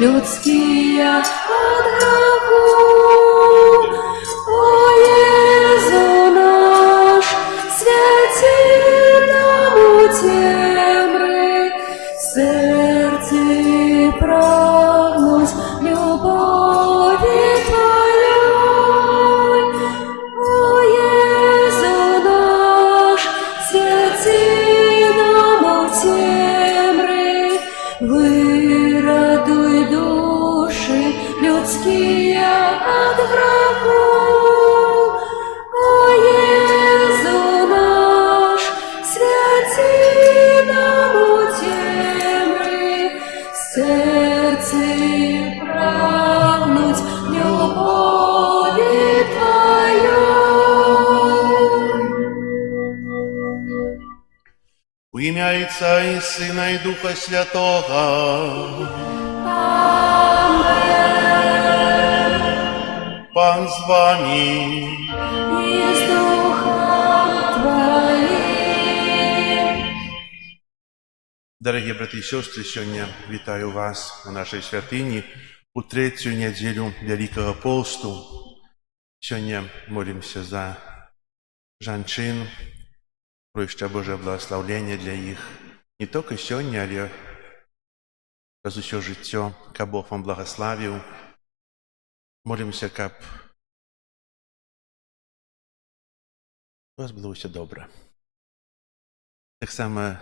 людские от греху. О, Езу наш, святи нам у темры, в сердце прагнуть любови Твоей. О, Езу наш, святи нам у темры, вырадуй души людские от греху. О, Езу наш, святи нам у темры, в сердце прагнуть любови Твоей. У ім'я Отця і Сина і Духа Святого. Пан з вами. И с Духом Твоим. Дорогі брати і сестри, сьогодні вітаю вас у нашій святині у третю неділю Великого посту. Сьогодні молимося за жінчин, проща Боже благословення для їх. Не тільки сьогодні, але за усе життя, щоб Бог вам благословив. Молимося, щоб у вас було все добре. Так само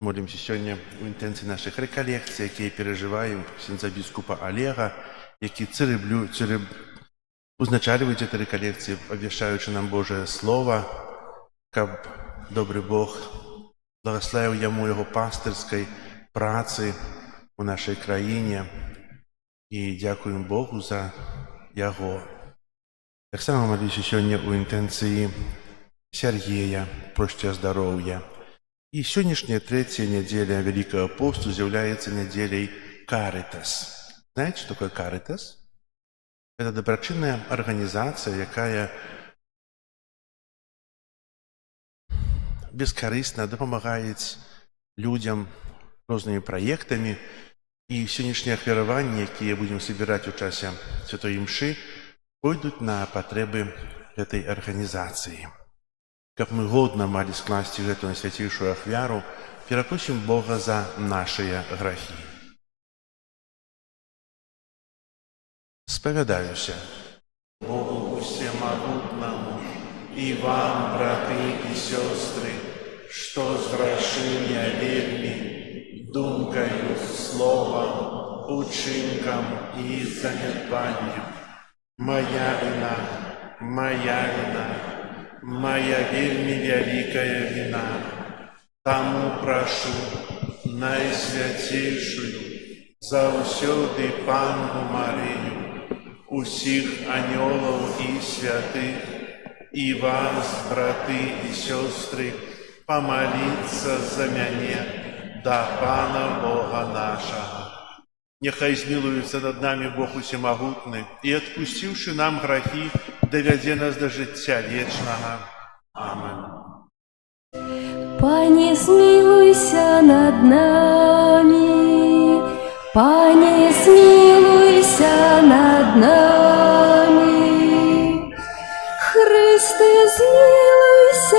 молимося сьогодні у інтенції наших реколекцій, які переживаємо ксенза біскупа Олега, які узначалюють ці реколекції, обіцяючи нам Боже Слово, щоб добрий Бог благословив йому його пастирської праці у нашій країні. І дякуємо Богу за його. Так само молюся сьогодні у інтенції Сергія, проща здоров'я. І сьогоднішня третя неділя Великого посту з'являється неділею Caritas. Знаете, что такое Caritas? Это доброчинная организация, яка бескорыстно допомагает людям різними проектами. І сьогоднішні ахвярування, які будемо збирати у часі Святої Мши, пойдуть на потреби цієї організації. Как мы годно могли скласти эту святейшую ахвяру, перепросим Бога за наши грехи. Споведаюся Богу всемогутному и вам, браты и сестры, что сгрешил я вельми, думкою, словом, учинком и занедбанием. Моя вина, моя вельми великая вина. Тому прошу наисвятейшую, заусюди Панну Марию, усіх аньолов и святых, и вас, браты и сестры, помолиться за меня, да Пана Бога нашего. Нехай змилуется над нами Бог усемогутный, и, отпустивши нам грехи, доведе нас до життя вечного. Аминь. Пане, змилуйся над нами, Пане, змилуйся над нами. Христе, змилуйся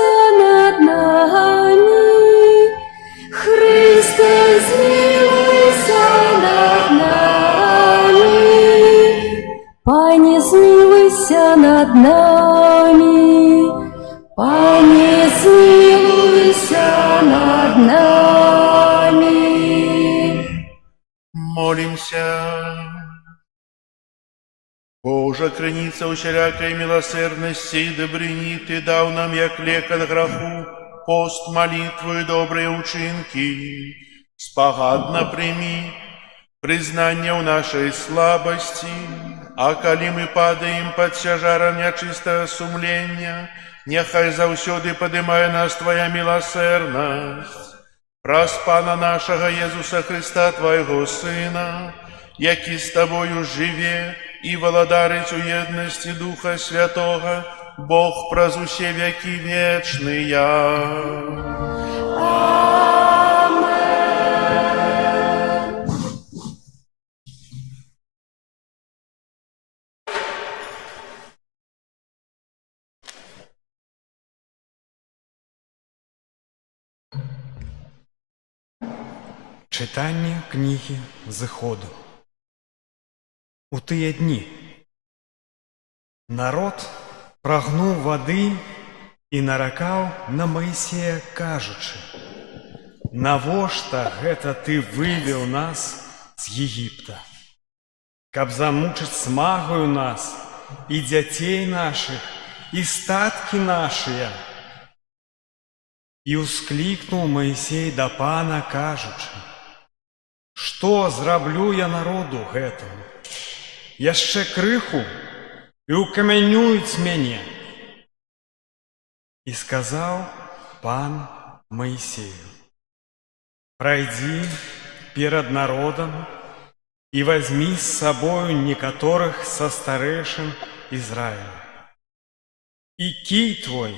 Божа, крыница усялякой милосердности и добрыни, Ты дал нам, як лек от граху, пост, молитву и добрые учинки. Спогадно прими признание в нашей слабости, а коли мы падаем под тяжаром нечистого сумления, нехай заўсёды подымая нас Твоя милосердность. Праз Пана нашего Иисуса Христа, Твоего Сына, які с Тобою живе и владарить у едности Духа Святого, Бог праз усе веки вечные. Читання книги Зыходу. У тыя дні народ прагнуў вады і наракаў на Маісея, кажучы: «Навошта гэта ты вывеў нас з Егіпта? Каб замучыць смагаю нас і дзяцей нашых, і статкі нашыя». І ўсклікнуў Маісей да Пана, кажучы: «Што зраблю я народу гэтаму? Яшчэ крыху, і ўкамянююць мяне». І сказаў Пан Маісею: «Прайдзі перад народам і вазьмі з сабою некаторых са старэйшын Ізраіля. І кій твой,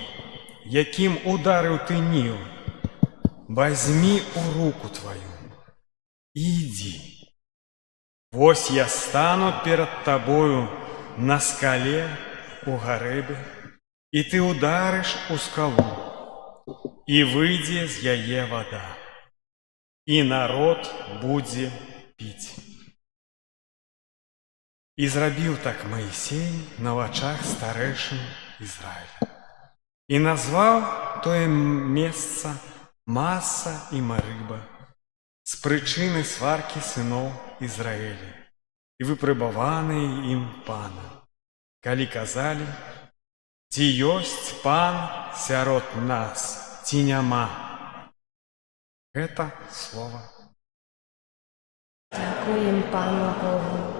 якім ударыў ты Ніл, вазьмі ў руку твою і ідзі. Вось я стану перад табою на скале у гарэбе, і ты ударыш у скалу, і выйдзе з яе вада, і народ будзе піць». І зрабіў так Маісей на вачах старэйшын Ізраіля. І назваў тое месца Маса і Марыба з прычыны сваркі сыноў Ізраіля і выпрабаваныя ім Пана, калі казалі: «Ці ёсць Пан сярод нас, ці няма?» Гэта слова. Дякуємо Пану Богу.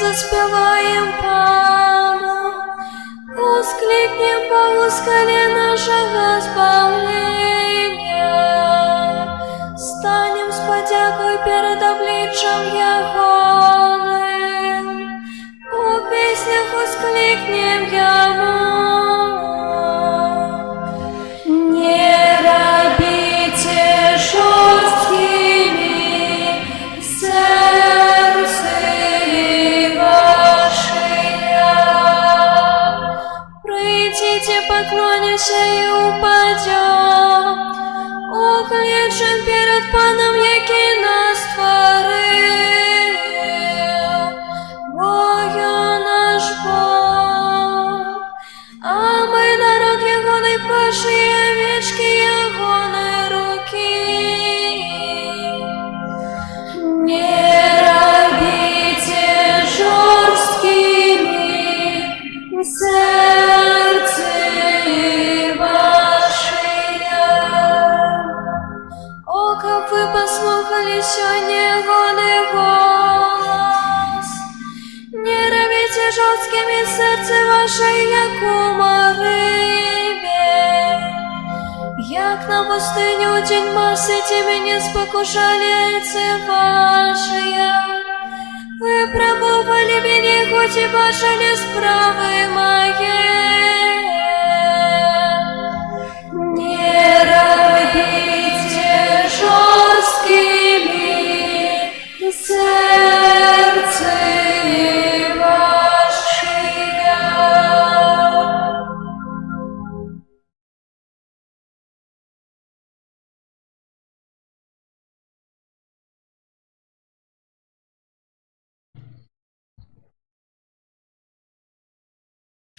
Заспеваем Пану, ускликнем Богу скале нашего збавления, станем с подякой перед обличчям Ягоным, у песнях ускликнем Ему. Не робите жесткими поклонимся и упадем, укличем перед Паном, який нас створив. Бо я наш Бог, а ми народ Ягоний, паші овечки Ягоної руки. Не робите жорсткими вы послухали сьогодні гони голос. Не робите жорсткими серце ваше, як у Марибі. Як на пустыню день массы тебе не спокушали яйца ваши. Вы пробовали меня, хоть и башали справы моей. Не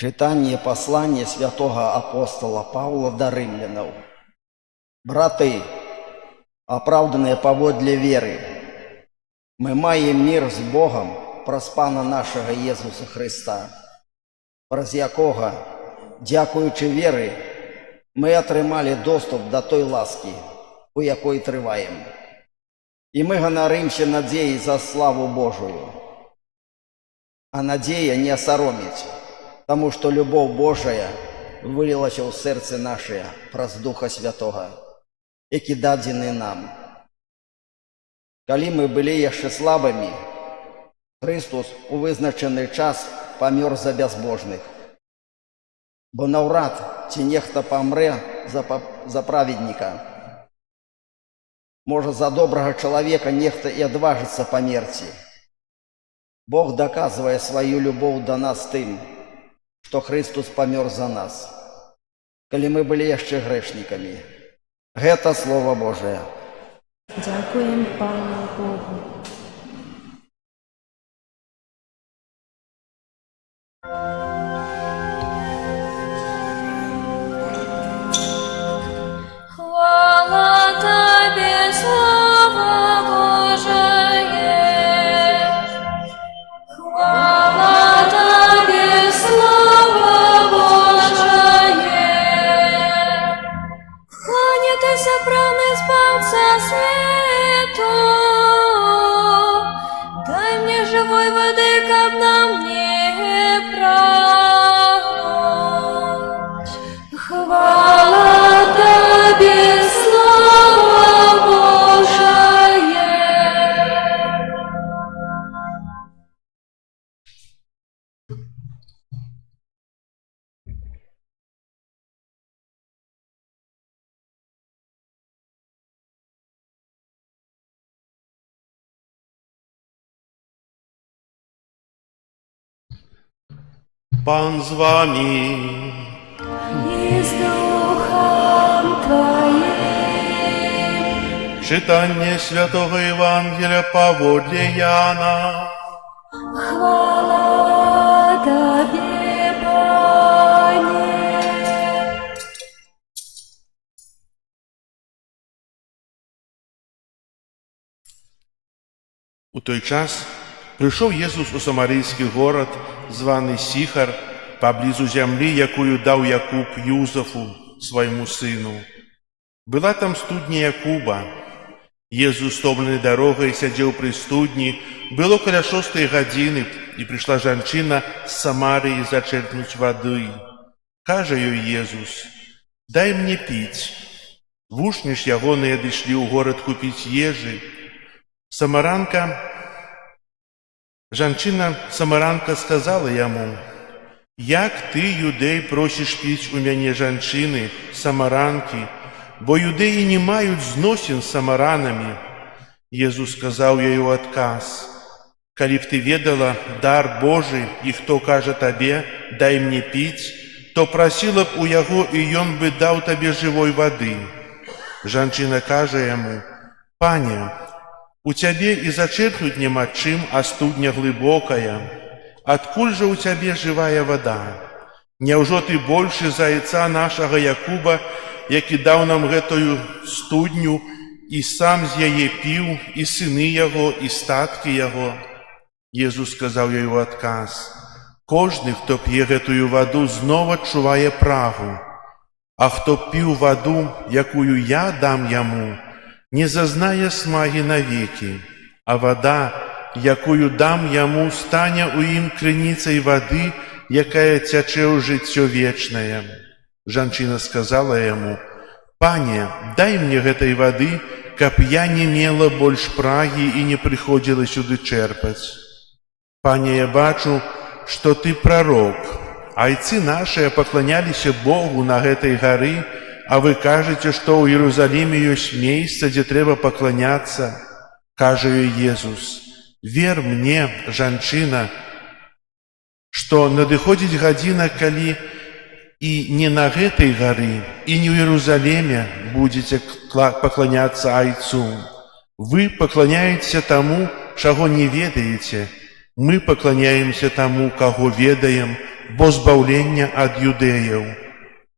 Читание послания святого апостола Павла до римлянов. Браты, оправданные поводле веры, мы маем мир с Богом праз Пана нашего Иисуса Христа, праз якога, дякуючи веры, мы атрымали доступ до той ласки, у якой трываем. И мы ганаримся надеей за славу Божию. А надея не осоромить, тому что любовь Божия вылилася ў сердце наше праз Духа Святого, які дадзены нам. Калі мы былі яшчэ слабымі, Христос у вызначаны час памёр за бязбожных. Бо наўрад ці нехта памрэ за праведніка. Можа, за добрага чалавека нехта і адважыцца памерці. Бог даказвае сваю любоў да нас тым, што Христос памёр за нас, калі мы былі яшчэ грэшнікамі. Гэта Слово Божие. Дякуємо Пану Богу. Хвала Тобі, Слово Божие. Хвала Тобі, Слово Божие. Кланяйтеся, правний Збавця світу. Дай мне живой воды, каб нам не прагнуть. Хвала Тобі, Слово Божие. Пан з вами. И с Духом Твоим. Читання Святого Євангелія поводле Яна. Хвала Тобі, Пане. У той час прийшов Єсус у самарійський город, званий Сіхар, поблизу землі, якую дав Якуб Юзефу, своєму сину. Была там студня Якуба. Єсус, стомлений дорогою, сидів при студні. Было около 6 години, і прийшла жінка з Самарії зачерпнуть води. Каже їй Єсус: «Дай мені пить». Вучні ж ягони дійшли у город купить їжі. Жінка-самаранка сказала йому: «Як ти, юдей, просиш пить у мене жінки, самаранки, бо юдеї не мають зносин з самаранами?» Єсус сказав їй у отказ: «Коли б ти ведала дар Божий, і хто каже тобі: дай мені пить, то просила б у його, і він би дав тобі живої води». Жінка каже йому: «Пане, у тебе и зачерпнуть нема чим, а студня глибокая. Откуль же у тебе живая вода? Неужо ты больше за отца нашего Якуба, який дав нам гэтую студню, і сам з яе піў, і сыны яго, і статки яго?» Єсус сказав їй у отказ: «Кожний, хто п'є гэтую воду, знов адчуває прагу, а хто піў воду, якую я дам яму, не зазнає смаги навеки, а вода, якую дам яму, стане у ім криницей води, якая тяче у життя вечное». Жінка сказала йому: «Пане, дай мне гэтай воды, каб я не мела больш праги і не приходила сюди черпать. Пане, я бачу, что ты пророк. Айцы наши поклонялись Богу на гэтай гары, а вы кажете, что у Иерусалиме есть место, где треба поклоняться». Каже Иисус: «Вер мне, жанчына, что надыходзіць гадзіна, калі и не на гэтай гары, и не в Иерусалиме будете поклоняться Айцу. Вы поклоняетесь тому, чего не ведаете. Мы поклоняемся тому, кого ведаем, бо збаўлення ад юдэяў.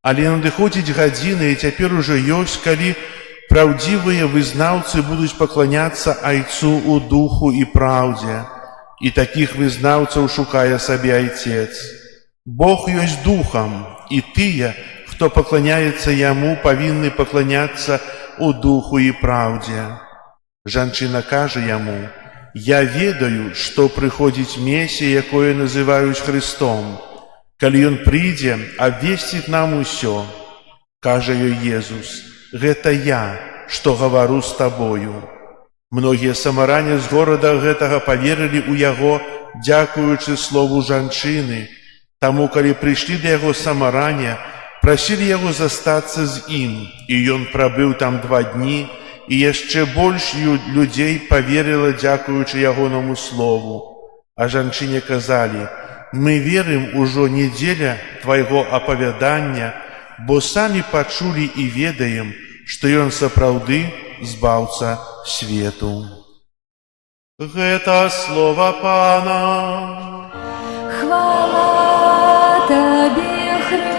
Але надыходзіць гадзіна, і цяпер ужо ёсць, калі праўдзівыя вызнаўцы будуць пакланяцца Айцу ў духу і праўдзе. І такіх вызнаўцаў шукае сабе Айцец. Бог ёсць духам, і тыя, хто пакланяецца Яму, павінны пакланяцца ў духу і праўдзе. Жанчына кажа яму: «Я ведаю, што прыходзіць Месія, якое называюць Христом. Калі ён прыйдзе, абвесціць нам усё». Кажа ёй Езус: «Гэта я, што гавару з табою». Многія самаране з горада гэтага паверылі ў яго, дзякуючы слову жанчыны. Таму, калі прыйшлі да яго самаране, прасілі яго застацца з ім, і ён прабыў там 2 дні, і яшчэ больш людзей паверыла, дзякуючы ягонаму слову. А жанчыне казалі: «Мы верым ужо недзеля твайго апавядання, бо самі пачулі і ведаем, што ён сапраўды збаўца свету». Гэта слова Пана. Хвала Табе, Христе.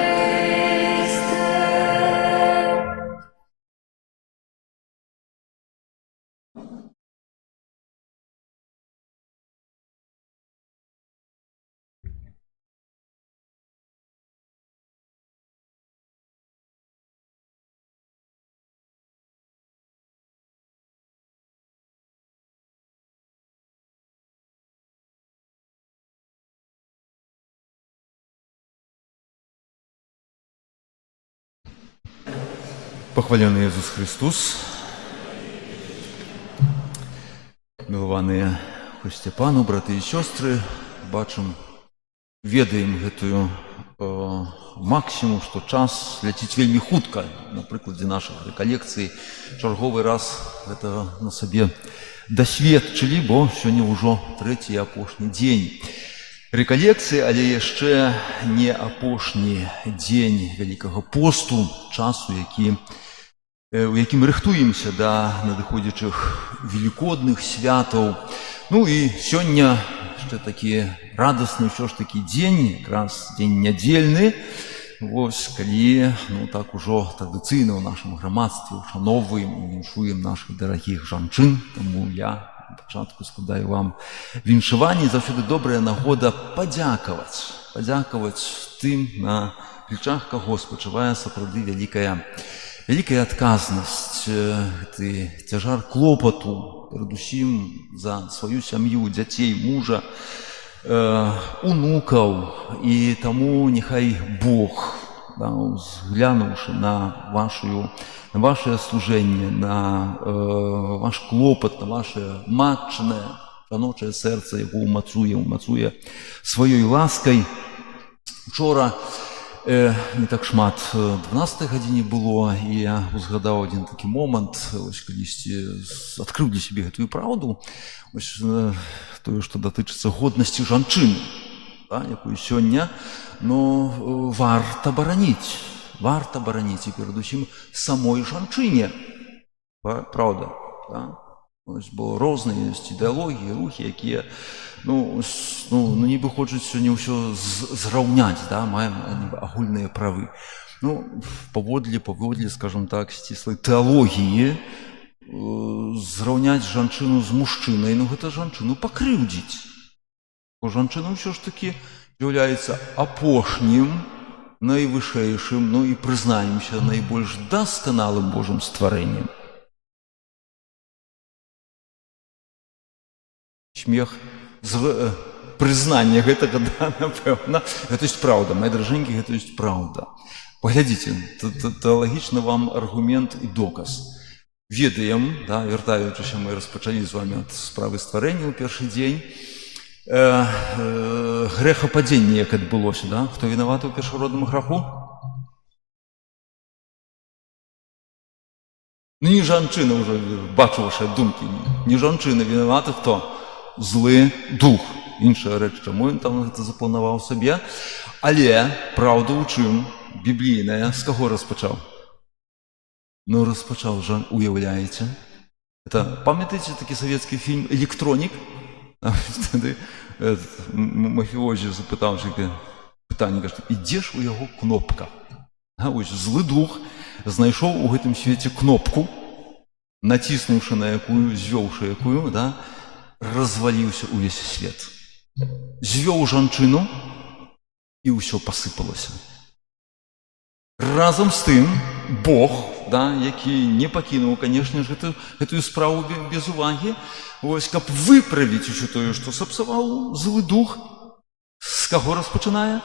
Похваленный Иисус Христос, милованные Христе Пану, браты и сестры, бачым, ведаем гэтую максимум, што час ляціць вельмі хутка. На прыкладзе нашых рэкалекцый чарговы раз гэтага на сабе дасведчылі, бо сёння ўжо 3-й і апошні дзень рэкалекцыі, але яшчэ не апошні дзень Вялікага посту, часу, у якім рыхтуемся да надыходзячых велікодных святаў. Ну і сёння яшчэ такі радасны ўсё ж такі дзень, якраз дзень нядзельны. Вось, калі, так ужо традыцыйна ў нашым грамадстве ушаноўваем і віншуем нашых дарагіх жанчын, таму я на пачатку складаю вам віншаванне. Заўсёды добрая нагода падзякаваць тым, на плечах каго спачывае сапраўды вялікая адказнасць, гэты цяжар клопату, перадусім за сваю сям'ю, дзяцей, мужа, унукаў. І таму няхай Бог, узглянуўшы на ваше служэнне, на ваш клопат, на ваше матчынае, жаночае сэрца яго умацуе сваёй ласкай. Учора не так шмат 12-й гадзіне было, і я узгадаў адзін такі момант, калісьці адкрыў для сябе гэтую праўду, тое, што датычыцца годнасці жанчыны, якую сёння варта бараніць, і перадусім самой жанчыне. Праўда, бо розныя ёсць ідэалогіі, рухі, якія нібы хочуць сёння ўсё зраўняць, маем агульныя правы. Паводле, скажам так, сціслай тэалогіі, зраўняць жанчыну з мужчынай, гэта жанчыну пакрыўдзіць. Бо жанчына ўсё ж такі з'яўляецца апошнім, найвышэйшым, і прызнаемся, найбольш дасканалым Божым стварэннем. Смех з прызнання гэтага, напэўна, гэта ёсць праўда, мае даражэнькі, гэта ёсць праўда. Паглядзіце, тэалагічны вам аргумент і доказ. Ведаем, вяртаючыся, мы распачалі з вами ад справы стварэння ў першы дзень, грэхападзенне, як адбылося, хто вінаваты ў першародным граху? Не жанчына, ўжо бачу вашыя думкі, не жанчына вінаваты, хто? Злы дух. Іншая рэч, чаму ён там гэта запланаваў сабе. Але праўда ў чым? Біблійная. З каго распачаў? Распачаў жа, уяўляеце? Памятаеце такі савецкі фільм «Электронік»? Мафіозі запытаўшы, пытанне, кажа, і дзе ж у яго кнопка? Ось злы дух знайшоў у гэтым свеце кнопку, націснуўшы на якую, звёўшы якую, да, разваліўся ўвесь свет. Звёў жанчыну, і ўсё пасыпалася. Разам з тым Бог, да, які не пакінуў, канешне ж, гэтую справу без увагі, ось, каб выправіць усё тое, што сапсаваў злы дух, з каго распачынае?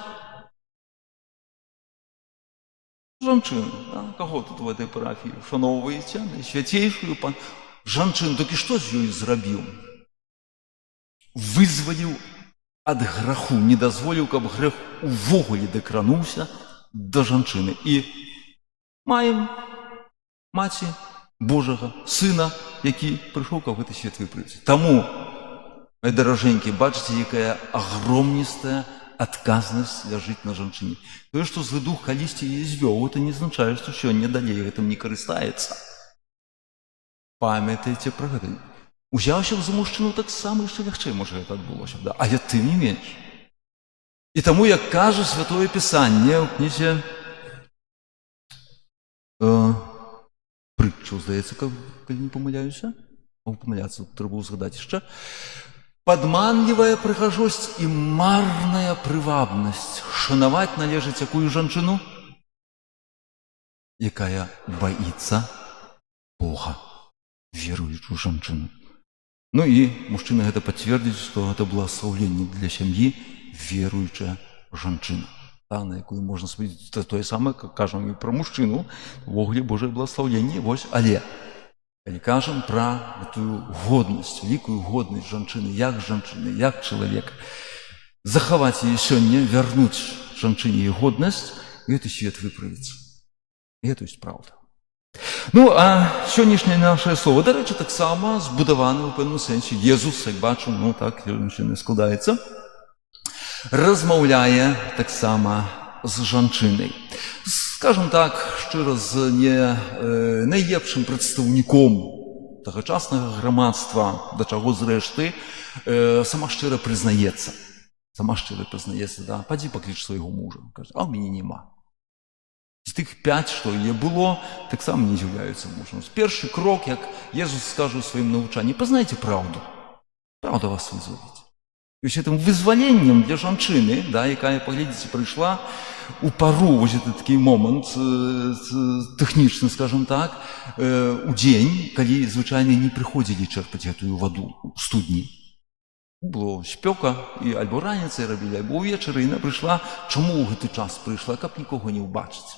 Жанчыну. Да? Каго тут в этой парафіі шаноўваеце? Свяцейшую жанчыну. Так і што з ёй зрабіў? Вызваліў ад граху, не дазволіў, каб грэх увогуле дакрануўся да жанчыны. І маем маці Божага, сына, які прыйшоў, каб гэты свет выправіць. Таму, мои даражэнькі, бачыце, якая агромністая адказнасць ляжыць на жанчыне. Тое, што злы дух калісьці яе звёў, это не азначае, што сёння далей гэтым не карыстаецца. Памятайце пра гэта. Узяўся за мужчыну таксама яшчэ лягчэй, можа, гэта адбылося, да? Але тым не менш. І таму, як кажа Святое Пісанне ў кнізе прытчаў, здаецца, калі не памыляюся, могу памыляцца, трэба ўзгадаць яшчэ. Падманлівая прыгажосць і марная прывабнасць. Шанаваць належыць якую жанчыну? Якая баіцца Бога, веруючую жанчыну. Ну і мужчына гэта пацвердзіць, што гэта благаслаўленне для сям'і, веруючая жанчына, та, на якую можна спадзіць тое самае, как кажам і пра мужчыну, увогуле Божае благаслаўленне, вось, але калі кажам пра гэтую годнасць, вялікую годнасць жанчыны, як чалавека, захаваць яе сёння, вярнуць жанчыне яе годнасць, і гэты свет выправіцца. І гэта ёсць праўда. Ну, а сённяшняе нашае слово, дарэчы, таксама збудаваны ў пэўным сэнсе. Езус, як бачым, ну так, сёння складаецца, размаўляе таксама з жанчынай. Скажам так, шчыра, з не найлепшым прадстаўніком тагачаснага грамадства, да чаго зрэшты, сама шчыра прызнаецца. Сама шчыра прызнаецца, да, падзі пакліч свайго мужа. Кажа, а ў мяне няма. З тых 5, што яе было, таксама не з'яўляюцца мужам. Першы крок, як Езус скажа ў сваім навучанні, пазнайце праўду. Праўда вас вызваліць. І вось гэтым вызваленнем для жанчыны, да, якая, паглядзіце, прыйшла у пару, вось гэта такі момант тэхнічны, скажам так, у дзень, калі звычайна не прыходзілі чэрпаць гэтую ваду у студні. Было спёка, і альбо раніцай рабілі, альбо ўвечары, і яна прыйшла. Чаму ў гэты час прыйшла? Каб нікога не ўбачыць.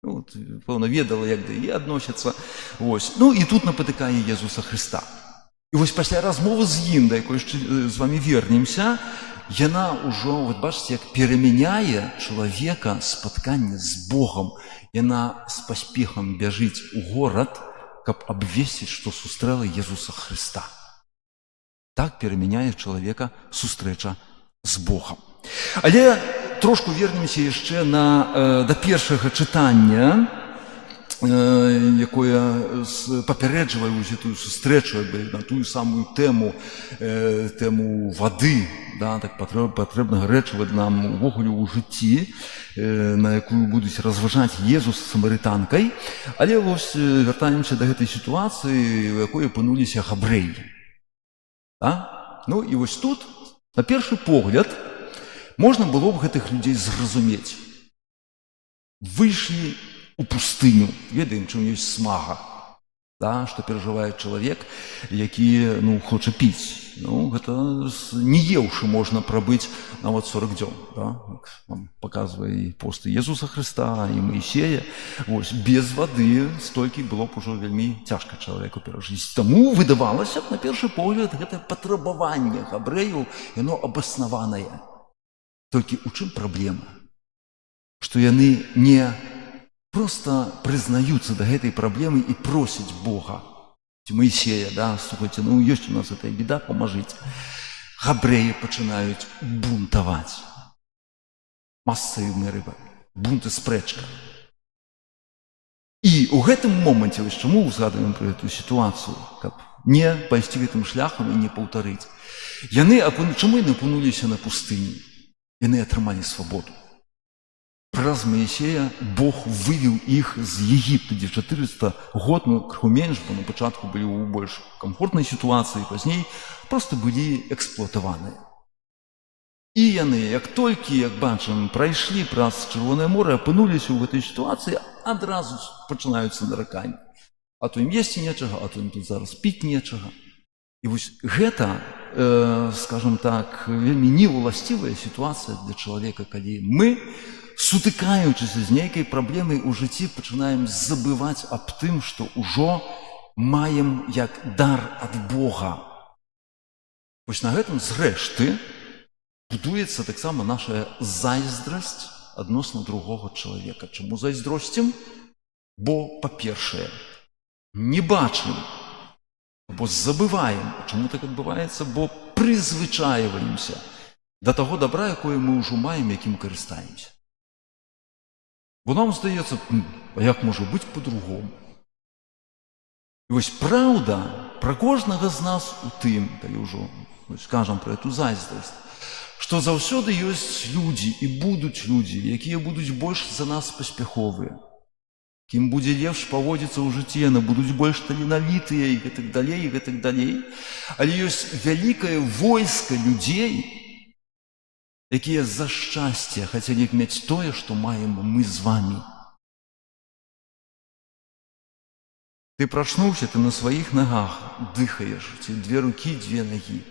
Ну, пэўна, ведала, як да яе адносяцца. Ну, і тут напатыкае Езуса Хрыста. І вось пасля размовы з ім, да якой яшчэ з вамі вернемся, яна ўжо, вот бачыце, як перамяняе чалавека спатканне з Богом. Яна з паспехам бяжыць у горад, каб абвесціць, што сустрэла Езуса Хрыста. Так перамяняе чалавека сустрэча з Богом. Але трошку вернемся яшчэ да першага чытання, якое папярэджвае гэтую сустрэчу на тую самую тэму вады, так, патрэбнага рэчыва нам увогуле ў жыцці, на якую будуць разважаць Езус з самарытанкай. Але вось вяртаемся да гэтай сітуацыі, у якой апынуліся габрэі. Ну і вось тут, на першы погляд, можна было б гэтых людзей зразумець. Выйшлі у пустыню, ведаем, чым ёсць смага, што перажывае чалавек, які хоча піць. Гэта не еўшы можна прабыць нават 40 дзён. Нам паказвае і посты Езуса Хрыста, і Маісея. Без вады столькі было б ужо вельмі цяжка чалавеку перажыць. Таму выдавалася б, на першы погляд, гэтае патрабаванне габрэяў, яно абаснаванае. Толькі ў чым праблема? Што яны не проста прызнаюцца да гэтай праблемы і просяць Бога. Маісея, слухайце, ёсць у нас гэтая беда, памажыце. Габрэі пачынаюць бунтаваць. Масавымі рыбамі. Бунт і спрэчка. І ў гэтым моманце, вось чаму узгадваем пра гэтую сітуацыю, каб не пайсці гэтым шляхам і не паўтарыць. Чаму яны апынуліся на пустыні? яны атрымалі свабоду. Праз Моисея Бог вывел іх з Егіпта, дзе 400 год, ну, крыху менш, бо на пачатку былі ў больш камфортнай сітуацыі, пазней проста былі эксплуатаваныя. І яны, як толькі, як бачым, прайшлі праз Чырвонае море, апынуліся ў гэтай сітуацыі, адразу пачынаюцца нараканні. А то ім есці нечага, а то ім тут зараз піць нечага. І вось гэта, скажем так, вельмі неуласцівая сітуацыя для чалавека, калі мы, сутыкаючыся з нейкай праблемай у жыцці, пачынаем забываць аб тым, што ўжо маем як дар ад Бога. Вось на гэтым, зрэшты, будуецца таксама наша зайздрасць адносна другога чалавека. Чаму зайздросцім? Бо, па-першае, не бачым, або забываем. Чаму так адбываецца? Бо прызвычаіваемся да таго дабра, якое мы ўжо маем, якім карыстаемся. Бо нам здаецца, а як можа быць по-другому? І вось праўда пра кожнага з нас у тым, калі ўжо скажам пра эту зайздрасць, што заўсёды ёсць людзі і будуць людзі, якія будуць больш за нас паспяховыя, кім будзе лепш паводзіцца ў жыцці, яны будуць больш таленавітыя і гэтак далей, і гэтак далей. Але ёсць вялікае войска людзей, якія за шчасце хацелі б мець тое, што маем мы з вамі. Ты прачнуўся, ты на сваіх нагах дыхаеш, ці 2 рукі, 2 нагі.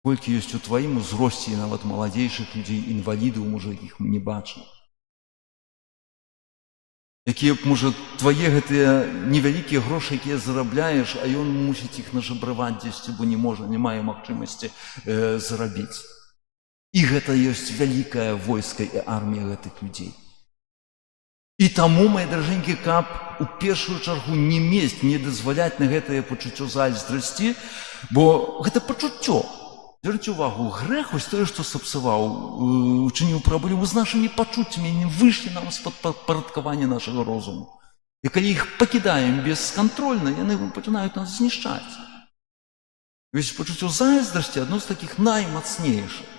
Колькі ёсць у тваім узросце і нават маладзейшых людзей, інвалідаў, можа, якіх мы не бачым. Якія б, можа, твае гэтыя невялікія грошы, якія зарабляеш, а ён мусіць іх нажабраваць дзесьці, бо не мае магчымасці зарабіць. І гэта ёсць вялікая войска і армія гэтых людзей. І таму, мае даражэнькія, каб у першую чаргу не мець, не дазваляць на гэтае пачуццё зайздрасці, бо гэта пачуццё. Звярніце ўвагу, грэх, вось тое, што сапсаваў, учыніў праблему з нашымі пачуццямі, не выйшлі нам з-пад падпарадкавання нашага розуму. І калі іх пакідаем бескантрольна, яны пачынаюць нас знішчаць. Вось пачуццё зайздрасці адно з такіх наймацнейшых.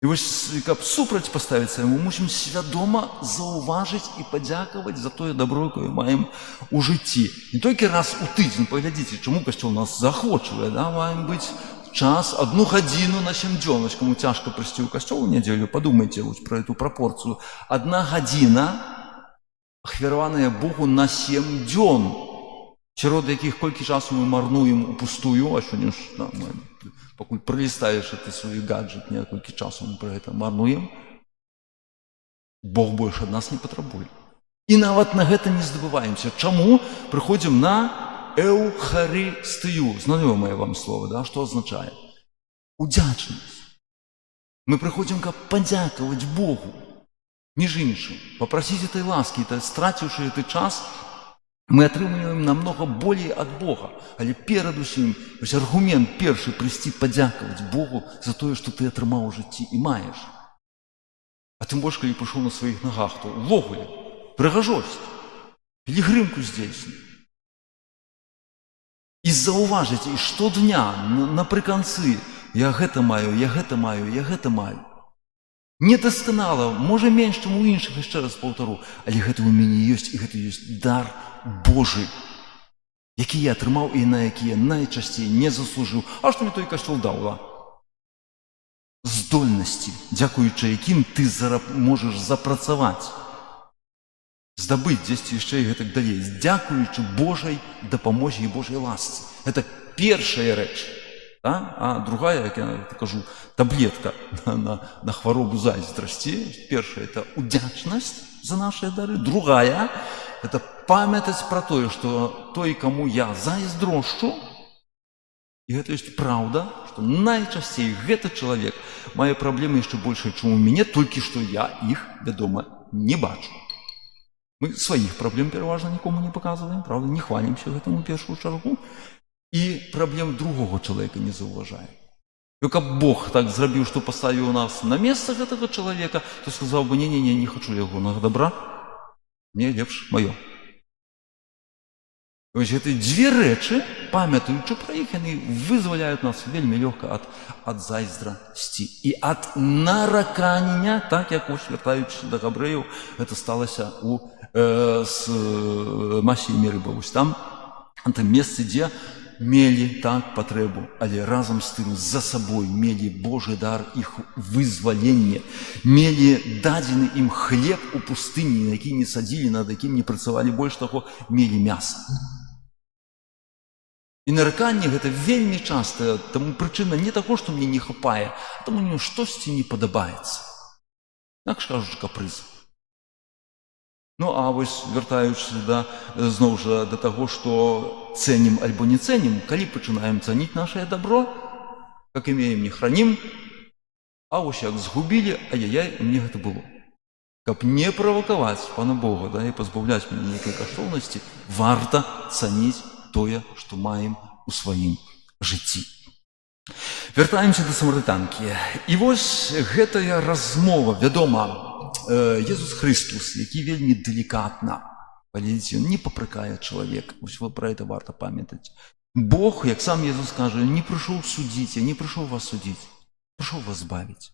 І вось, каб супраць паставіцца яму, мусім свядома заўважыць і падзякаваць за тое дабро, якое маем у жыцці. Не толькі раз у тыдзень, паглядзіце, чаму касцёл нас заахвочвае, да? Маем быць час 1 гадзіну на 7 дзён. Вось каму цяжка прыйсці ў касцёл у нядзелю, падумайце вось пра эту прапорцыю. 1 гадзіна ахвяраваная Богу на 7 дзён, сярод якіх колькі часу мы марнуем упустую, а сёння ж пакуль пралістаеш ты свой гаджет, некалькі часу мы пра гэта марнуем, Бог больш ад нас не патрабуе. І нават на гэта не здабываемся. Чаму? Прыходзім на эўхарыстыю. Знаёмае вам слова, да? Што азначае? Удзячнасць. Мы прыходзім, каб падзякаваць Богу. Між іншым, папрасіць этой ласкі, страціўшы гэты час, мы атрымліваем намнога болей ад Бога. Але перад усім, вось аргумент першы, прыйсці падзякаваць Богу за тое, што ты атрымаў у жыцці і маеш. А тым больш, калі прыйшоў на сваіх нагах, то увогуле прыгажосць, пілігрымку здзейсніў. І заўважыць, і штодня, напрыканцы, я гэта маю, я гэта маю, я гэта маю. Недасканала, можа менш, чым у іншых, яшчэ раз паўтару, але гэта ў мяне ёсць, і гэта ёсць дар Божий, які я атрымаў і на які я найчасцей не заслужыў. А што мне той касцёл даў, да? Здольнасці, дзякуючы якім ты можаш запрацаваць, здабыць дзесьці яшчэ і гэтак далей, дзякуючы Божай дапамозе і Божай ласцы. Гэта першая рэч. Да? А другая, як я кажу, таблетка на хваробу зайздрасці. Першая – это удзячнасць за наши дары. Другая – это памятаць пра тое, што той, каму я зайздрошчу, і гэта ёсць праўда, што найчасцей гэты чалавек мае праблемы яшчэ большыя, чым у мяне, толькі што я іх, вядома, не бачу. Мы сваіх праблем пераважна нікому не паказваем, правда, не хвалімся гэтаму першую чаргу, і праблем другога чалавека не заўважаем. І каб Бог так зрабіў, што паставіў нас на месца гэтага чалавека, то сказаў бы, не-не-не, не хачу ягонага дабра, мне лепш маё. Вось гэтыя дзве рэчы, памятаючы пра іх, яны вызваляюць нас вельмі лёгка ад зайздрасці і ад наракання, так як вось вяртаючыся да габрэяў, гэта сталася з Масі і Мерыба. Вось там, на тым месцы, дзе мелі так патрэбу, але разам з тым за сабой мелі Божы дар іх вызвалення, мелі дадзены ім хлеб у пустыні, на які не садзілі, над якім не працавалі, больш таго, мелі мяса. І нараканне гэта вельмі часта, таму прычына не таго, што мне не хапае, а таму мне штосьці не падабаецца. Так кажучы, капрыз. Ну, а вось вяртаючыся зноў жа да таго, што цэнім альбо не цэнім, калі пачынаем цаніць нашае дабро, как імеем, не хранім, а вось як згубілі, ай-яй, мне гэта было. Каб не правакаваць Пана Бога, і пазбаўляць мяне нейкай каштоўнасці, варта цаніць тое, што маем у сваім жыцці. Вяртаемся да самарытанкі. І вось гэтая размова, вядома, Езус Христос, які вельмі делікатна, паглядзіце, ён не папракае чалавека. Вось пра гэта варта памятаць. Бог, як сам Езус кажа, не прыйшоў судзіць, я не прыйшоў вас судзіць, прыйшоў вас збавіць.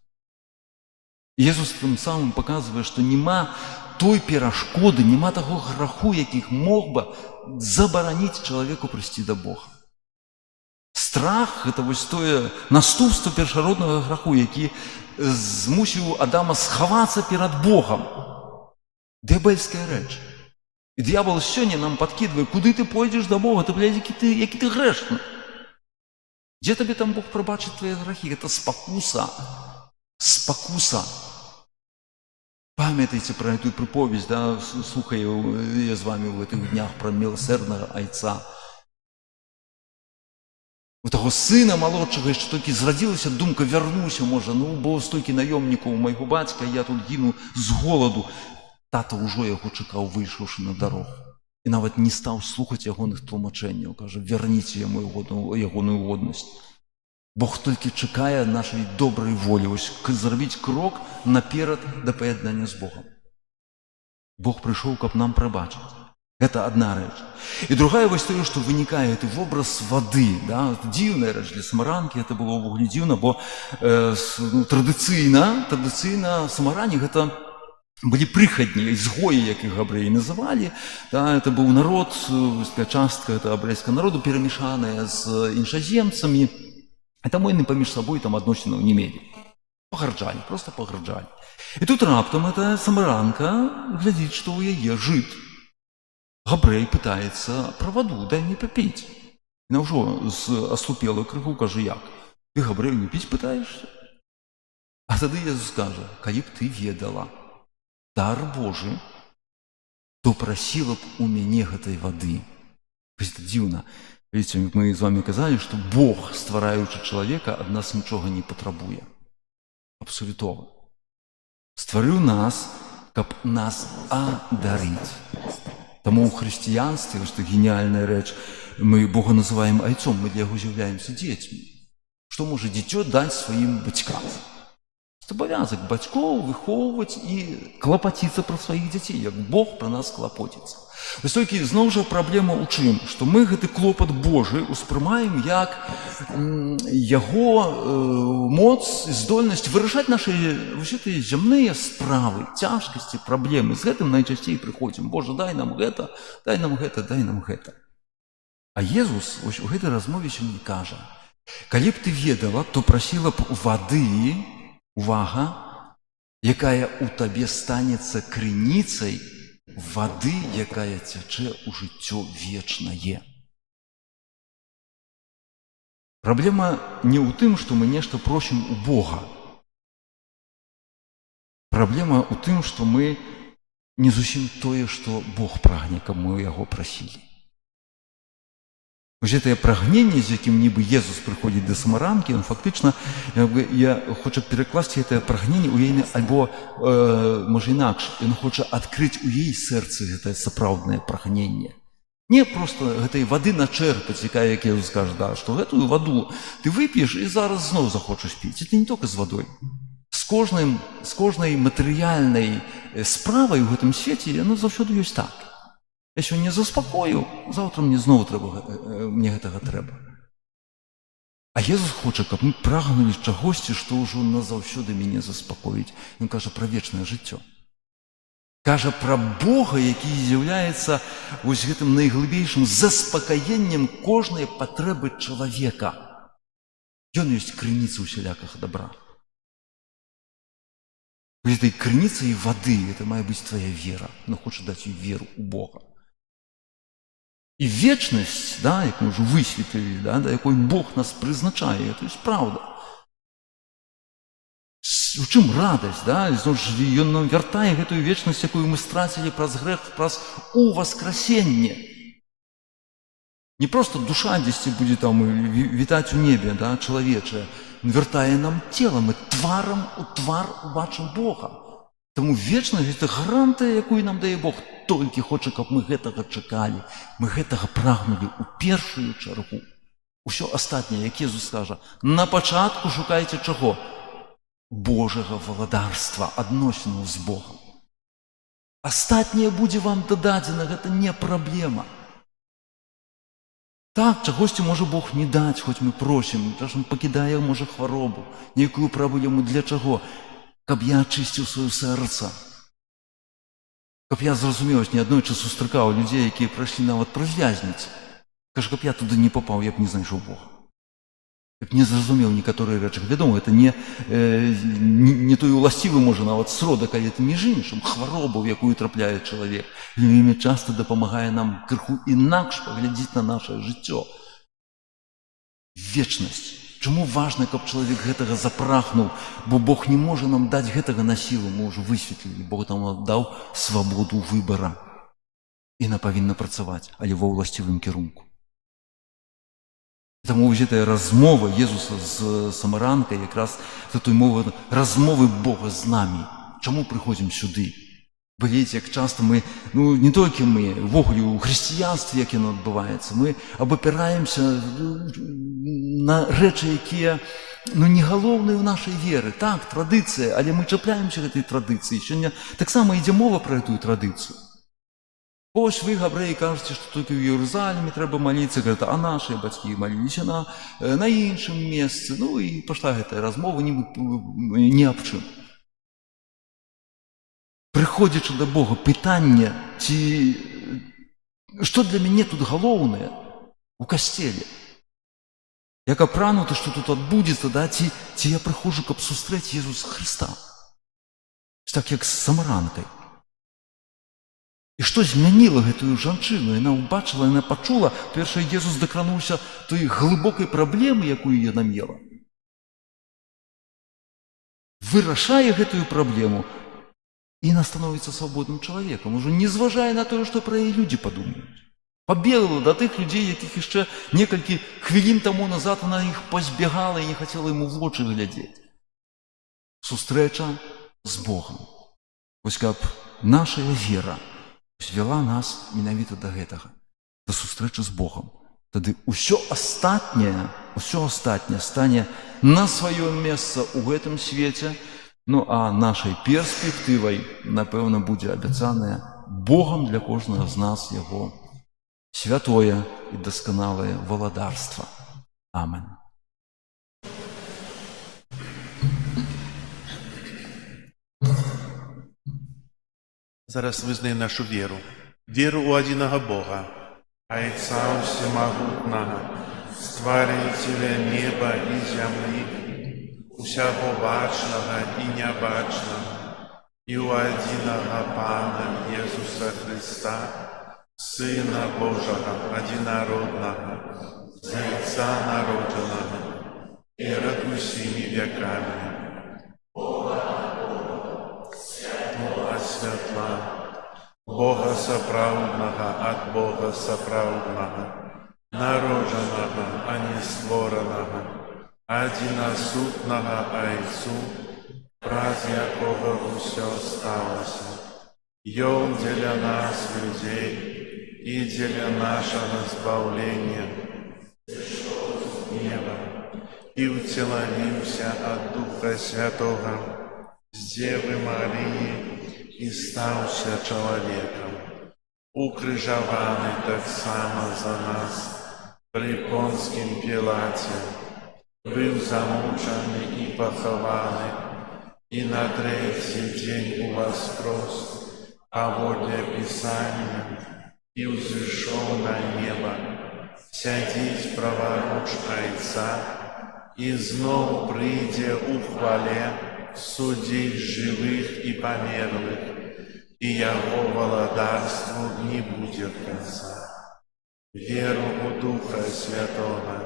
Езус тым самым паказвае, што няма той перашкоды, няма таго граху, якіх мог бы забараніць чалавеку прыйсці да Бога. Страх – гэта вось тое наступства першароднага граху, які змусіў Адама схавацца перад Богам. Д'ябельская рэч. І д'ябал сёння нам падкідвае, куды ты пойдзеш да Бога, ты, блядь, які ты грэшны. Дзе табе там Бог прабачыць твае грахі? Гэта спакуса. Спакуса. Памятайце пра эту прыповесць, слухаю я з вамі ў гэтых днях пра міласэрнага айца. У таго сына малодшага яшчэ толькі зрадзілася думка, вярнуся, можа, бо столькі наёмнікаў у майго бацька, я тут гіну з голаду. Тата ўжо яго чакаў, выйшаўшы на дарогу. І нават не стаў слухаць ягоных тлумачэнняў. Кажа, вярніце яму ягоную годнасць. Бог толькі чакае нашай добрай волі, вось зрабіць крок наперад да паяднання з Богам. Бог прыйшоў, каб нам прабачыць. Гэта адна рэч. І другая вось тое, што вынікае гэты вобраз вады. Дзіўная рэч для самаранкі, гэта было ўвогуле дзіўна, бо традыцыйна самарані гэта былі прыхадні, изгоі, як іх габрэі называлі. Это быў народ, частка абрэйскага народу, перамешаная з іншаземцамі. І таму яны паміж сабой там адносінаў не мелі. Пагарджалі, проста пагарджалі. І тут раптам эта самаранка глядзіць, што ў яе жыт. Габрэй пытаецца пра ваду, дай мне папіць. І ўжо з аслупелай крыху кажа, як? Ты, Габрэю, не піць пытаешся? А тады Езус кажа, калі б ты ведала дар Божы, то прасіла б у мяне гэтай вады. Гэта дзіўна. Видите, мы з вами казалі, што Бог, ствараючы чалавека, ад нас нічога не патрабуе. Абсалютова. Стварыў нас, каб нас адарыць. Таму ў хрысціянстве, вось гэта геніальная рэч, мы Бога называем айцом, мы для яго з'яўляемся дзецьмі. Што можа дзіцё даць сваім бацькам? Абавязак бацькоў выхоўваць і клапаціцца пра сваіх дзяцей, як Бог пра нас клапоціцца. Вось толькі зноў жа праблема ў чым? Што мы гэты клопат Божы успрымаем як яго моц і здольнасць вырашаць нашы гэтыя зямныя справы, цяжкасці, праблемы. З гэтым найчасцей прыходзім. Божа, дай нам гэта, дай нам гэта, дай нам гэта. А Езус вось у гэтай размове сёння кажа, калі б ты ведала, то прасіла б вады, увага, якая ў табе станецца крыніцай вады, якая цячэ ў жыццё вечнае. Праблема не ў тым, што мы нешта просім у Бога. Праблема ў тым, што мы не зусім тое, што Бог прагне, каб мы яго прасілі. Вось гэтае прагненне, з якім нібы Езус прыходзіць да самаранкі, ён фактычна, я хочу перакласці гэтае прагненне ў яе, альбо, можа інакш, ён хоча адкрыць у яе сэрцы гэтае сапраўднае прагненне. Не проста гэтай вады начэрпаць, якая, як Езус кажа, што гэтую ваду ты вып'еш і зараз зноў захочаш піць. Це не толькі з вадой. З кожнай матэрыяльнай справай у гэтым свеце, яно заўсёды ёсць так. Я сёння заспакоіў, заўтра мне зноў мне гэтага трэба. А Езус хоча, каб мы прагнулі чагосьці, што ўжо назаўсёды мяне заспакоіць. Ён кажа пра вечнае жыццё. Кажа пра Бога, які з'яўляецца вось гэтым найглыбейшым заспакаеннем кожнай патрэбы чалавека. Ён ёсць крыніца усялякага добра. Этой крыніцай вады, это мае быць твоя вера. Ён хоча даць ёй веру ў Бога. І вечнасць, да, як мы ўжо высветлілі, да, да якой Бог нас прызначае, это ёсць праўда. У чым радасць, да? Ён нам вяртае гэтую вечнасць, якую мы страцілі праз грэх, праз уваскрасенне. Не проста душа дзесьці будзе там вітаць у небе, да, чалавечае. Ён вяртае нам цела, мы тварам у твар убачым Бога. Таму вечнасць – гэта гарантыя, якую нам дае Бог. Толькі хоча, каб мы гэтага чакалі, мы гэтага прагнулі ў першую чаргу. Усё астатняе, як Езус скажа, на пачатку шукайце чаго? Божага валадарства, адносінаў з Богам. Астатняе будзе вам дададзена, гэта не праблема. Так, чагосьці можа Бог не даць, хоць мы просім, часам пакідае, можа, хваробу, нейкую праблему. Для чаго? Каб я ачысціў сваё сэрца. Каб я зразумеў, ні аднойчы сустракаў людзей, якія прайшлі нават праз вязніцу. Кажа, каб я туды не папаў, я б не знайшоў Бога. Я б не зразумеў некаторыя рэчы. Вядома, это не той уласцівы, можа, нават сродак, але это між іншым, хвароба, у якую трапляе чалавек. Вельмі часта дапамагае нам крыху інакш паглядзець на нашае жыццё. Вечнасць. Чаму важна, каб чалавек гэтага запрагнуў? Бо Бог не можа нам даць гэтага на сілу, мы ўжо высветлілі. Бог нам даў свабоду выбара. І яна павінна працаваць, але ва ўласцівым кірунку. Таму вось гэтая размова Езуса з самаранкай, якраз той мова размовы Бога з намі. Чаму прыходзім сюды? Вы ведаеце, як часта мы, не толькі мы, увогуле ў хрысціянстве, як яно адбываецца, мы абапіраемся на рэчы, якія не галоўныя ў нашай веры. Так, традыцыя, але мы чапляемся гэтай традыцыі. Сёння таксама ідзе мова пра гэтую традыцыю. Вось вы, габрэі, кажаце, што толькі ў Іерусаліме трэба маліцца, а нашыя бацькі маліліся на іншым месцы. І пайшла гэтая размова ні аб чым. Прыходзячы да Бога, пытанне, што для мяне тут галоўнае у касцеле? Як апрануты, што тут адбудзецца, ці я прыходжу, каб сустрэць Езуса Хрыста? Так, як з самаранкай. І што змяніла гэтую жанчыну? Яна ўбачыла, яна пачула, першае, Езус дакрануўся той глыбокай праблемы, якую яна мела. Вырашае гэтую праблему, і яна становіцца свабодным чалавекам, ужо не зважае на тое, што пра яе людзі падумаюць. Пабегла да тых людзей, якіх яшчэ некалькі хвілін таму назад она іх пазбягала і не хацела ім у вочы глядзець. Сустрэча з Богам. Вось каб нашая вера звяла нас менавіта да гэтага, да сустрэчы з Богам. Тады ўсё астатняе стане на сваё месца ў гэтым свеце. А нашай перспектывай, напэўна, будзе абяцанае Богам для кожнага з нас яго святое і дасканалае валадарства. Амен. Зараз вызнаем нашу веру. Веру ў адзінага Бога, Айца Всемагутнага, Стварыцеля неба і зямлі, усяго бачнага і нябачнага, і ў адзінага Пана Езуса Хрыста, Сына Божага, адзінароднага, з Айца народжанага, перад усімі вякамі, Бога святла, Бога сапраўднага ад Бога сапраўднага, народжанага, а не створанага, адзінасутнага Айцу, праз якога ўсё сталася. Ён дзеля нас, людзей, і дзеля нашага збаўлення з неба, і ўцелавіўся ад Духа Святога з Дзевы Марыі і стаўся чалавекам. укрыжаваны таксама за нас при Понскім Пілаце, быў замучаны і пахаваны, і на трэці дзень уваскрос, паводле Пісання, і ўзышоў на неба, сядзіць праваруч Айца, і зноў прыйдзе ў хвале судзіць жывых і памерлых, і яго валадарству не будзе канца. Веру у Духа Святого,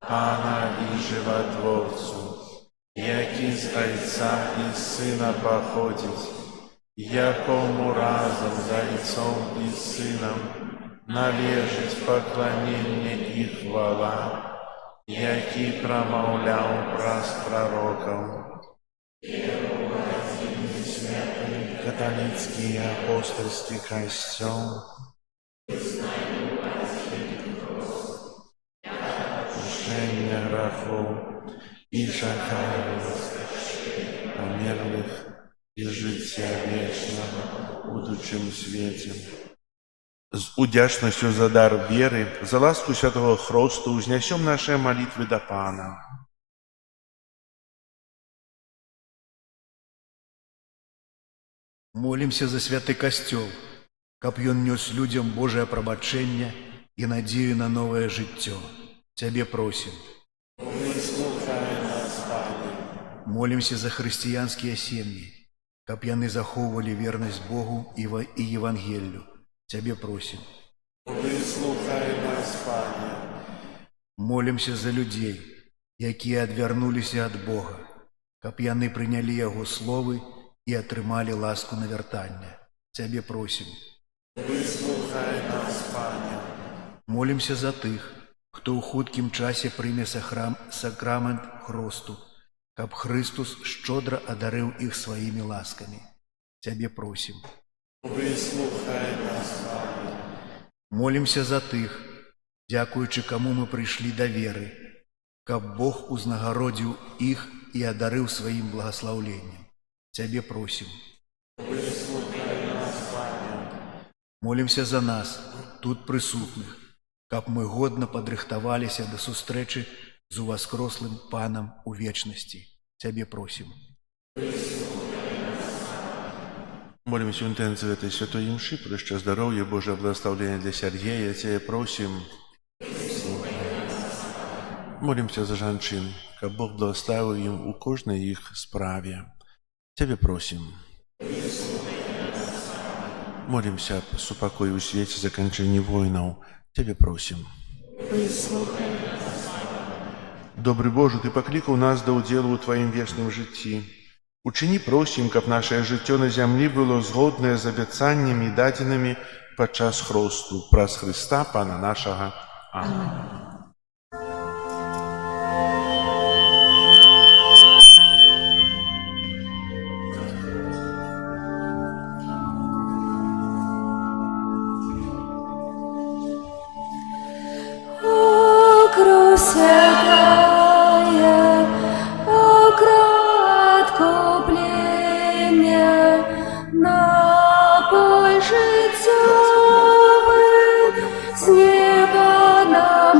Пана і Жыватворцу, які з Айца і Сына паходзіць, якому разом з Айцом і Сынам належыць пакланенне і хвала, які прамаўляў праз прарокаў. Каталіцкі і апостольскі касцёл, прощення грахов і чакаем памерлых і жыцця вечнага ў будучым свеце. З удзячнасцю за дар веры, за ласку святого Хросту ўзнясём нашыя малітвы да Пана. Молимся за святы касцёл, каб ён нёс людям Божае прабачэнне і надзею на новае жыццё. Цябе просім. Выслухай нас, Пане. Молимся за хрысціянскія сем'і, каб яны захоўвалі вернасць Богу і Евангелію. Цябе просім. Выслухай нас, Пане. Молимся за людзей, якія адвярнуліся ад Бога, каб яны прынялі Яго словы і атрымалі ласку навяртання. Цябе просім. Выслухай нас, Пане. Молимся за тых, хто ў хуткім часе прыме сакрамент Хросту, каб Христус шчодра адарыў іх сваімі ласкамі. Цябе просім. Выслухай нас, Пане. Молимся за тых, дзякуючы каму мы прыйшлі да веры, каб Бог узнагародзіў іх і адарыў сваім благаслаўленнем. Цябе просім. Выслухай нас, Пане. Молимся за нас, тут прысутных, каб мы годна падрыхтаваліся да сустрэчы з уваскрослым Панам у вечнасці. Цябе просім. Молимся в интенции этой святой имши, проще здоровья, Божие благословение для Сергея. Тебя просим. Молимся за жанчин, как Бог благословил им у кожной их справе. Тебе просим. Молимся с упокою в свете заканчивания войнов. Тебе просим. Добрый Боже, Ты покликал нас до уделу у Твоим вечным житті. Учини, просим, каб наше життя на землі було згодне з обіцяннями, даденими під час Хросту, праз Христа, Пана нашого. Амінь. О, кровь святая, о, кровь откупления, напой житьевый, с неба нам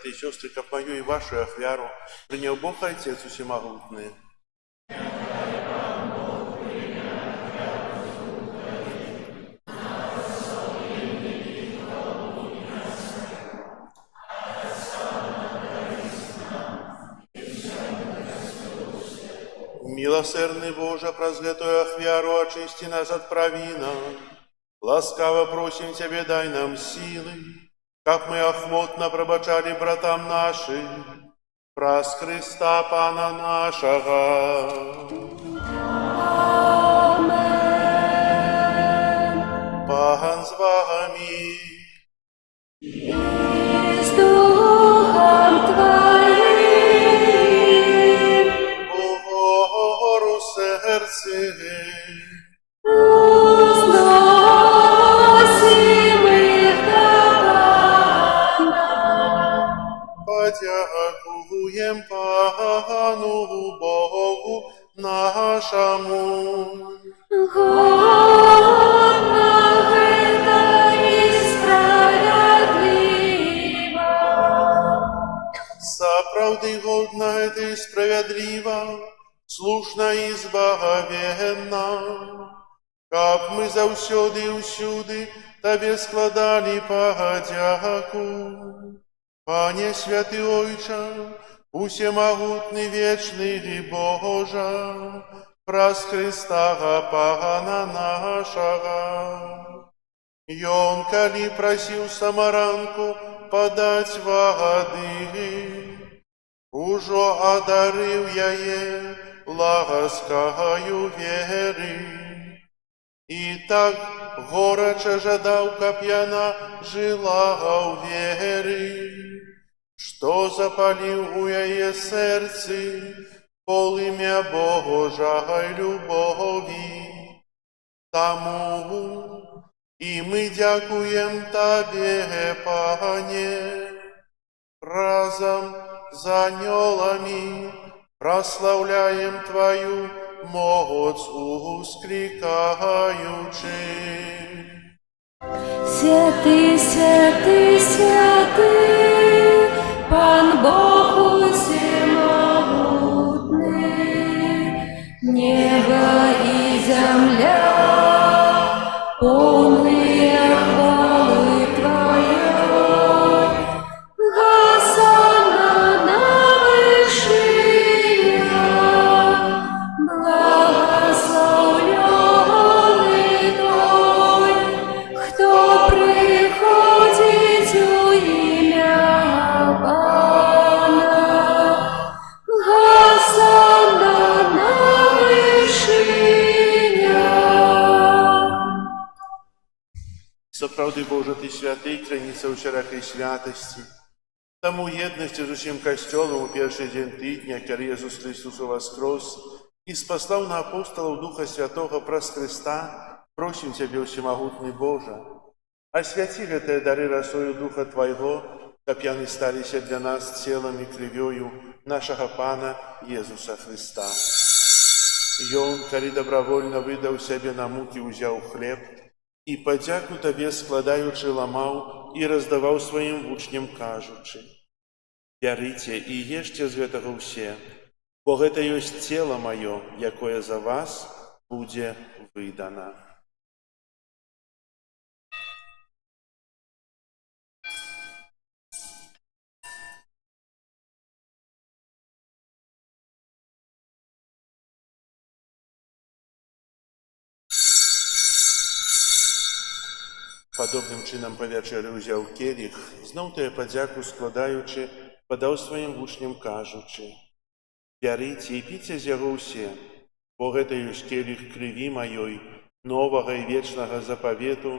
браты и сестры, как мою и вашу ахвяру, принял Бог Отец Всемогутный. Милосердный Боже, прозлетую ахвяру, очисти нас от провина. Ласкаво просим Тебе, дай нам силы, как мы охотно пробачали братам нашим, праз Христа Пана нашего. Пан з вами. И с Духом Твоим Угору серце, возносим их до Пана. подякуем Пану Богу нашему. Годно это и справедливо. Заправды годно это и справедливо, слушно и избавенно, как мы завсёды и усюды Тебе складали подяку. Пане святый Ойче, усемогутный вечный Боже, праз Христа Пана нашего. И он, коли просил самаранку подать воды, уже одарил я ей ласкою веры. И так горяче жадал, как яна жила в веры, что запалил у яе сердце полымя Божьей любови. Тому и мы дякуем Тебе, Пане, разом с анёлами прославляем Твою моц ускликаючи. Святый, святый, святый, Пан Бог всемогутный, небо и земля, полные хвалы Твоей. Госанна на вышинях, благословленный Той, кто приходит у имя Пана. Госанна на вышинях. Соправди Боже, Ти святий, краніця усілякої святості. Тому єдності з усім Костьолом у перший день тижня, коли Ісус Христос воскрес і спаслав на апостолов Духа Святого праз Христа, просим Тебе, всемогутний Боже, освяти гэтыя дары росою Духа Твоего, каб яны сталіся для нас целом і кров'ю нашего Пана Езуса Христа. И Он, коли добровольно выдал себе на муки, узял хлеб, и подяку Тебе складаючи ламаў и раздавал своим учням, кажучи: «Бярыце и ешьте з гэтага ўсе, бо гэта ёсць цело маё, якое за вас будзе выдано». Падобным чынам па вячэры ўзяў келіх, зноў тая падзяку складаючы, падаў сваім вучням, кажучы: «Бярыце і піце з яго ўсе, бо гэта ёсць келіх крыві маёй, новага і вечнага запавету,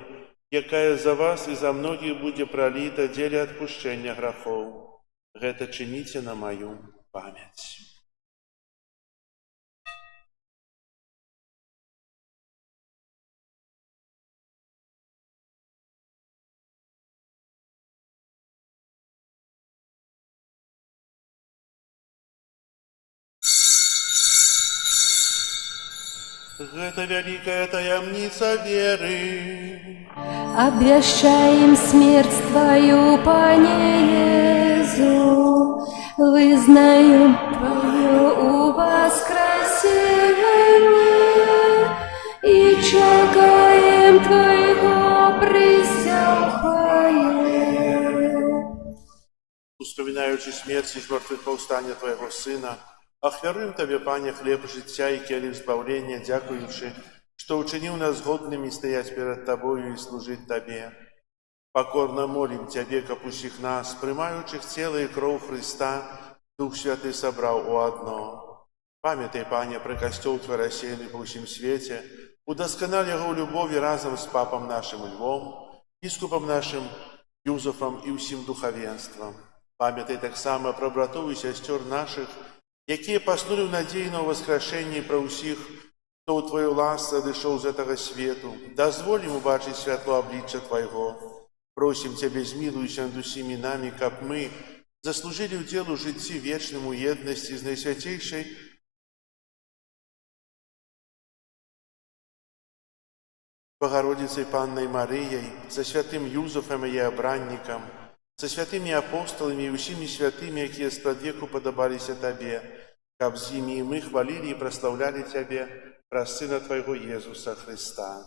якая за вас і за многіх будзе праліта дзеля адпушчэння грахоў. Гэта чыніце на маю памяць». Гэта вялікая таямніца веры. Обвящаем смерть Твою, Пане Отцу, вызнаем Твое воскресение и чекаем Твоего присяхания. Успоминаючи смерть и мертвых повстання Твоего Сына, охвяруем Тебе, Пане, хлеб життя и келих збавления, дякуючи, что учинил нас годными стоять перед Тобою и служить Тебе. Покорно молим Тебе, капущих нас, примающих тело и кровь Христа, Дух Святый собрал у одно. Памятай, Пане, про костел Твой рассеянный по всем свете, удосконали его в любови разом с Папом нашим Львом, Искупом нашим Юзефом и всем духовенством. Памятай так само про братов и сестер наших, які поснули в надії на воскрешенні про усіх, хто у Твою ласку дійшов з этого свету. Дозволь ему бачить святло обличчя Твоего. Просим Тебя, змилуйся над усіми нами, как мы заслужили в делу житті вечному єдності з найсвятейшей Богородицей Панной Марией, со святым Юзефом и обранником, со святыми апостолами и всеми святыми, які сподвеку подобалися Тебе, как с ними и мы хвалили и прославляли Тебе, про Сына Твоего Иисуса Христа.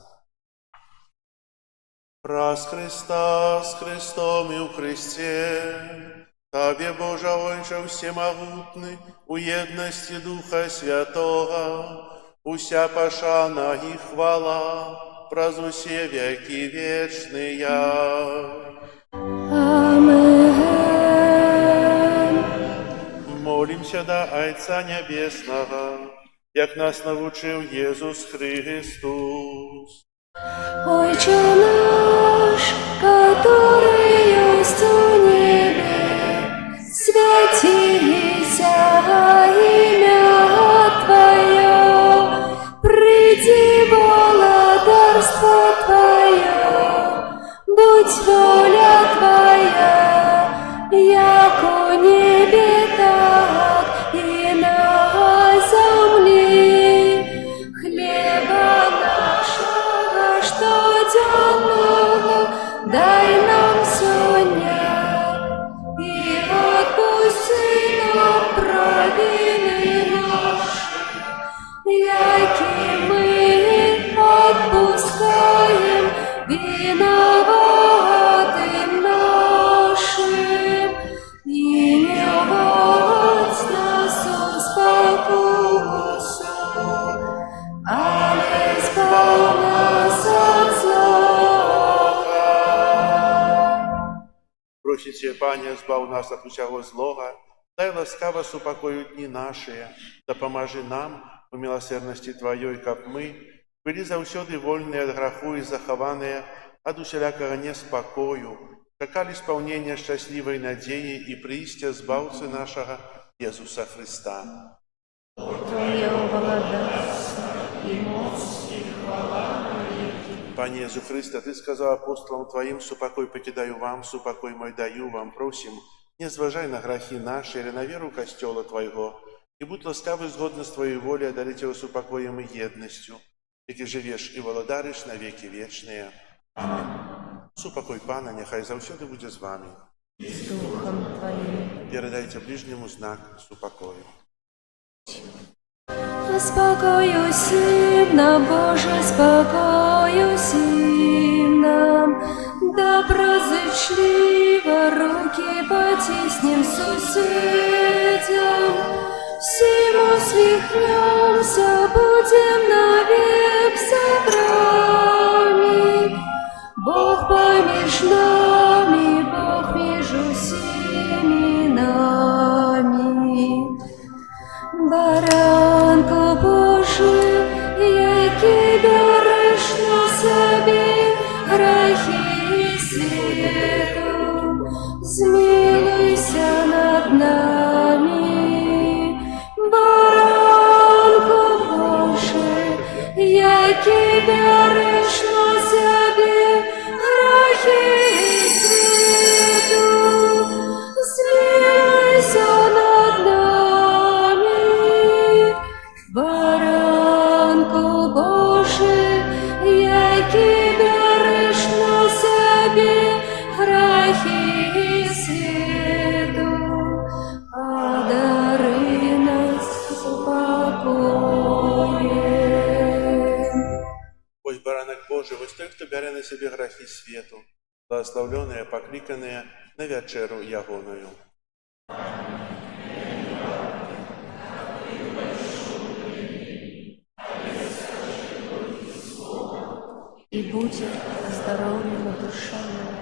Прас Христа с Христом и у Христе, Тебе, Боже, Отче всемогутный, у едности Духа Святого, уся пошана и хвала, празу все веки вечные. Амен. Молимся до Отца Небесного, як нас научил Иисус Христос. Отче наш, который есть у небе, святися имя Твое, приди владарство Твое, будь воля Твоя, як у небе, так и на земле. Хлеба нашего штоденного дай нам сегодня, и отпусти нам провины наши, яки мы отпускаем виноватым нашим, и не вводь нас в спокусу, але избавь нас от злого. Просите, Пане, збав нас от усякого злого, дай ласкаво супокою дни наши, да поможи нам у милосердности Твоей, как мы, были завсёды вольные от греху и захованные от усялякого неспокою, чекали исполнения счастливой надеи и приистя збавцы нашего Иисуса Христа. Твоя благодать и мощь и хвала навеки. Пане Иисус Христе, Ты сказал апостолам Твоим, супокой покидаю вам, супокой мой даю вам, просим, не зважай на грехи наши или на веру костела Твоего, и будь ласкавый згодно с Твоей волей одарить его супокоем и едностью, яки живешь и володаришь на веки вечные. Аминь. Супокой Пана, нехай завсёды буде з вами. С Духом Твоим. Передайте ближнему знак супокою. Спокою всім нам, Боже, спокою всім нам, доброзичливо руки потиснем сусідям, всім усміхнемся, будем навек собрани. Бог поміж нами, Бог між усіми нами. Баранко Божий, який береш на собі грехи світу, змилуйся над нами. Баранко себе грехи свету, благословленные, покликанные на вечеру ягоную. И будет здоровьем душа моя.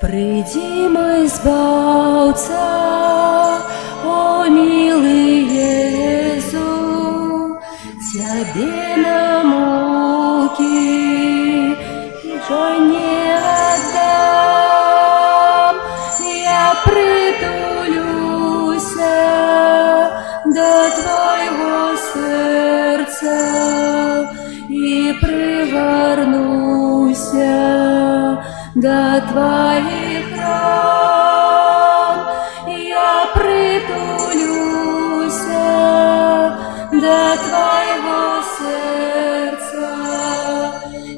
Приди, мой избавца, о милый Иисус, Тебе на муки еще не отдам. Я притулюся до Твоего сердца и пригорнуся до Твоих ран. Я притулюся до Твоего сердца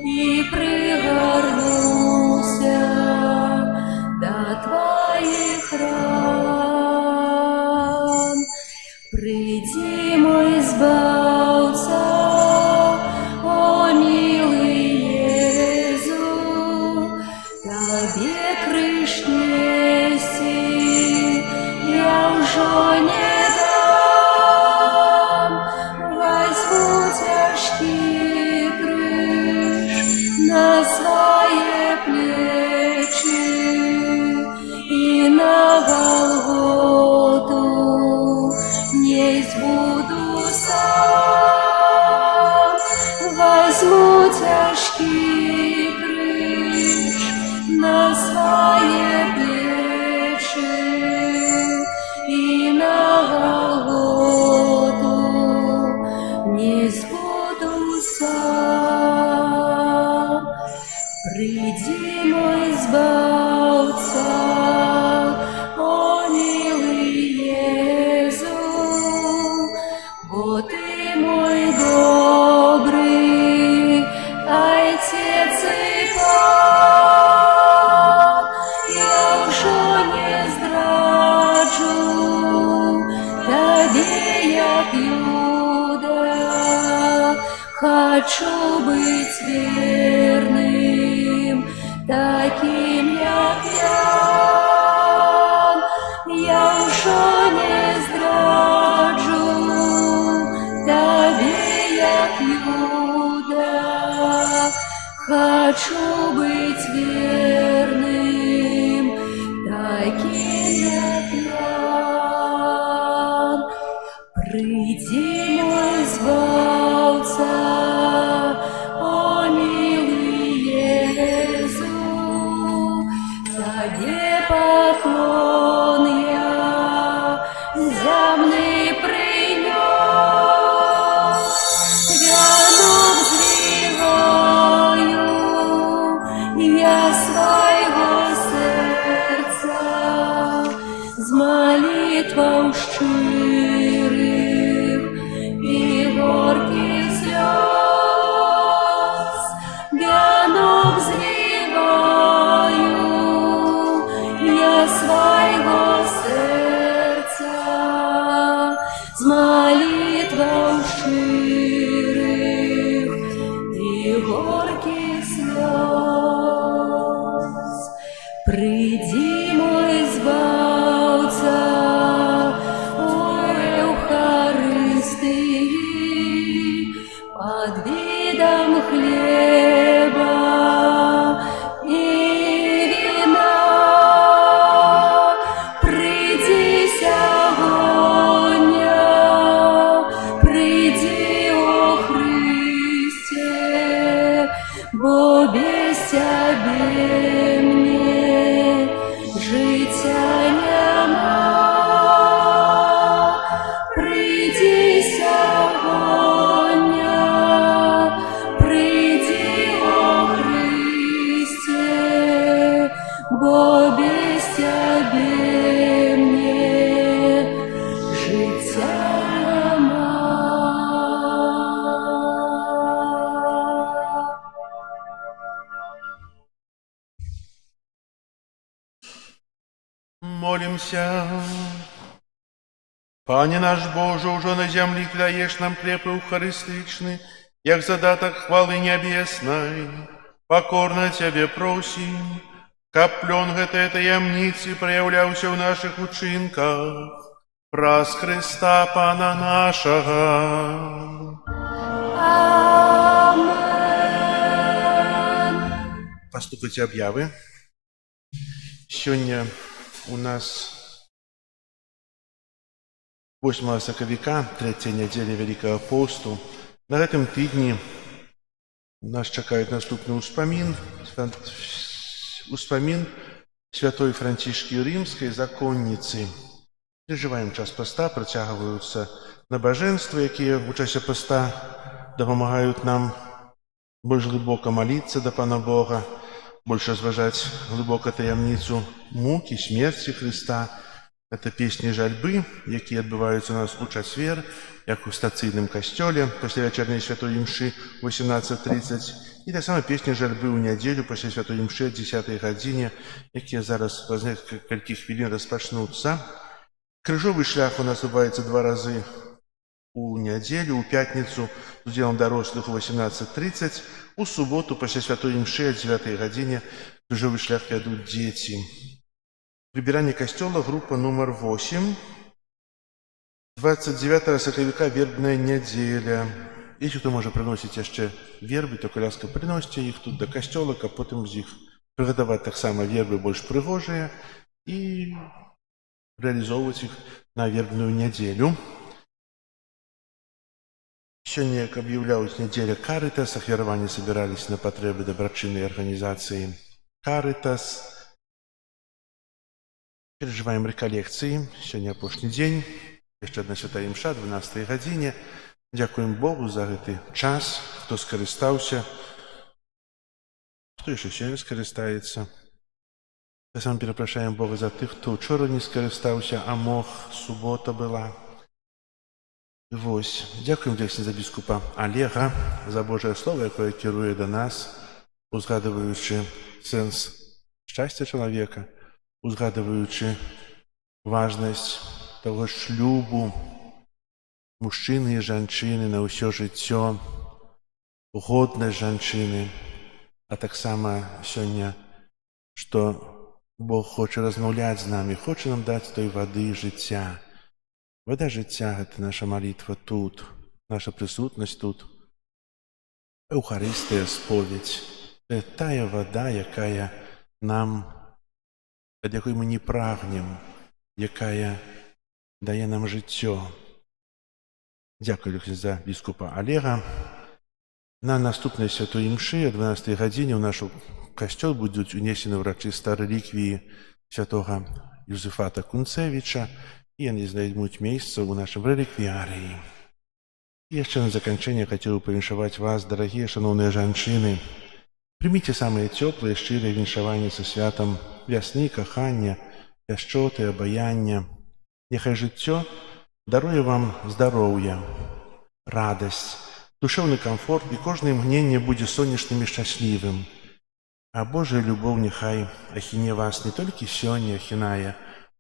и пригорнуся до Твоих ран. Приди, мой избавца, о милый Иисус, Тебе крыш нести я уже не дам. Возьму тяжкий крыш на свои плечи и на Голготу несть буду сам. Возьму тяжкий крыш на свои плечи и на Голготу несть буду сам. Приди, мой избавца, о милый Иисус, бо Ты мой добрый Отец и Пан. Я уже не здраджу Тебе, як Юда, хочу быть верным, таким, як Ян. Я уже не здраджу Тебе, як Юда, хочу быть верным, таким, як Ян. Приди, мой избавца, о милый Иисус, Тебе поклон я земный принес. Вянок взрываю я своего сердца с молитвой щирых и горьких слез. Вянок взрываю я своего сердца с молитвой щирых и горьких слез. Приди, мой избавца, о Евхаристии, под видом хлеба и вина. Приди сягоня, приди, о Христе, бо без Тебе мне життя нема. Приди сягоня, приди, о Христе, бо без Тебе мне Молимся. Пане наш Боже, уже на землі даєш нам хліб евхаристичний, як задаток хвали небесной. Покорно Тебе просим, каб плен гэтай таямницы проявляўся ў наших учинках. Праз Христа Пана нашего. Амен. Постукайте объявы. Сегодня у нас 8 сакавіка, 3 неделя Великого посту. На этом тыдні нас чакает наступный успомин святой Францішкі Рымской законницы. Переживаем час поста, працягваюцца набажэнствы, якія ў часе поста дапамагаюць нам больш глыбока молиться до Пана Бога, больше разважать глубоко таямницу муки, смерти Христа. Это песни жальбы, якія адбываюцца у нас у чацвер, як у стацыйным касцёле, пасля вячэрняй святой імшы 18:30, і таксама песні жальбы ў нядзелю пасля святой імшы 10 гадзіне, якія зараз праз некалькі хвілін распачнуцца. Крыжовы шлях у нас адбываецца 2 разы у нядзелю, у пятніцу з удзелам дарослых у 18:30, у суботу пасля святой імшы о 9 гадзіне крыжовы шлях вядуць дзеці. Прыбіранне касцёла, група нумар 8, 29 сакавіка вербная нядзеля. Если хто можа прыносіць яшчэ вербы, то каляска прыносьце іх тут да касцёла, каб потым з іх прыгатаваць таксама вербы больш прыгожыя і реалізоўваць іх на вербную нядзелю. Сёння, як аб'яўляюць нядзеля Карытас, ахвяраванні собирались на патрэбы дабрачыннай арганізацыі Карытас. Переживаем реколекции. Сегодня апошні дзень. Яшчэ одна святая імша, 12 гадзіне. Дзякуем Богу за гэты час, хто скарыстаўся, хто яшчэ сёння скарыстаецца. Таксама перапрашаем Бога за тых, хто учора не скарыстаўся, а мог, субота была. Вось. Дзякуем дзякуем за біскупа Олега, за Божае Слово, якое кіруе да нас, узгадываючы сэнс шчасця чалавека, узгадываючы важнасць таго шлюбу мужчыны і жанчыны на ўсё жыццё, годнасць жанчыны, а таксама сёння, што Бог хоча размаўляць з намі, хоча нам даць той вады жыцця. Вода жыцця – гэта наша молитва тут, наша присутнасць тут. Эўхарыстыя, споведь – это тая вода, якая нам, ад якой мы не прагнем, якая дае нам жыццё. Дзякую за біскупа Олега. На наступнай святой імшы о 12 гадзіне ў наш касцёл будуць унесены ўрачыста рэліквіі святога Юзефата Кунцевіча, и они знайдуць месца ў нашым рэліквіярыі. І яшчэ на заканчэнне хацеў павіншаваць вас, дарагія шаноўныя жанчыны. Прыміце самыя цёплыя, шчырыя віншаванні са святам вясны, кахання, пяшчоты, абаяння. Няхай жыццё даруе вам здароўе, радасць, душэўны камфорт, і кожнае імгненне будзе сонечным і шчаслівым. А Божая любоў няхай ахіне вас не толькі сёння ахінае,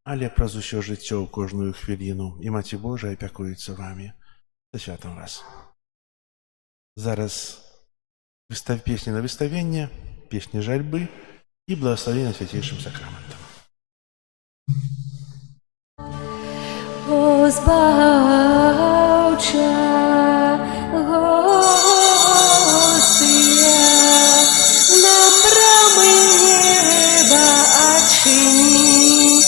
але праз усё жыццё ў кожную хвіліну. І Маці Божая апякуецца вамі. Са святам вас. Зараз песні на выставенне, песні жальбы і благословення святейшым сакраментам. О, збавча, Господи, нам брамы неба адчыні,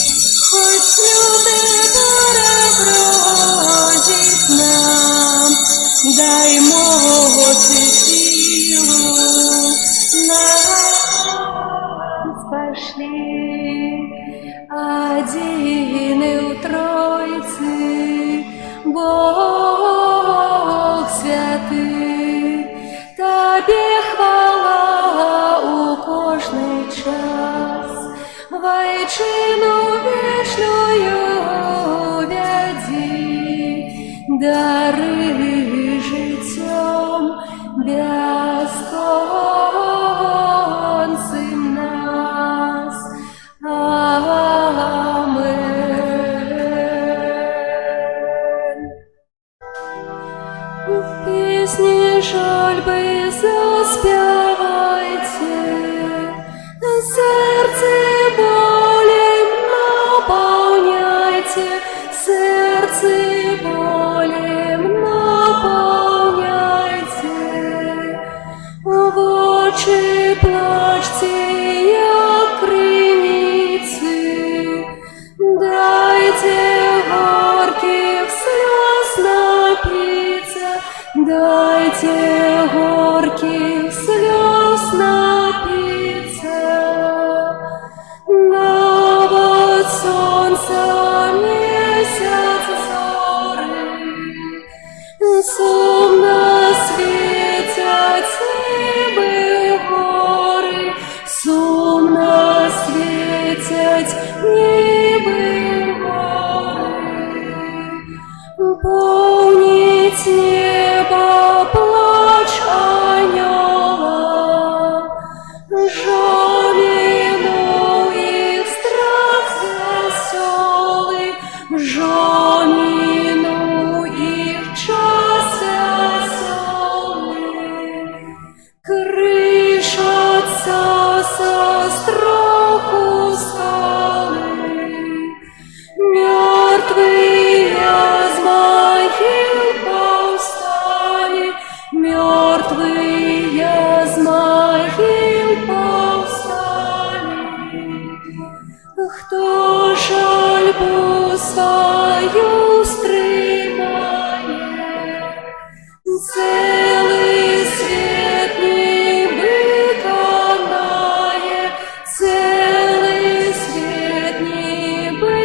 хоть слёзы гора бродит нам, дай моц и силу нас пошли, один у Троицы, Бог святый, Тебе хвала у кожный час, вайчину вечную вяди, дары жыццём бясконцым нас. Амен. очі плачці, як криниці. Дайте горьких слез напиться, дайте горьких слез напиться. Навод солнца, месяц, зоры, сумно светят небо горы, сумно светят небо горы. Помнить небо плач анёла, жомину их страх веселый, жомину их час веселый. Крышатся со страху скалы, мертвые с могил повстали, мертвые с могил повстали. Кто жальбу свою стримает, целый свет небы канает, целый свет небы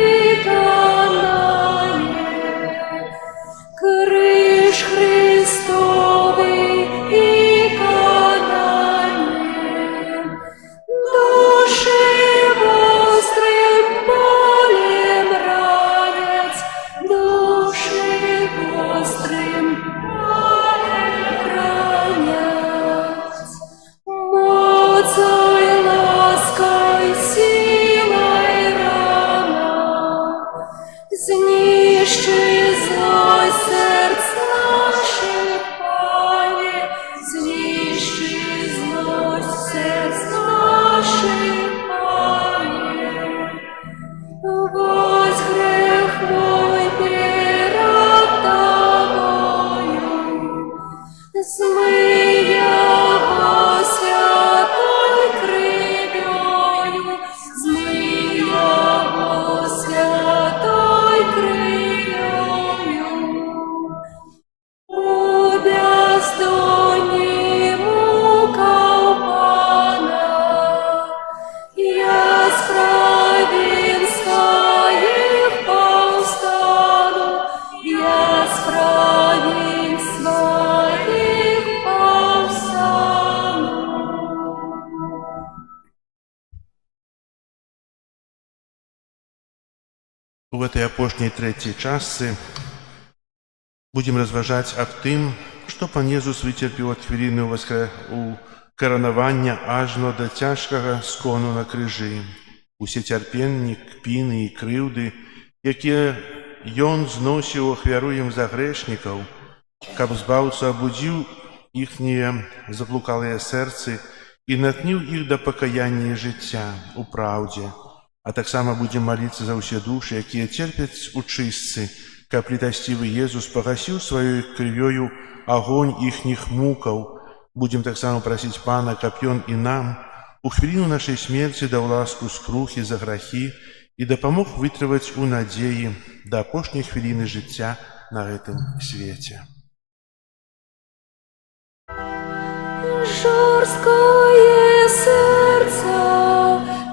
канает. Крыш Христовый и канает, души острым болем ранят, души острым болем ранят. Моцой, лаской, силой рано, знищи злость сердц наших, Пане, знищи злость сердц наших, Пане. Вось грех мой перед Тобою, змый его святой кров'ю, змый его святой кров'ю. У бездонні мукав Пана, я з правин своїх повстану, я з правин своїх повстану. У этой апошняй трэцяй частцы будем разважаць аб тым, што пан Езус выцерпеў ад хвіліны у каранавання ажно да цяжкага скону на крыжы. Усе цярпенні, кпіны і крыўды, якія ён зносіў, ахвяруем за грэшнікаў, каб збаўца абудзіў іхнія заблукалыя сэрцы і натніў іх да пакаяння і жыцця у праўдзе. А таксама будзем маліцца за ўсе душы, якія церпяць у чыстцы, каб літасцівы Езус пагасіў сваёй крывёю агонь іхніх мукаў. Будзем таксама прасіць Пана, каб Ён і нам у хвіліну нашай смерці даў ласку скрухі за грахі і дапамог вытрываць у надзеі да апошняй хвіліны жыцця на гэтым свеце. Жорсткое серце,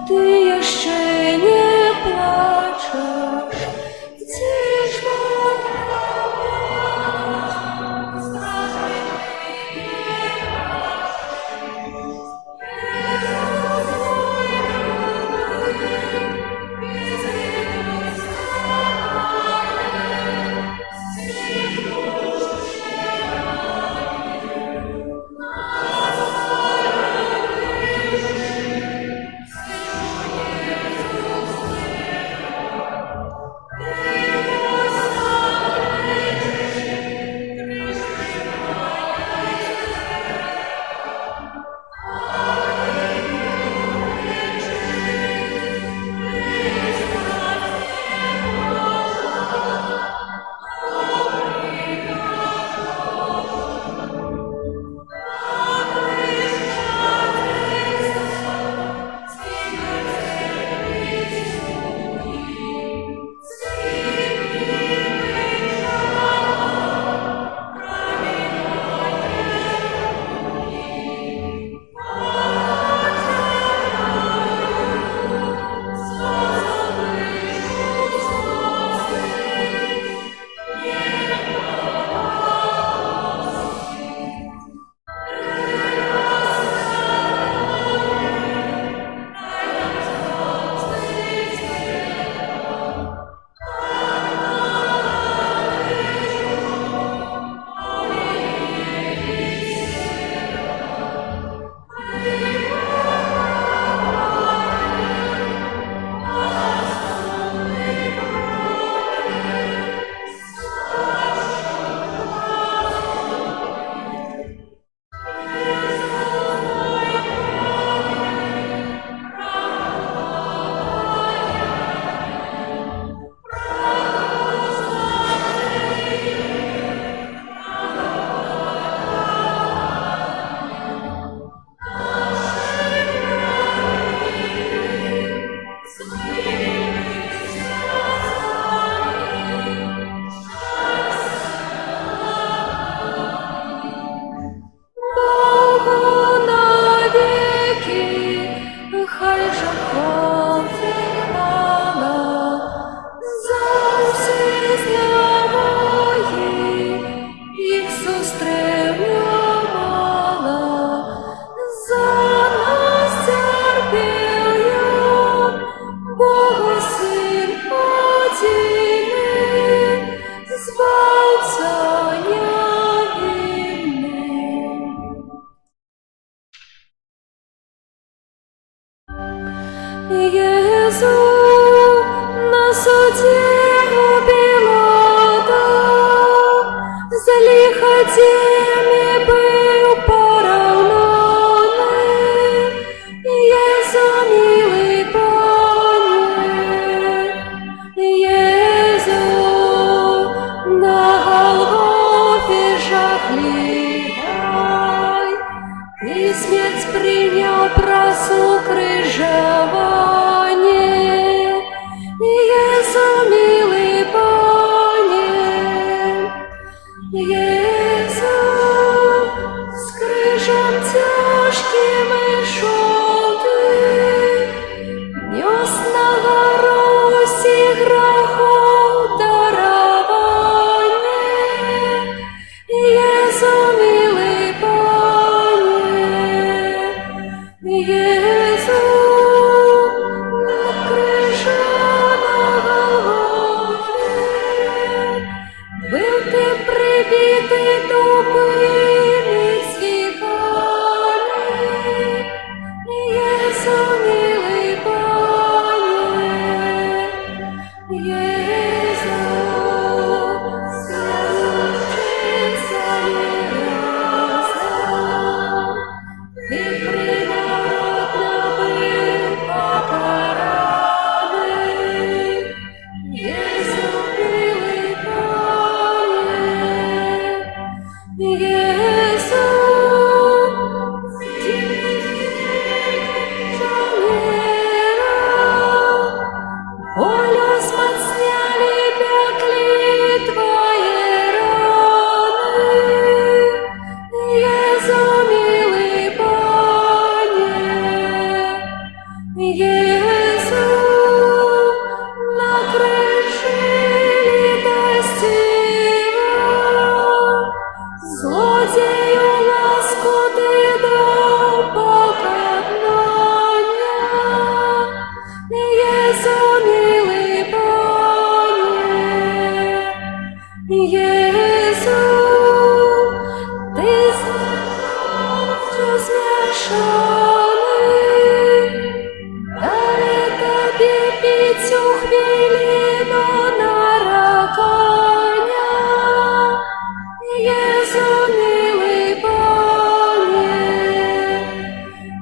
ти ще не плачеш, ці ж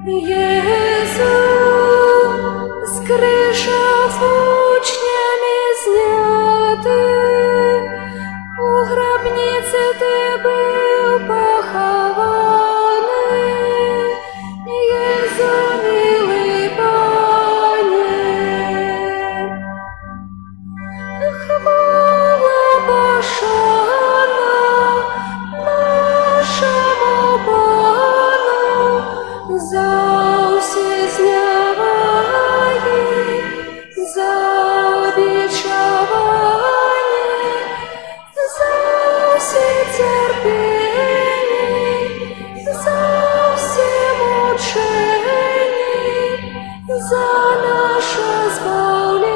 Jezu, z krzyża włóczniami zняty, u grobnicy Ty był pochowany. Jezu, miły Panie, chwała Bożana naszemu Panu, za всі зняваї, за обічування, за всі терпіння, за всі мучення, за наше збавлення.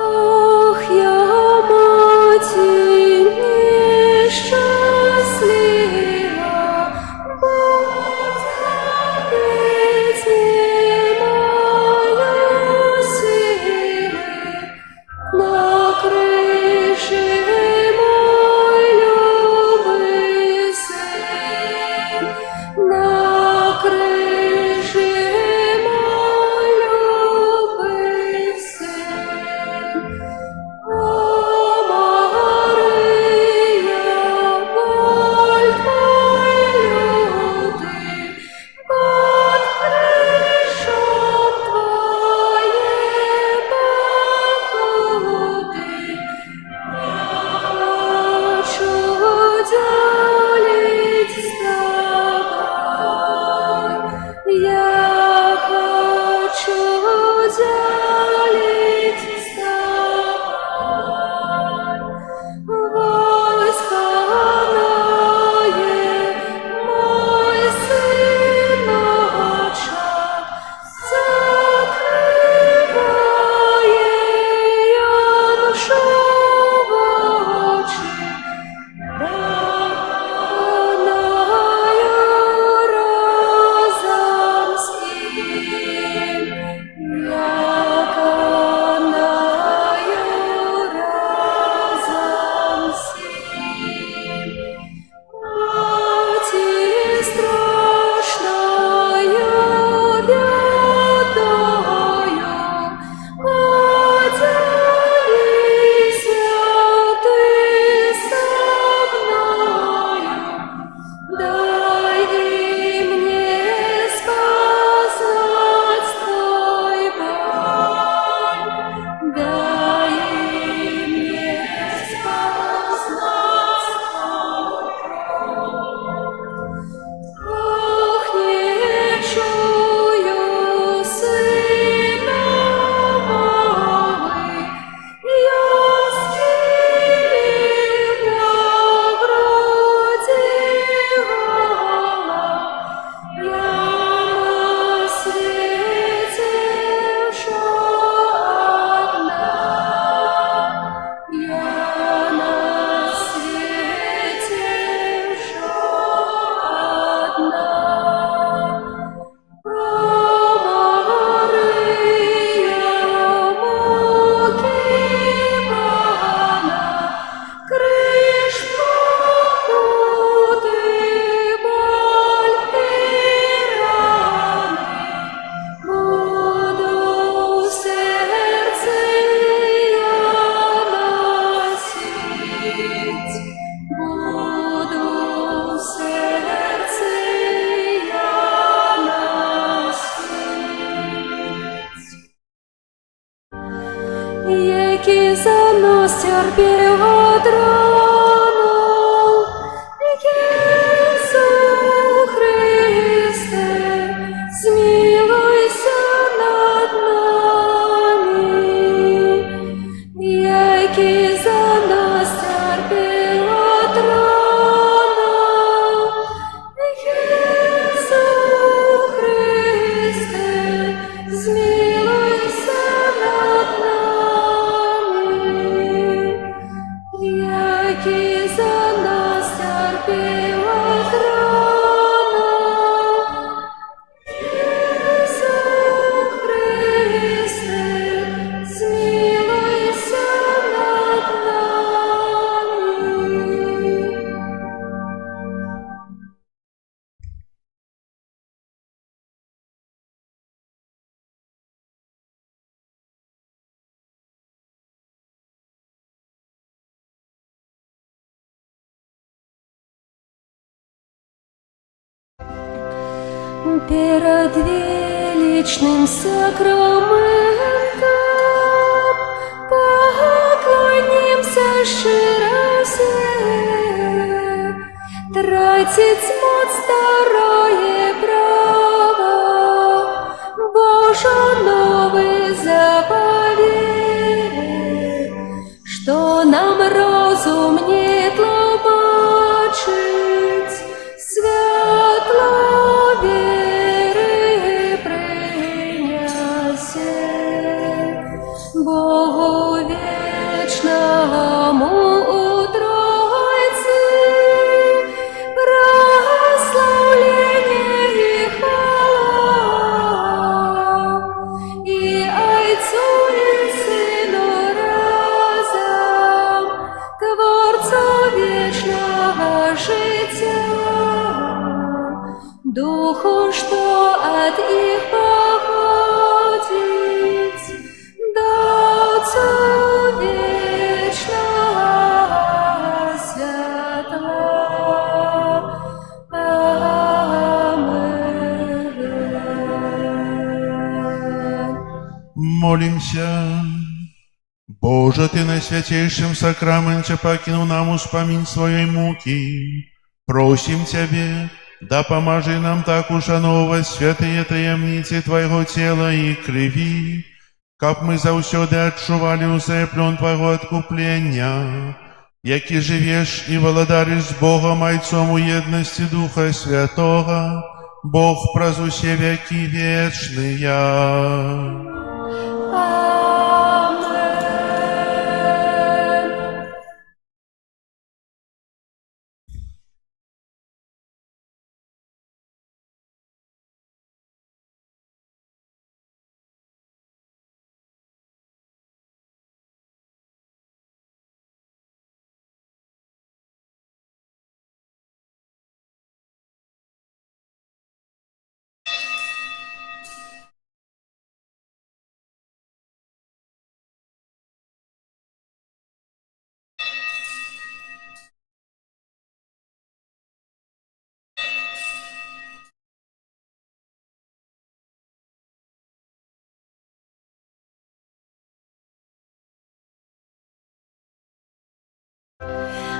Ох, я маті нещаслива, бо зрадить немає сили. На крижі мой любий син, на крижі мой любий син. О, Марія, боль твой лютий, під крижом твоє покути. Хочу ділить з тобою, я хочу ділить з тобою. Войска гнає мой синочок, закриває яншов очі. Ранаю разом з ним, як ранаю разом з ним. Маті страшною бідою, поділися ти со мною, дай и мне спознать твой боль, дай и мне спознать твой боль. Ох, не чую сына мови, я скилив на груди голов, я на свете вже одна, я на свете вже одна. О, Марія, муки Івана, криж покути, боль і рани, буду в серці я носить, буду в серці я носить. Які за нас терпів от рану, Єсу Христе, змилуйся над нами. Які за нас терпів от рану, Єсу Христе, змилуйся над нами. перед величным сакраментом поклонимся щиро все, тратить моц второе право, Божа новый заповедь, что нам розум не тлумачить, святло веры принясе, Богу вечному у Тройцы прославление и хвала, и Отцу и Сыну разом, Творцу вечного життя, Духу, что от их походить, до Отцу вечного святла. Аминь. Молимся. Боже, Ты на святейшем сакраменте покинул нам успомин своей муки. Просим Тебе, да поможи нам так ушановывать святые таємниці Твоего тела и крови, как мы заўсёды адчували усе плен Твоего откупления, які живешь и владаришь с Богом Отцом у едности Духа Святого, Бог праз усе веки вечные. Amen.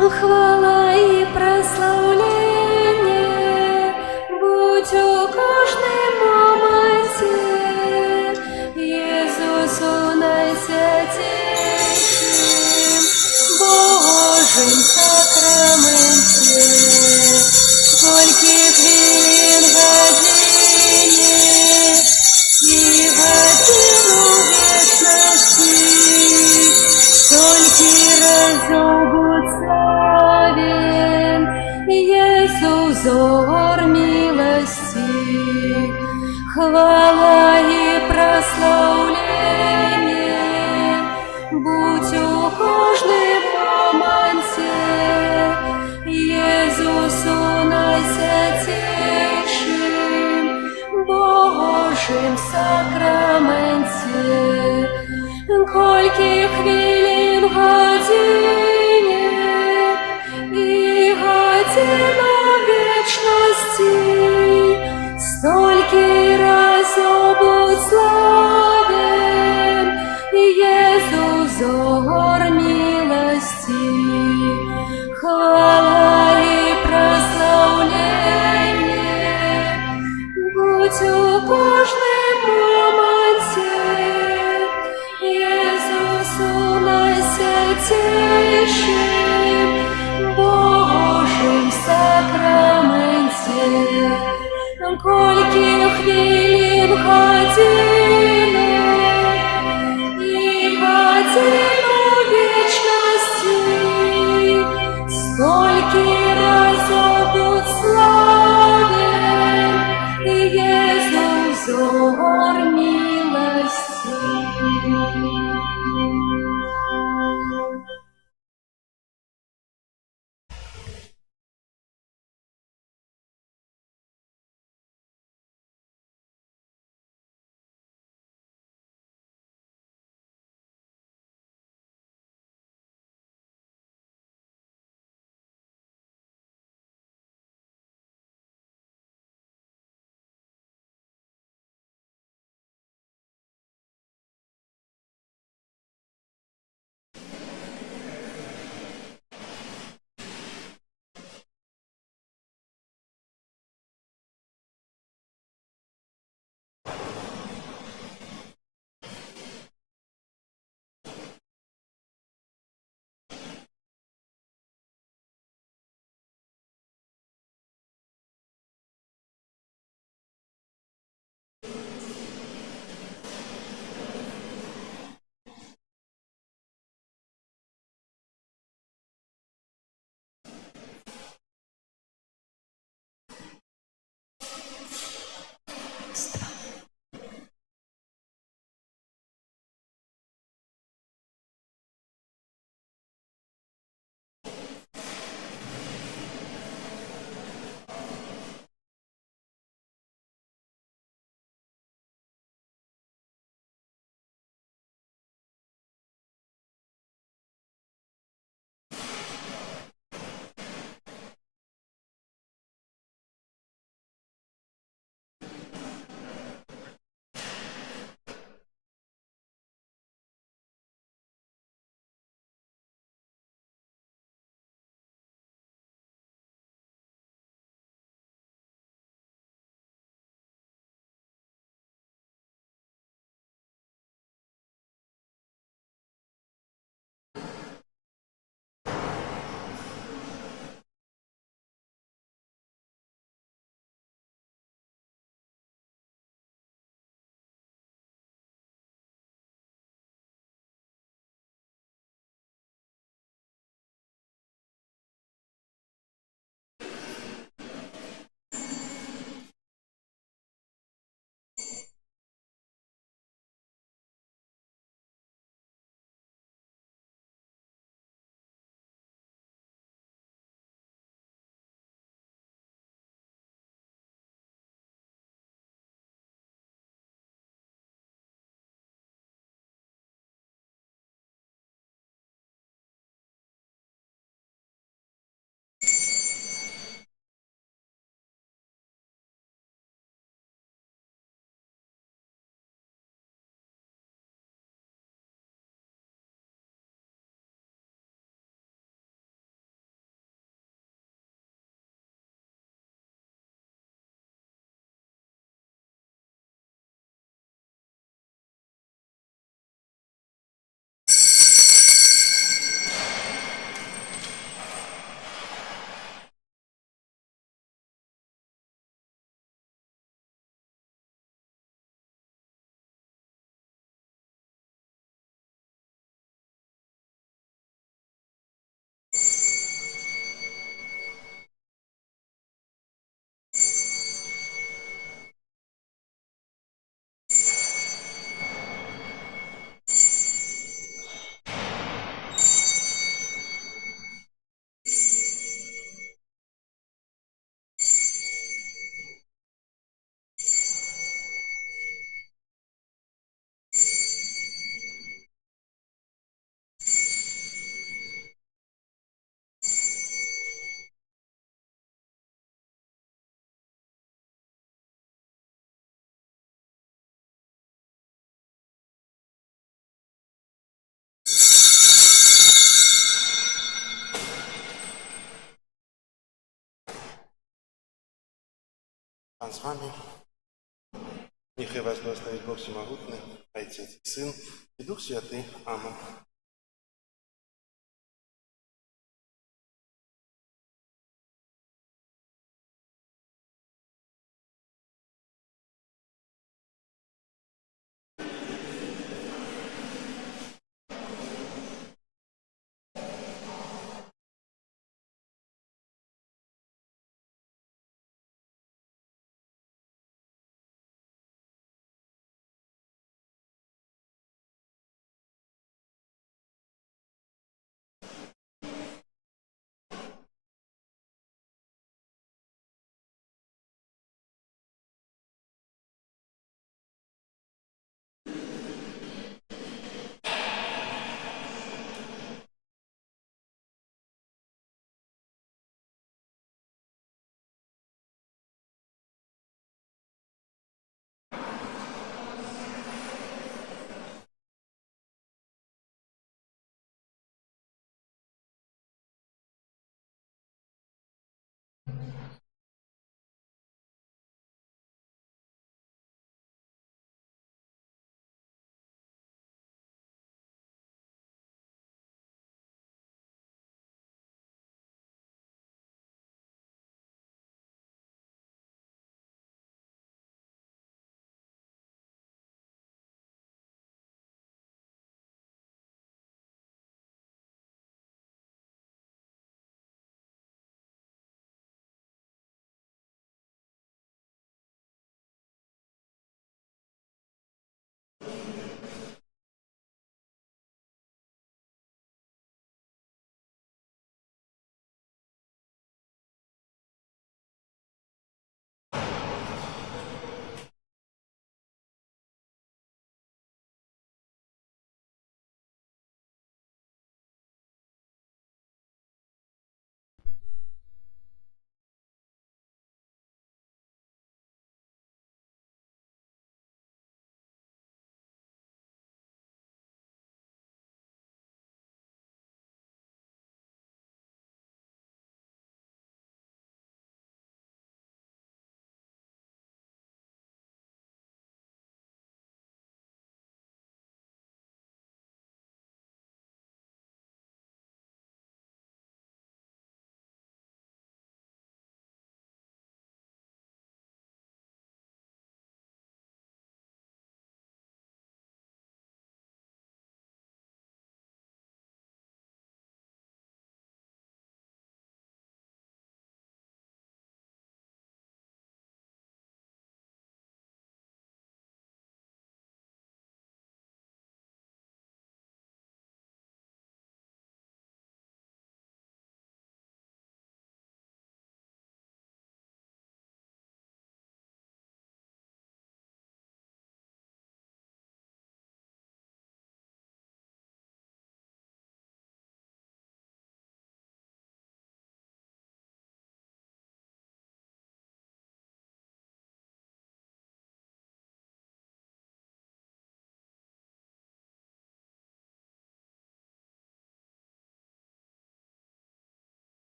Хвала и прославление будь у каждом моменте Иисусу наисвятейшим Божьим сакраменте, скольких хвилин године и годину вечности, стольки разов будь славен, Иисус, взор милости, хвала и прославление будь у каждом моменте Иисусу наисвятейшим Божьим сакраменте, кольки хвилин године и годину вечности, стольки разов будь славен, Иисус, взор милости, хвала и прославление будь у каждом моменте Иисусу наисвятейшим Божьим сакраменте, кольки хвилин годину и годину вечности, Пан з вами. Нехай вас благословить Бог Всемогутний, Отець і Син, і Дух Святий. Амінь.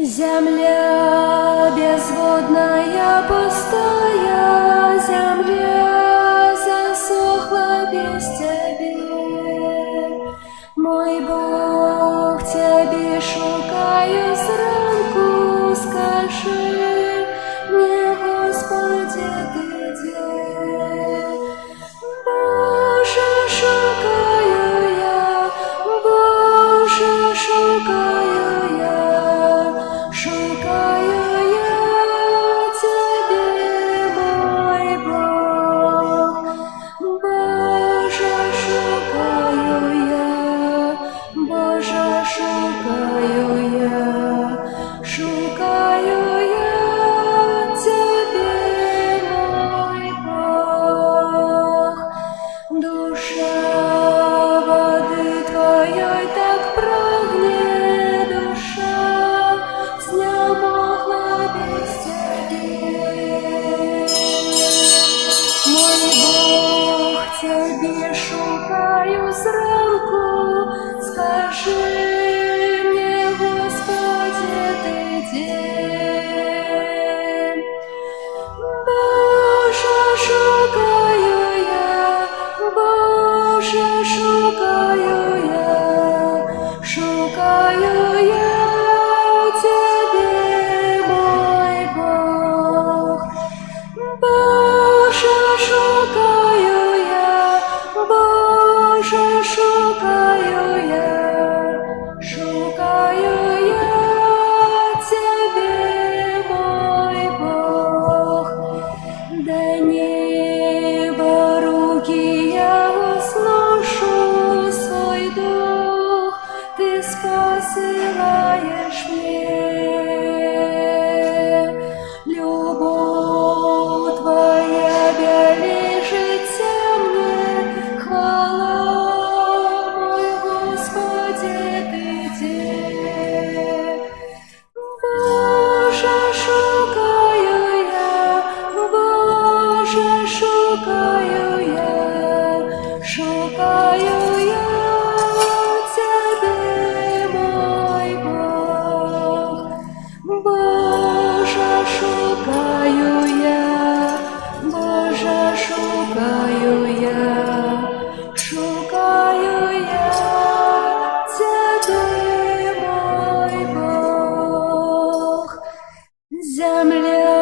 Земля безводная, пустая, земля засохла без Тебе. Мой Бог, Тебе шукаю зранку, скажи мне, Господи, Ты где? Боже, шукаю я, Боже, шукаю я. Шукаю я Тебе, мой Бог, Боже, шукаю я, Боже, шукаю я, шукаю я Тебе, мой Бог. Душа воды Твоей так прагнет, душа знемогла без Тебе. Мой Бог, Тебе шукаю зранку, скажи мне, Господи, Ты где? Боже, шукаю я, Боже, шукаю я, шукаю я Тебе, мой Бог. Боже, шукаю я, Боже, шукаю я, шукаю я Тебе, мой Бог. До неба руки я возношу, свой дух Ты спосылаешь мне. Любовь Твоя бележит мне, хвала мой, Господи, Ты где? Боже, шукаю я, Боже, шукаю я, шукаю я Тебе, мой Бог. Боже, шукаю я, Боже, шукаю я, шукаю я Тебе, мой Бог. Земля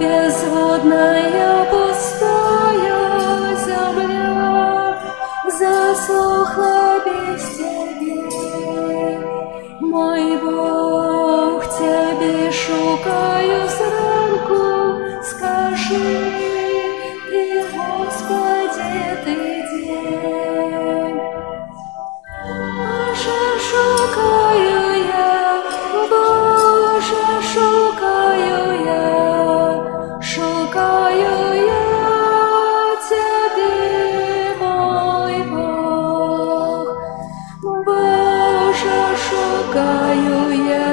безводная, пустая, земля засохла без Тебе. Мой Бог, Тебе шукаю зранку, скажи Ты, Господи, Ты где? Боже, шукаю я, Боже, шукаю я, шукаю я Тебе, мой Бог. Боже, шукаю я,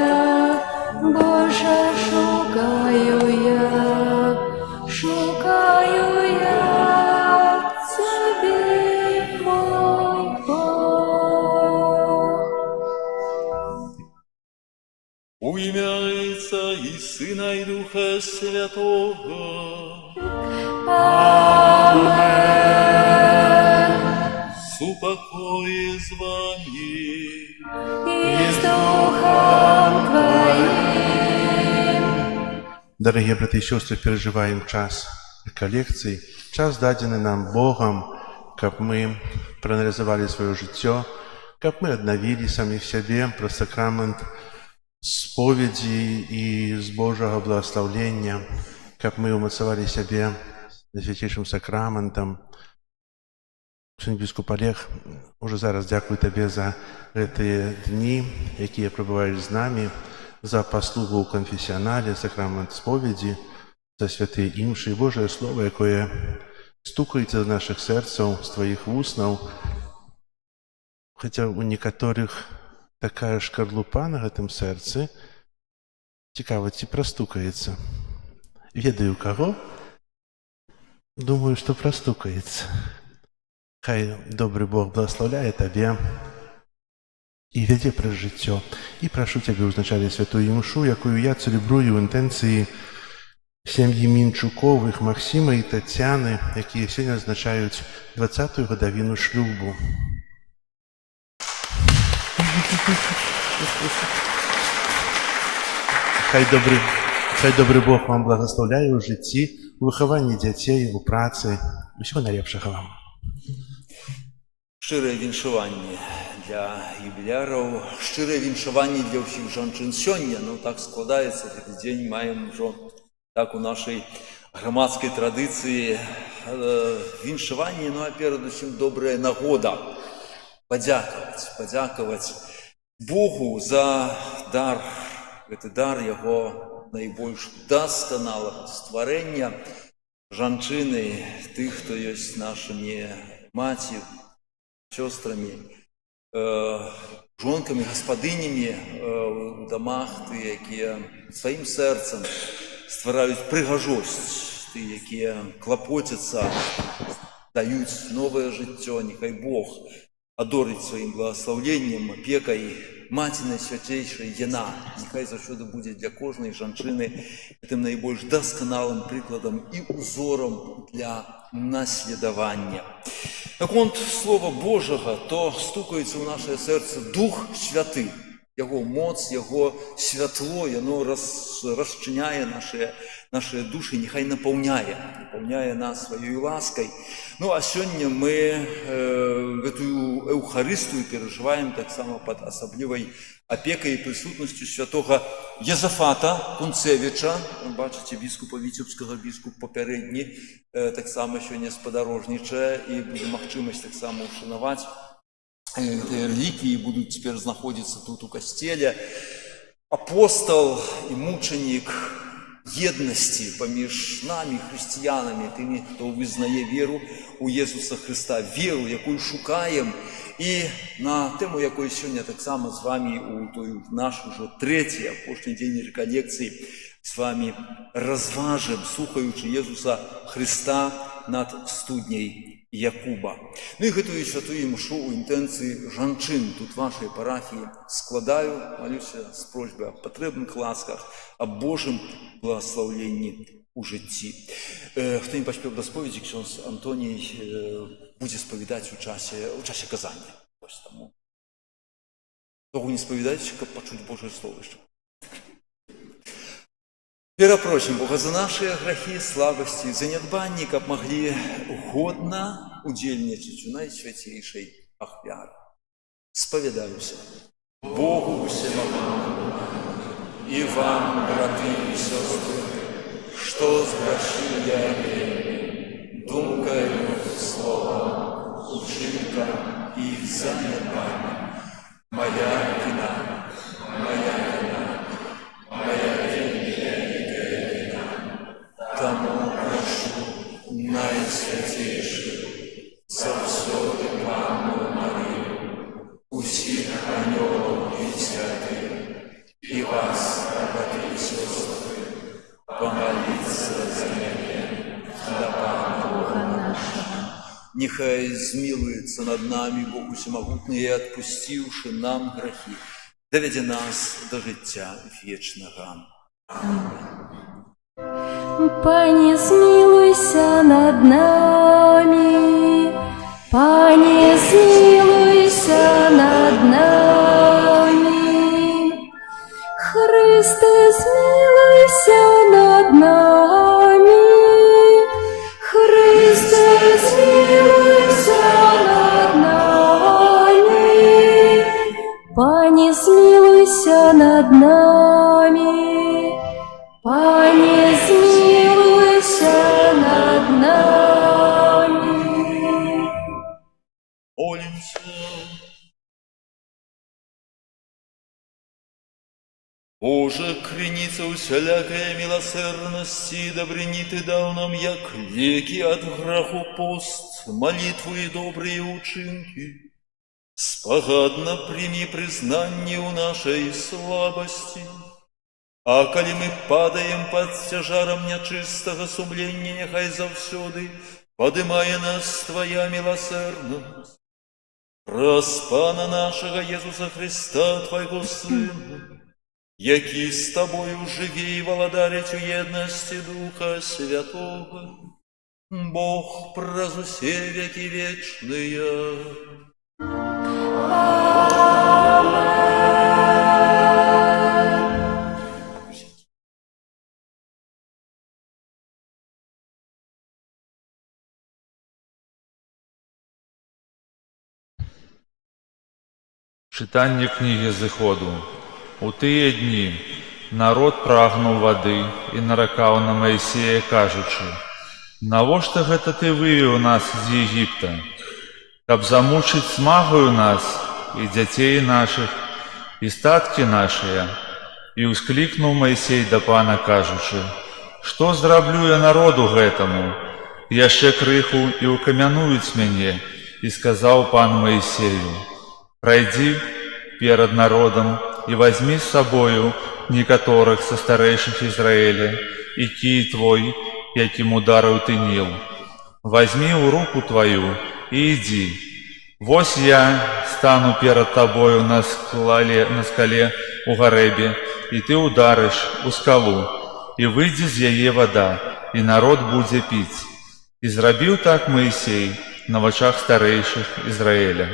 Боже, шукаю я, шукаю я Тебе, мой Бог. У ім'я Отця і Сина і Духа Святого. Amen. Супокої з вами. И с Духом Твоим. Дорогие братья и сестры, переживаем час реколекций, час, даденный нам Богом, как мы проанализовали свое житие, как мы обновили сами в себе про сакрамент споведи и с Божьего благословения, как мы умацовали себе святейшим сакраментом. Сьогодні біскуп Олег, уже зараз дякую Тобі за ці дні, які перебуваєш з нами, за паслугу ў канфесіянале, сакрамент споведзі, за святыя імшы і Божае Слово, якое стукаецца з нашых сэрцаў, з тваіх вуснаў. Хаця у некаторых такая шкарлупа на гэтым сэрцы, цікава, ці прастукаецца. Ведаю каго? Думаю, што прастукаецца. Хай добры Бог благословляе табе і вядзе праз жыццё. І прашу цябе ўзначалі святую імшу, якую я цэлебрую ў інтэнцыі сям'і Мінчуковых, Максіма і Тацяны, якія сёння адзначаюць 20-ю гадавіну шлюбу. Хай добры Бог вам благословляе ў жыцці, у выхаванні дзяцей, у працы. Усього найлепшага вам. Шчырае віншаванне для юбіляраў, шчырае віншаванне для ўсіх жанчын сёння. Ну, так складаецца, гэты дзень маем ужо так у нашай грамадскай традыцыі віншаванне, ну а перадусім добрая нагода падзякаваць Богу за дар, гэты дар яго найбольш дасканалага стварэння, жанчыны, тых, хто ёсць нашымі маці, сёстрамі, жонкамі, гаспадынямі ў дамах, тыя, якія сваім сэрцам ствараюць прыгажосць, тыя, якія клапоцяцца, даюць новае жыццё. Няхай Бог адорыць сваім благаслаўленнем, апекай Маці Найсвяцейшай яна. Няхай заўсёды будзе для кожнай жанчыны гэтым найбольш дасканалым прыкладам і узорам для наследавання. Наконт Слова Божага, то стукаецца ў нашае сэрца Дух Святы. Яго моц, яго святло, яно расчыняе нашыя душы, няхай напаўняе нас сваёй ласкай. Ну, а сёння мы гэтую Эўхарыстыю перажываем таксама пад асаблівай апекай і прысутнасцю святога Язафата Кунцевіча. Бачыце, біскупа Віцебскага, біскуп папярэдні, таксама сёння спадарожнічае, і будзе магчымасць таксама ушанаваць гэтыя рэліквіі, будуць цяпер знаходзіцца тут у касцеле. Апостал і мучанік еднасці паміж намі, хрысціянамі, тымі, хто вызнае веру ў Езуса Хрыста, веру, якую шукаем, і на тэму, якой сёння таксама з вамі у той наш ужо трэці, апошні дзень рэкалекцыі з вамі разважым, слухаючы Езуса Хрыста над студняй Якуба. Ну і гэтую святую імшу ў інтэнцыі жанчын тут вашай парафіі складаю, малюся з просьбай аб патрэбных ласках, аб Божым благаслаўленні ў жыцці. Хто не паспеў да споведзі, ксёндз Антоній будзе спавядаць у часе казання. Вось таму. Того не спавядайце, каб пачуць Божае Слово яшчэ. Перапросім Бога за нашыя грахі, слабасці, занядбанні, каб маглі годна удзельнічаць у найсвяцейшай ахвяры. Спавядаюся Богу усемагутнаму і вам, браты і сёстры, што зграшыў я думкаю, словам, учынкам і занядбаннем. Моя віна, моя таму прашу найсвяцейшую заўсёды Панну Марыю, усіх анёлаў і святых, і вас, браты і сёстры, помоліцца за мяне для Пана Бога нашего. Нехай змілуецца над намі Бог усемагутны і, адпусціўшы нам грахі, давядзе нас да жыцця вечнага. Пане, змилуйся над нами, Пане, змилуйся над нами, Христе, змилуйся над нами, Христе, змилуйся над нами, Пане, змилуйся над нами, Пане, змилуйся над нами. Молимся. Боже, криница усялякая милосердности, и добрыни Ты дал нам, як леки от граху пост, молитву и добрые учинки. Спогадно прими признание у нашей слабости. А коли мы падаем под тяжаром нечистого сумления, нехай завсёды подымая нас Твоя милосердность. Раз Пана нашего Иисуса Христа, Твоего Сына, які з Тобою живі і володарить у єдності Духа Святого, Бог праз усе веки вечные. Читання книги Зыходу. У тыя дні народ прагнуў вады і наракаў на Маісея, кажучы: «Навошта гэта ты вывеў нас з Егіпта? Каб замучыць смагаю нас і дзяцей нашых, і статкі нашыя». І ўсклікнуў Маісей да Пана, кажучы: «Што зраблю я народу гэтаму? Яшчэ крыху і ўкамянуюць мяне». І сказаў Пан Маісею: «Прайдзі перад народам і вазьмі з сабою некаторых са старэйшых Ізраэля і кій твой, якім ударыў ты Ніл. Вазьмі ў руку твою і ідзі. Вось я стану перад табою на скале у Гарэбе, і ты ударыш у скалу, і выйдзе з яе вада, і народ будзе піць». І зрабіў так Маісей на вачах старэйшых Ізраэля.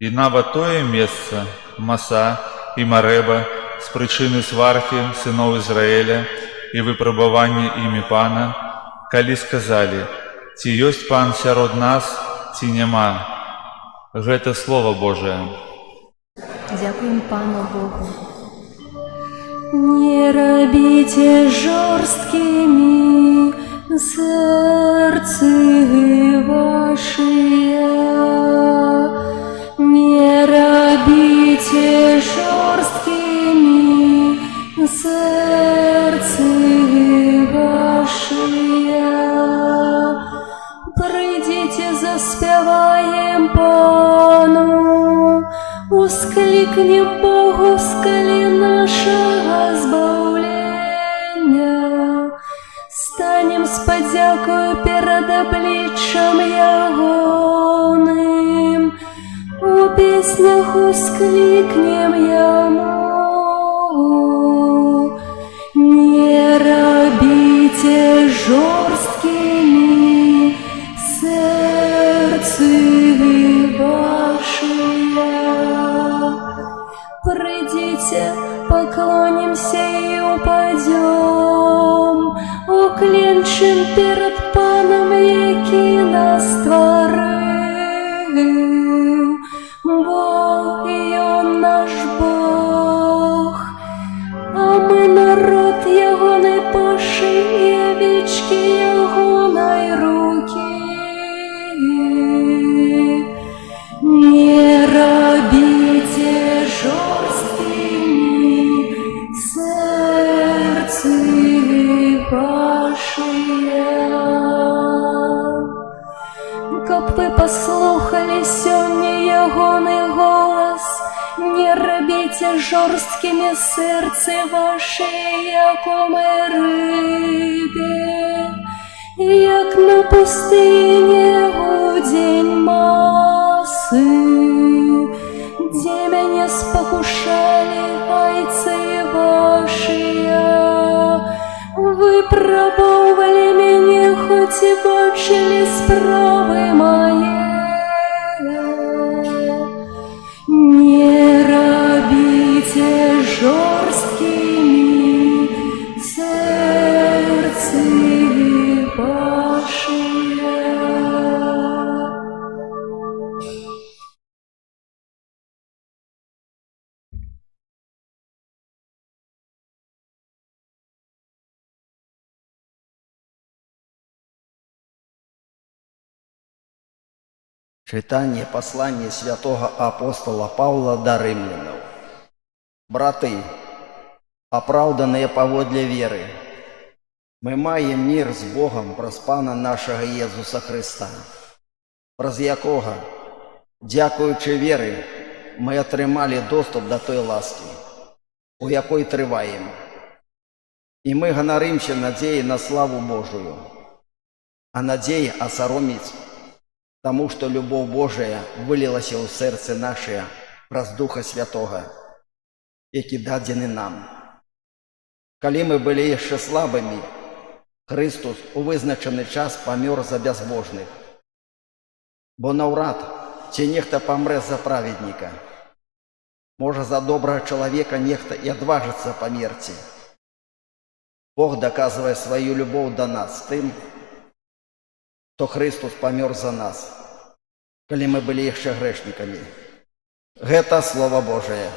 І нават тое месца, Маса і Марэба, з прычыны сваркі сыноў Ізраэля і выпрабавання імі Пана, калі сказалі: «Ці ёсць Пан сярод нас, ці няма». Гэта Слова Божае. Дякуем Пану Богу. Не робите жорсткими сердцы ваши, не робите жорсткими сердцы ваши. Придите, заспеваем Пану, ускликнем Богу в скале нашего збавлення, станем с подякою перед обличчям Ягоним, у песнях ускликнем Ему. Не робите жорсткими сердцы ваши. Придите, поклонимся и упадем, уклончим перед Паном, який нас створив. Бог, і Он наш Бог, а ми народ Ягони паши, і овечки Ягоної руки. Не робите жорсткими сердцы ваши. Каб ви послухали сьогодні Ягоний голос, не робите жорсткими сердце ваши, як у рибі, як на пустині у день Маси, де мене спокушали айцы ваши. Выпробовали меня, хоть и бачили справы мои. Не робите жорсткими сердцы ваши. Читание послания святого апостола Павла до римлянам. Брати, апраўданыя паводле веры. Мы маем мір з Богом праз Пана нашага Єзуса Христа, праз якога, дзякуючы веры, мы атрымалі доступ да той ласкі, у якой трываем. І мы ганарымся надзеяй на славу Божую, а надзея асароміць, таму што любоў Божая вылілася ў сэрцы нашае праз Духа Святога, які дадзены нам. Калі мы былі яшчэ слабымі, Христус у вызначаны час памёр за бязбожных. Бо наўрад ці нехта памрэ за праведніка. Можа, за добрага чалавека нехта і адважыцца памерці. Бог даказвае сваю любоў да нас тым, што Христус памёр за нас, калі мы былі яшчэ грэшнікамі. Гэта Слова Божае.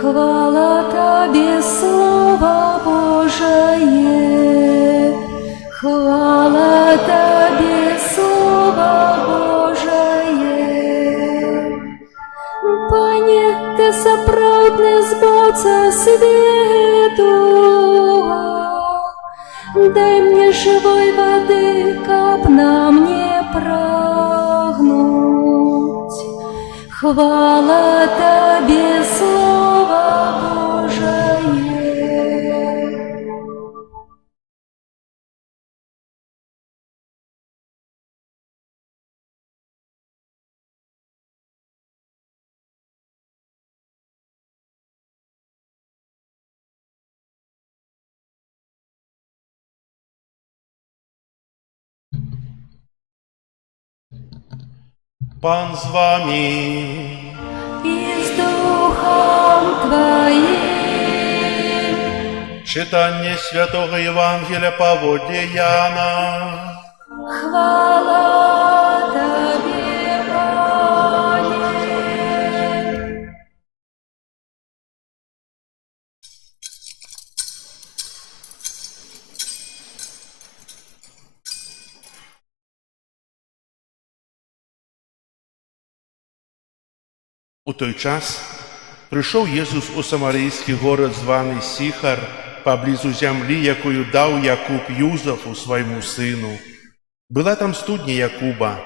Хвала Тебе, Слово Божие, хвала Тебе, Слово Божие. Пане, Ты сапраўдны збаўца свету, дай мне живой воды, каб нам не прагнуць. Хвала Тебе, Слово Божие. Пан з вами. И с Духом Твоим. Читання Святого Євангелія паводле Яна. Хвала Тебе, Пане. У той час прийшов Єсус у самарійський город, званий Сіхар, поблизу землі, якою дав Якуб Юзафу, своєму сину. Була там студня Якуба.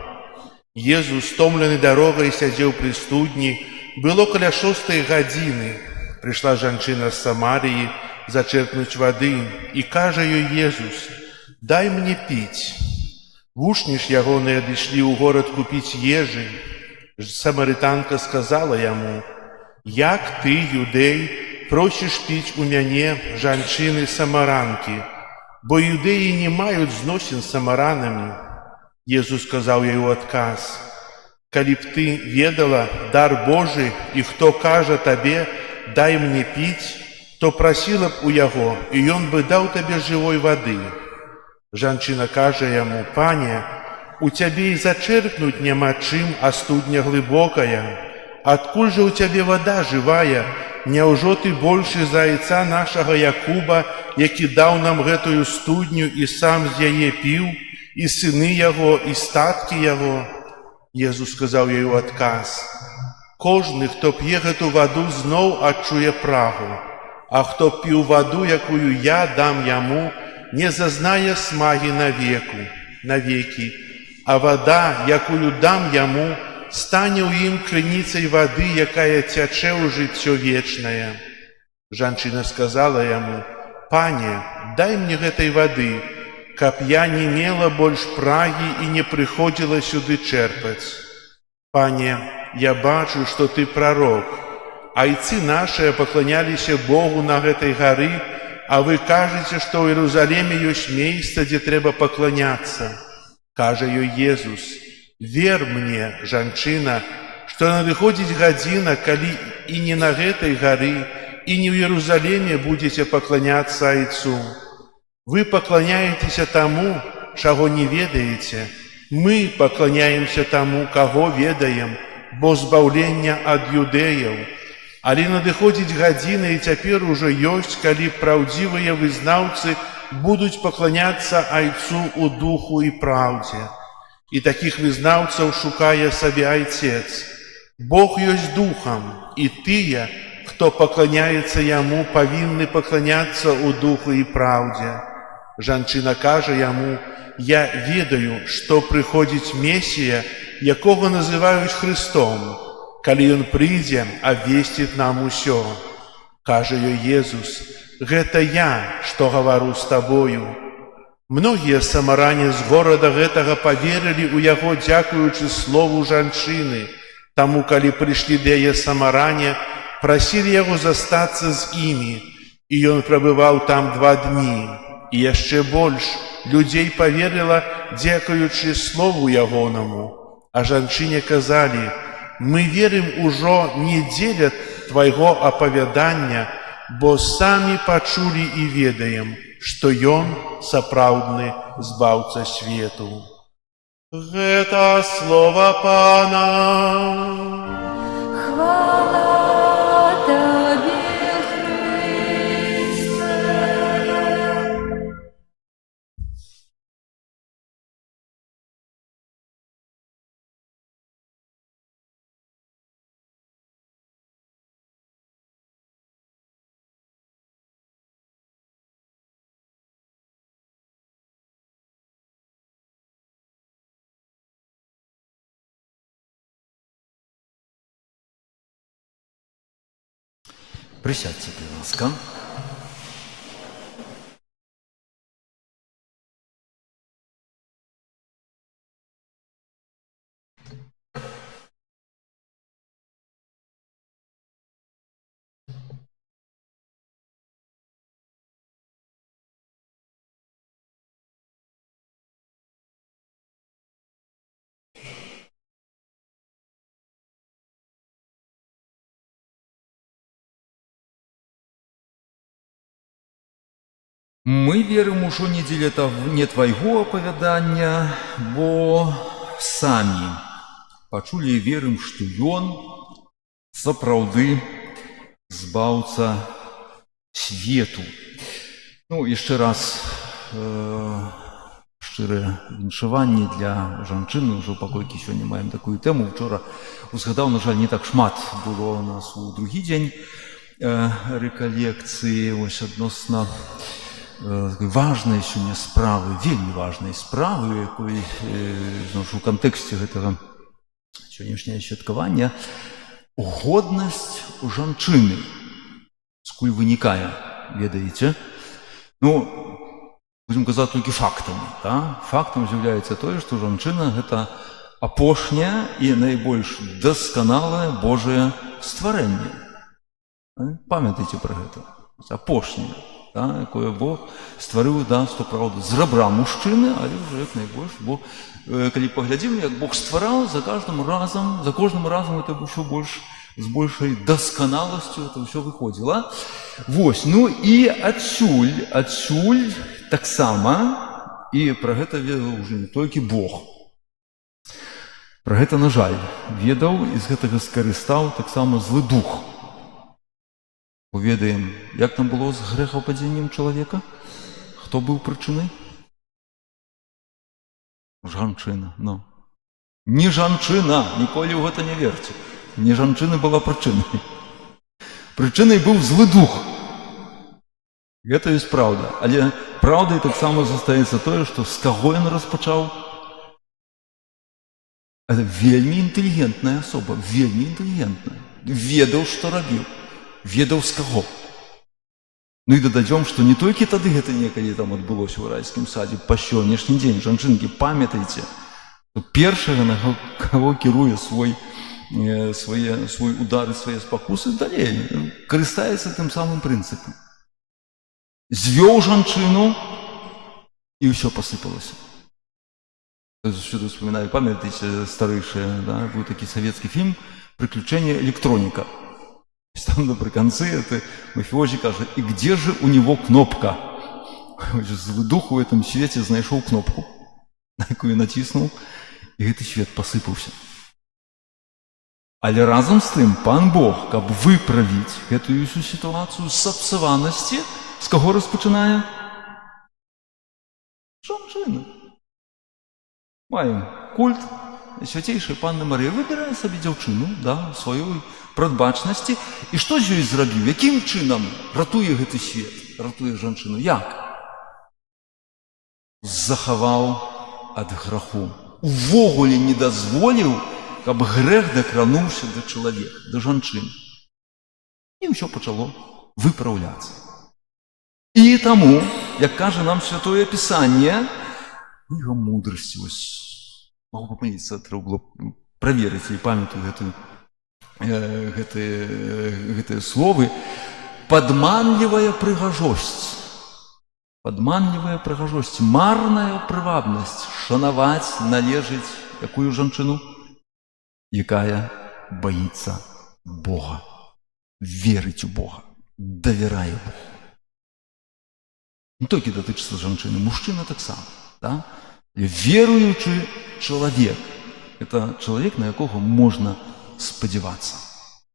Єсус, стомлений дорогою, сидів при студні. Було коля 6-ї години. Прийшла жінка з Самарії зачерпнуть води, і каже їй Єсус: «Дай мені пить». Вучні ж його не одійшли у город купити їжі. Самаританка сказала йому: «Як ти, юдей, просиш пить у мене, жінки самаранки, бо юдеї не мають зносин з самаранами». Єсус сказав їй у отказ: «Коли б ти ведала дар Божий, і хто каже тобі: дай мені пить, то просила б у його, і він би дав тобі живої води». Жінка каже йому: «Пане, у тебе и зачерпнуть нема чим, а студня глибокая. Откуль же у тебе вода живая? Неужо ты больше за отца нашего Якуба, який дав нам гэтую студню і сам з яе пив, і сини його, і статки його?» Єсус сказав їй у отказ: «Кожний, хто п'є гэту воду, знов адчує прагу, а хто п'є воду, якую я дам йому, не зазнає смаги навеки. А вода, якую дам яму, стане ў ім крыніцай вады, якая цячэ ў жыццё вечнае». Жанчына сказала яму: «Пане, дай мне гэтай вады, каб я не мела больш прагі і не прыходзіла сюды чэрпаць. Пане, я бачу, што ты прарок. Айцы нашыя пакланяліся Богу на гэтай гары, а вы кажаце, што ў Іерусаліме ёсць месца, дзе трэба пакланяцца». Каже ёй Єсус: «Вер мне, жанчына, што надыходзіць гадзіна, калі і не на гэтай гары, і не ў Іерусаліме будзеце пакланяцца Айцу. Вы пакланяецеся таму, чаго не ведаеце. Мы пакланяемся таму, каго ведаем, бо збаўлення ад юдэяў. Але надыходзіць гадзіна, і цяпер ужо ёсць, калі праўдзівыя вызнаўцы будуць пакланяцца Айцу у духу і праўдзе. І такіх вызнаўцаў шукае сабе Айцец. Бог ёсць духам, і тыя, хто пакланяецца яму, павінны пакланяцца ў духу і праўдзе. Жанчына кажа яму: «Я ведаю, што прыходзіць Месія, якога называюць Христом. Калі ён прыйдзе, абвесціць нам усё». Кажа ёй Езус: «Гэта я, што гавару з табою». Многія самаране з горада гэтага паверылі ў яго, дзякуючы слову жанчыны. Таму, калі прыйшлі да яе самаране, прасілі яго застацца з імі, і ён прабываў там 2 дні. І яшчэ больш людзей паверыла, дзякуючы слову ягонаму. А жанчыне казалі: «Мы верым ужо не дзеля твайго апавядання, бо самі пачулі і ведаем, што ён сапраўдны збаўца свету». Гэта слова Пана. Хвала Табе, Христе. Присядьте, будь ласка. Мы верым ужо не дзеля не твайго апавядання, бо самі пачулі і верым, што ён сапраўды збаўца свету. Ну, яшчэ раз шчырае віншаванне для жанчыны, ужо паколькі сёння маем такую тэму. Учора узгадаў, на жаль, не так шмат было у нас у другі дзень рэкалекцыі, вось адносна важнай сёння справы, вельмі важнай справы, якой у кантэксце гэтага сённяшняга святкавання годнасць у жанчыны, скуль вынікае, ведаеце. Ну, будзем казаць толькі фактамі. Фактам з'яўляецца тое, што жанчына — гэта апошняе і найбольш дасканалае Божае стварэнне. Памятайце пра гэта. Апошняе, якое Бог стварыў, што праўда, з рабра мужчыны, але ўжо як найбольш. Бо калі паглядзім, як Бог ствараў, за кожным разам это ўсё больш, з большай дасканаласцю это ўсё выходзіла. Вось, ну і адсюль таксама, і пра гэта ведаў уже не толькі Бог. Пра гэта, на жаль, ведаў і з гэтага скарыстаў таксама злы дух. Ведаем, як там было з грэхападзеннем чалавека? Хто быў прычынай? Жанчына. Не жанчына, ніколі ў гэта не верце. Не жанчына была прычынай. Прычынай быў злы дух. Гэта ёсць праўда. Але праўдай таксама застаецца тое, што з каго ён распачаў? Это вельмі інтэлігентная асоба, вельмі інтэлігентная. Ведаў, што рабіў. Ведаў, з каго. Ну і дададзём, што не толькі тады гэта некалі там адбылося ў райскім садзе, па сённяшні дзень, жанчынкі, памятайце, што першага, на каго кіруе свой удар і свае спакусы, далей карыстаецца тым самым прынцыпам. Звёў жанчыну, і ўсё пасыпалася. Заўсёды успамінаю, памятайце, старэйшыя, быў такі савецкі фільм «Приключения электроника». Там напрыканцы мафіозі кажа: «І где же у него кнопка?» Злы дух у этом свеце знайшоў кнопку, на якую націснуў, і гэты свет пасыпаўся. Але разам з тым пан Бог, каб выправіць гэтую ўсю сітуацыю сапсаванасці, з каго распачынае? Жанчыны. Маем культ, Свяцейшая Панна Марыя выбірае сабе дзяўчыну, да, сваёй прадбачнасці. І што з ёй зрабіў? Якім чынам ратуе гэты свет, ратуе жанчыну? Як? Захаваў ад граху. Увогуле не дазволіў, каб грэх дакрануўся да чалавека, да жанчыны. І ўсё пачало выпраўляцца. І таму, як кажа нам Святое Пісанне, кніга мудрасці, вось, магу памыліцца, трэба было праверыць, і памятаю гэтыя словы, падманлівая прыгажосць. Падманлівая прыгажосць, марная прывабнасць, шанаваць належыць якую жанчыну? Якая баіцца Бога, верыць у Бога, давярае Богу. Не толькі датычыцца жанчыны, мужчына таксама. Да? Веруючы чалавек – это чалавек, на якога можна спадзявацца.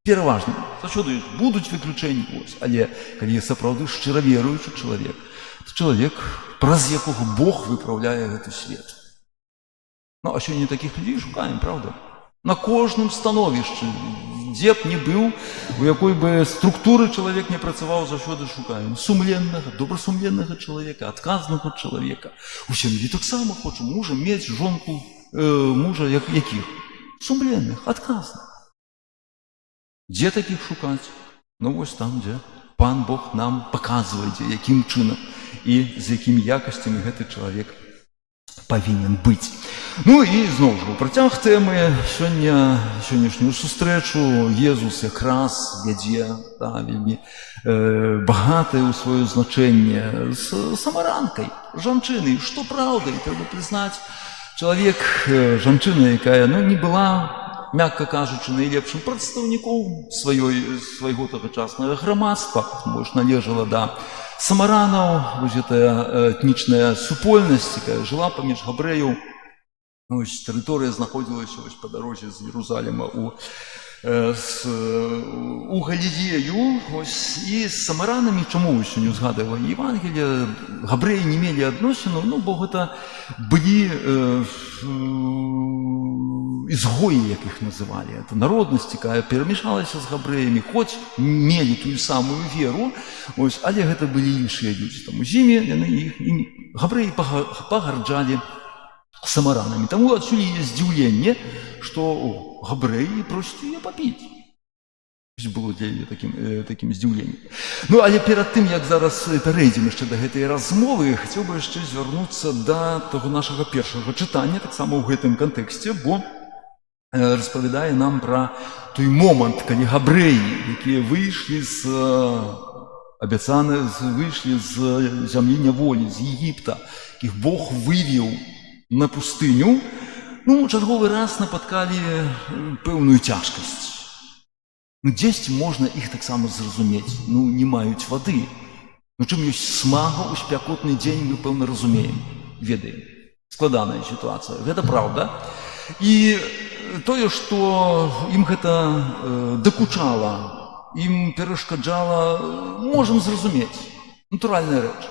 Пераважна, заўсёды будуць выключэнні, але калі сапраўды шчыра веруючы чалавек, то чалавек, праз якога Бог выпраўляе гэты свет. Ну, а сёння такіх людзей шукаем, правда? На кожным становішчы, дзе б не быў, у якой бы структуры чалавек не працаваў, заўсёды шукаем сумленнага, добрасумленнага чалавека, адказнага чалавека. Усе людзі таксама хочуць мужа мець, жонку, мужа якіх? Сумленных, адказных. Дзе такіх шукаць? Ну, вось там, дзе Пан Бог нам паказвае, якім чынам і з якімі якасцямі гэты чалавек павінен быць. Ну і зноў жа, у працяг тэмы сённяшнюю сустрэчу Езус якраз вядзе вельмі багатае ў сваё значэнне з самаранкай, жанчынай. Што праўда, і трэба прызнаць, чалавек, жанчына, якая не была, мякка кажучы, найлепшым прадстаўніком свайго тагачаснага грамадства, больш належала да самаранаў, вось гэтая этнічная супольнасць, якая жыла паміж габрэяў. Тэрыторыя знаходзілася па дарозе з Єрусаліма у Галілею. І з самаранамі, чаму сёння згадвала Євангелія, габрэі не мелі адносінаў, бо гэта былі ізгоі, як іх называлі. Это народнасць, якая перамешалася з габрэямі, хоць мелі тую самую веру, але гэта былі іншыя людзі. Таму з імі габрэі пагарджалі самаранамі. Таму адсюль є здзіўленне, што габрэі просяць яе папіць. Было для яе такім здзіўленнем. Ну, але перад тым, як зараз перейдзем яшчэ да гэтай размовы, хацеў бы яшчэ звярнуцца да таго нашага першага чытання, таксама ў гэтым кантэксце, бо распавядае нам пра той момант, калі габрэі, якія выйшлі выйшлі з зямлі няволі, з Егіпта, якіх Бог вывеў на пустыню, чарговы раз напаткалі пэўную цяжкасць. Дзесьці можна іх таксама зразумець. Не маюць вады. Чым ёсць смага ў спякотны дзень, мы, пэўна, разумеем, ведаем. Складаная сітуацыя. Гэта праўда. І тое, што ім гэта дакучала, ім перашкаджала, можам зразумець. Натуральная рэч.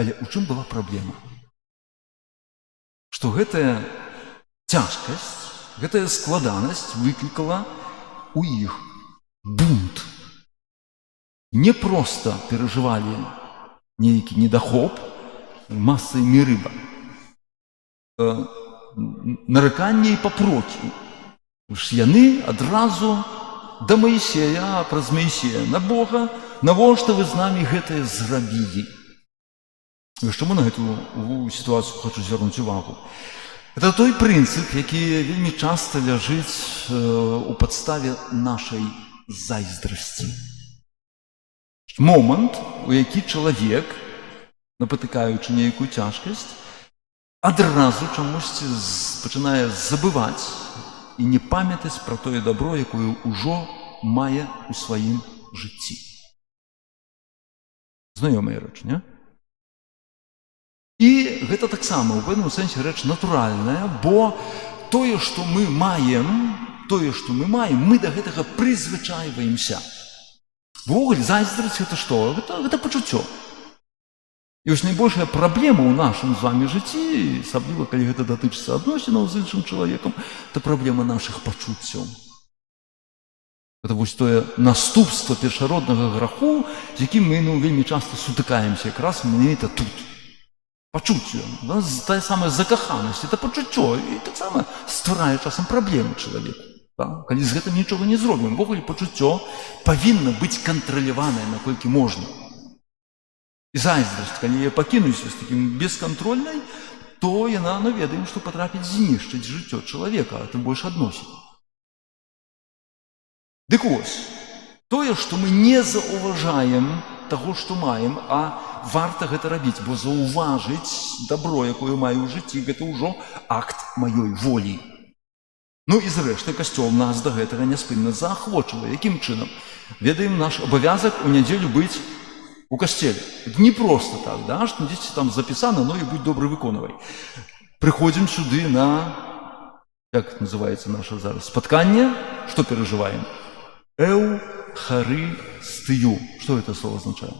Але ў чым была праблема? Што гэтая цяжкасць, гэтая складанасць выклікала у іх бунт. Не проста перажывалі нейкі недахоп масамі рыба. Нараканне і папрокі. Яны адразу да Маісея, праз Маісея на Бога, навошта вы з намі гэтае зрабілі? Чаму на гэту сітуацыю хочу звярнуць увагу? Это той прынцып, які вельмі часта ляжыць у падставе нашай зайздрасці. Момант, у які чалавек, напатыкаючы нейкую цяжкасць, адразу чамусьці пачынае забываць і не памятаць пра тое дабро, якое ўжо мае ў сваім жыцці. Знаёмая рэч, не? І гэта таксама, у пэўным сэнсе, рэч натуральная, бо тое, што мы маем, мы да гэтага прызвычайваемся. Увогуле, зайздрасць — гэта што? Гэта пачуццё. І ось найбольшая праблема ў нашым з вами жыцці, асабліва калі гэта датычыцца адносінаў з іншым чалавекам, это праблема нашых пачуццяў. Это вось тое наступства першароднага граху, з якім мы вельмі часта сутыкаемся якраз менавіта тут. Пачуццё, да? Тая самая закаханасць, это пачуццё, і таксама стварае часам праблемы чалавеку. Да? Калі з гэтым нічога не зробім, увогуле пачуццё павінна быць кантраляванае, наколькі можна. І зайздрасць, калі я пакінуся з такім бескантрольнай, то яна, ведаем, што патрапіць знішчыць жыццё чалавека, а тым больш адносін. Дык вось, тое, што мы не заўважаем таго, што маем, а варта гэта рабіць, бо заўважыць дабро, якое маю ў жыцці, гэта ўжо акт маёй волі. Ну і зрэшты, касцёл нас да гэтага няспынна заахвочвае. Якім чынам? Ведаем, наш абавязак у нядзелю быць у касцеле. Это не просто так, да, что здесь там записано, но и будь добрый, выконывай. Приходим сюда на, как называется наше зараз, споткание, что переживаем? Эухаристию. Что это слово означает?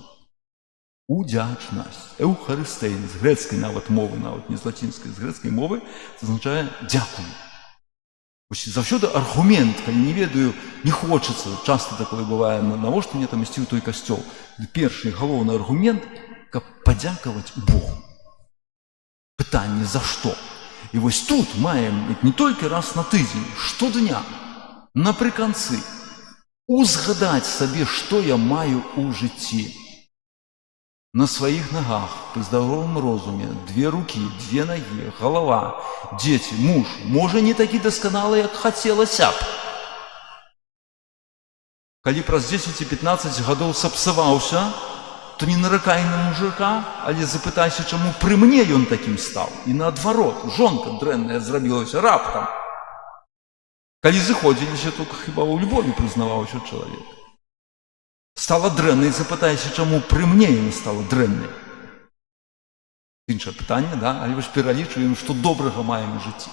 Удячность. Эухаристейн, з грецкой нават мовы, нават не з латинской, з грецкой мовы, это означает дякую. Заўсёды аргумент, калі не ведаю, не хочацца, часта такое бывае, навошта мне там ісці ў той касцёл. Першы галоўны аргумент, каб падзякаваць Богу. Пытанне, за што? І вось тут маем не толькі раз на тыдзень, штодня, напрыканцы, узгадаць сабе, што я маю ў жыцці. На сваіх нагах, пры здаровым розуме, 2 рукі, 2 нагі, галава, дзеці, муж, можа не такі дасканалы, як хацелася б. Калі праз 10 і 15 гадоў сапсаваўся, то не наракай на мужика, але запытайся, чаму пры мне ён такім стаў. І наадварот, жонка дрэнная зрабілася раптам. Калі зыходзіліся, то хіба ў любові прызнаваўся чалавек. Стала дрэннай, запытайся, чаму пры мне яна стала дрэннай. Іншае пытанне, да? Але вось пералічваем, што добрага маем у жыцці.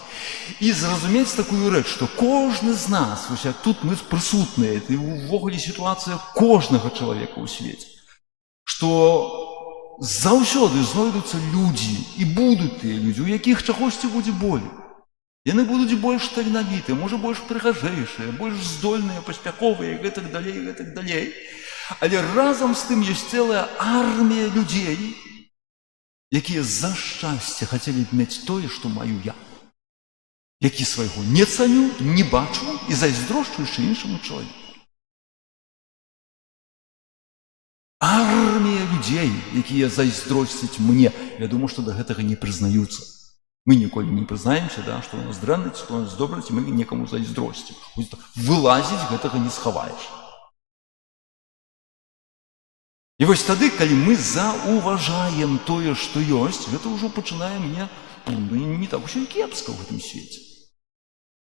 І зразумець такую рэч, што кожны з нас, вось як тут мы прысутныя, і ўвогуле сітуацыя кожнага чалавека ў свеце, што заўсёды знойдуцца людзі, і будуць тыя людзі, у якіх чагосьці будзе болей. Яны будуць больш таленавітыя, можа больш прыгажэйшыя, больш здольныя, паспяховыя, і гэтак далей, і гэтак далей. Але разам з тым ёсць цэлая армія людзей, якія за шчасце хацелі б мець тое, што маю я. Які свайго не цаню, не бачу і зайздрошчу яшчэ іншаму чалавеку. Армія людзей, якія зайздросцяць мне. Я думаю, што да гэтага не прызнаюцца. Мы ніколі не прызнаемся, да, што у нас дрэннаць, што у нас добраць, і мы некаму зайздросцім. Вылазіць гэтага не схаваеш. І вось тады, калі мы заўважаем тое, што ёсць, гэта ўжо пачынае мне не так усё і кепска ў гэтым свеце.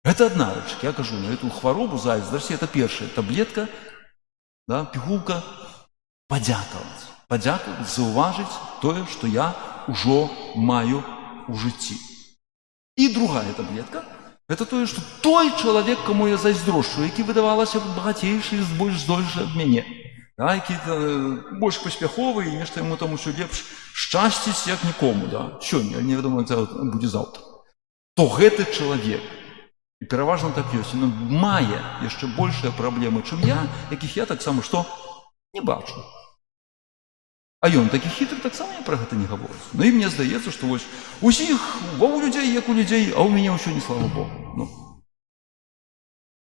Гэта адна рэч, я кажу, на эту хваробу зайздрасці, это першая таблетка, да, пігулка, падзякаваць. Падзякаваць, заўважыць тое, што я ўжо маю у жыцці. І другая таблетка, это тое, што той чалавек, каму я зайздрошчу, які выдавалася багацейшы і больш здольшы ад мяне, да, які больш паспяховы і нешта яму там усё лепш шчасціць, як нікому, да, сёння, невядома, як будзе заўтра, то гэты чалавек, і пераважна так ёсць, ён мае яшчэ большыя праблемы, чым я, якіх я таксама што не бачу. А ён такі хітры, таксама я пра гэта не гаворыць. Ну і мне здаецца, што вось усіх у людзей, як у людзей, а ў мяне ўсё не слава Богу. Ну.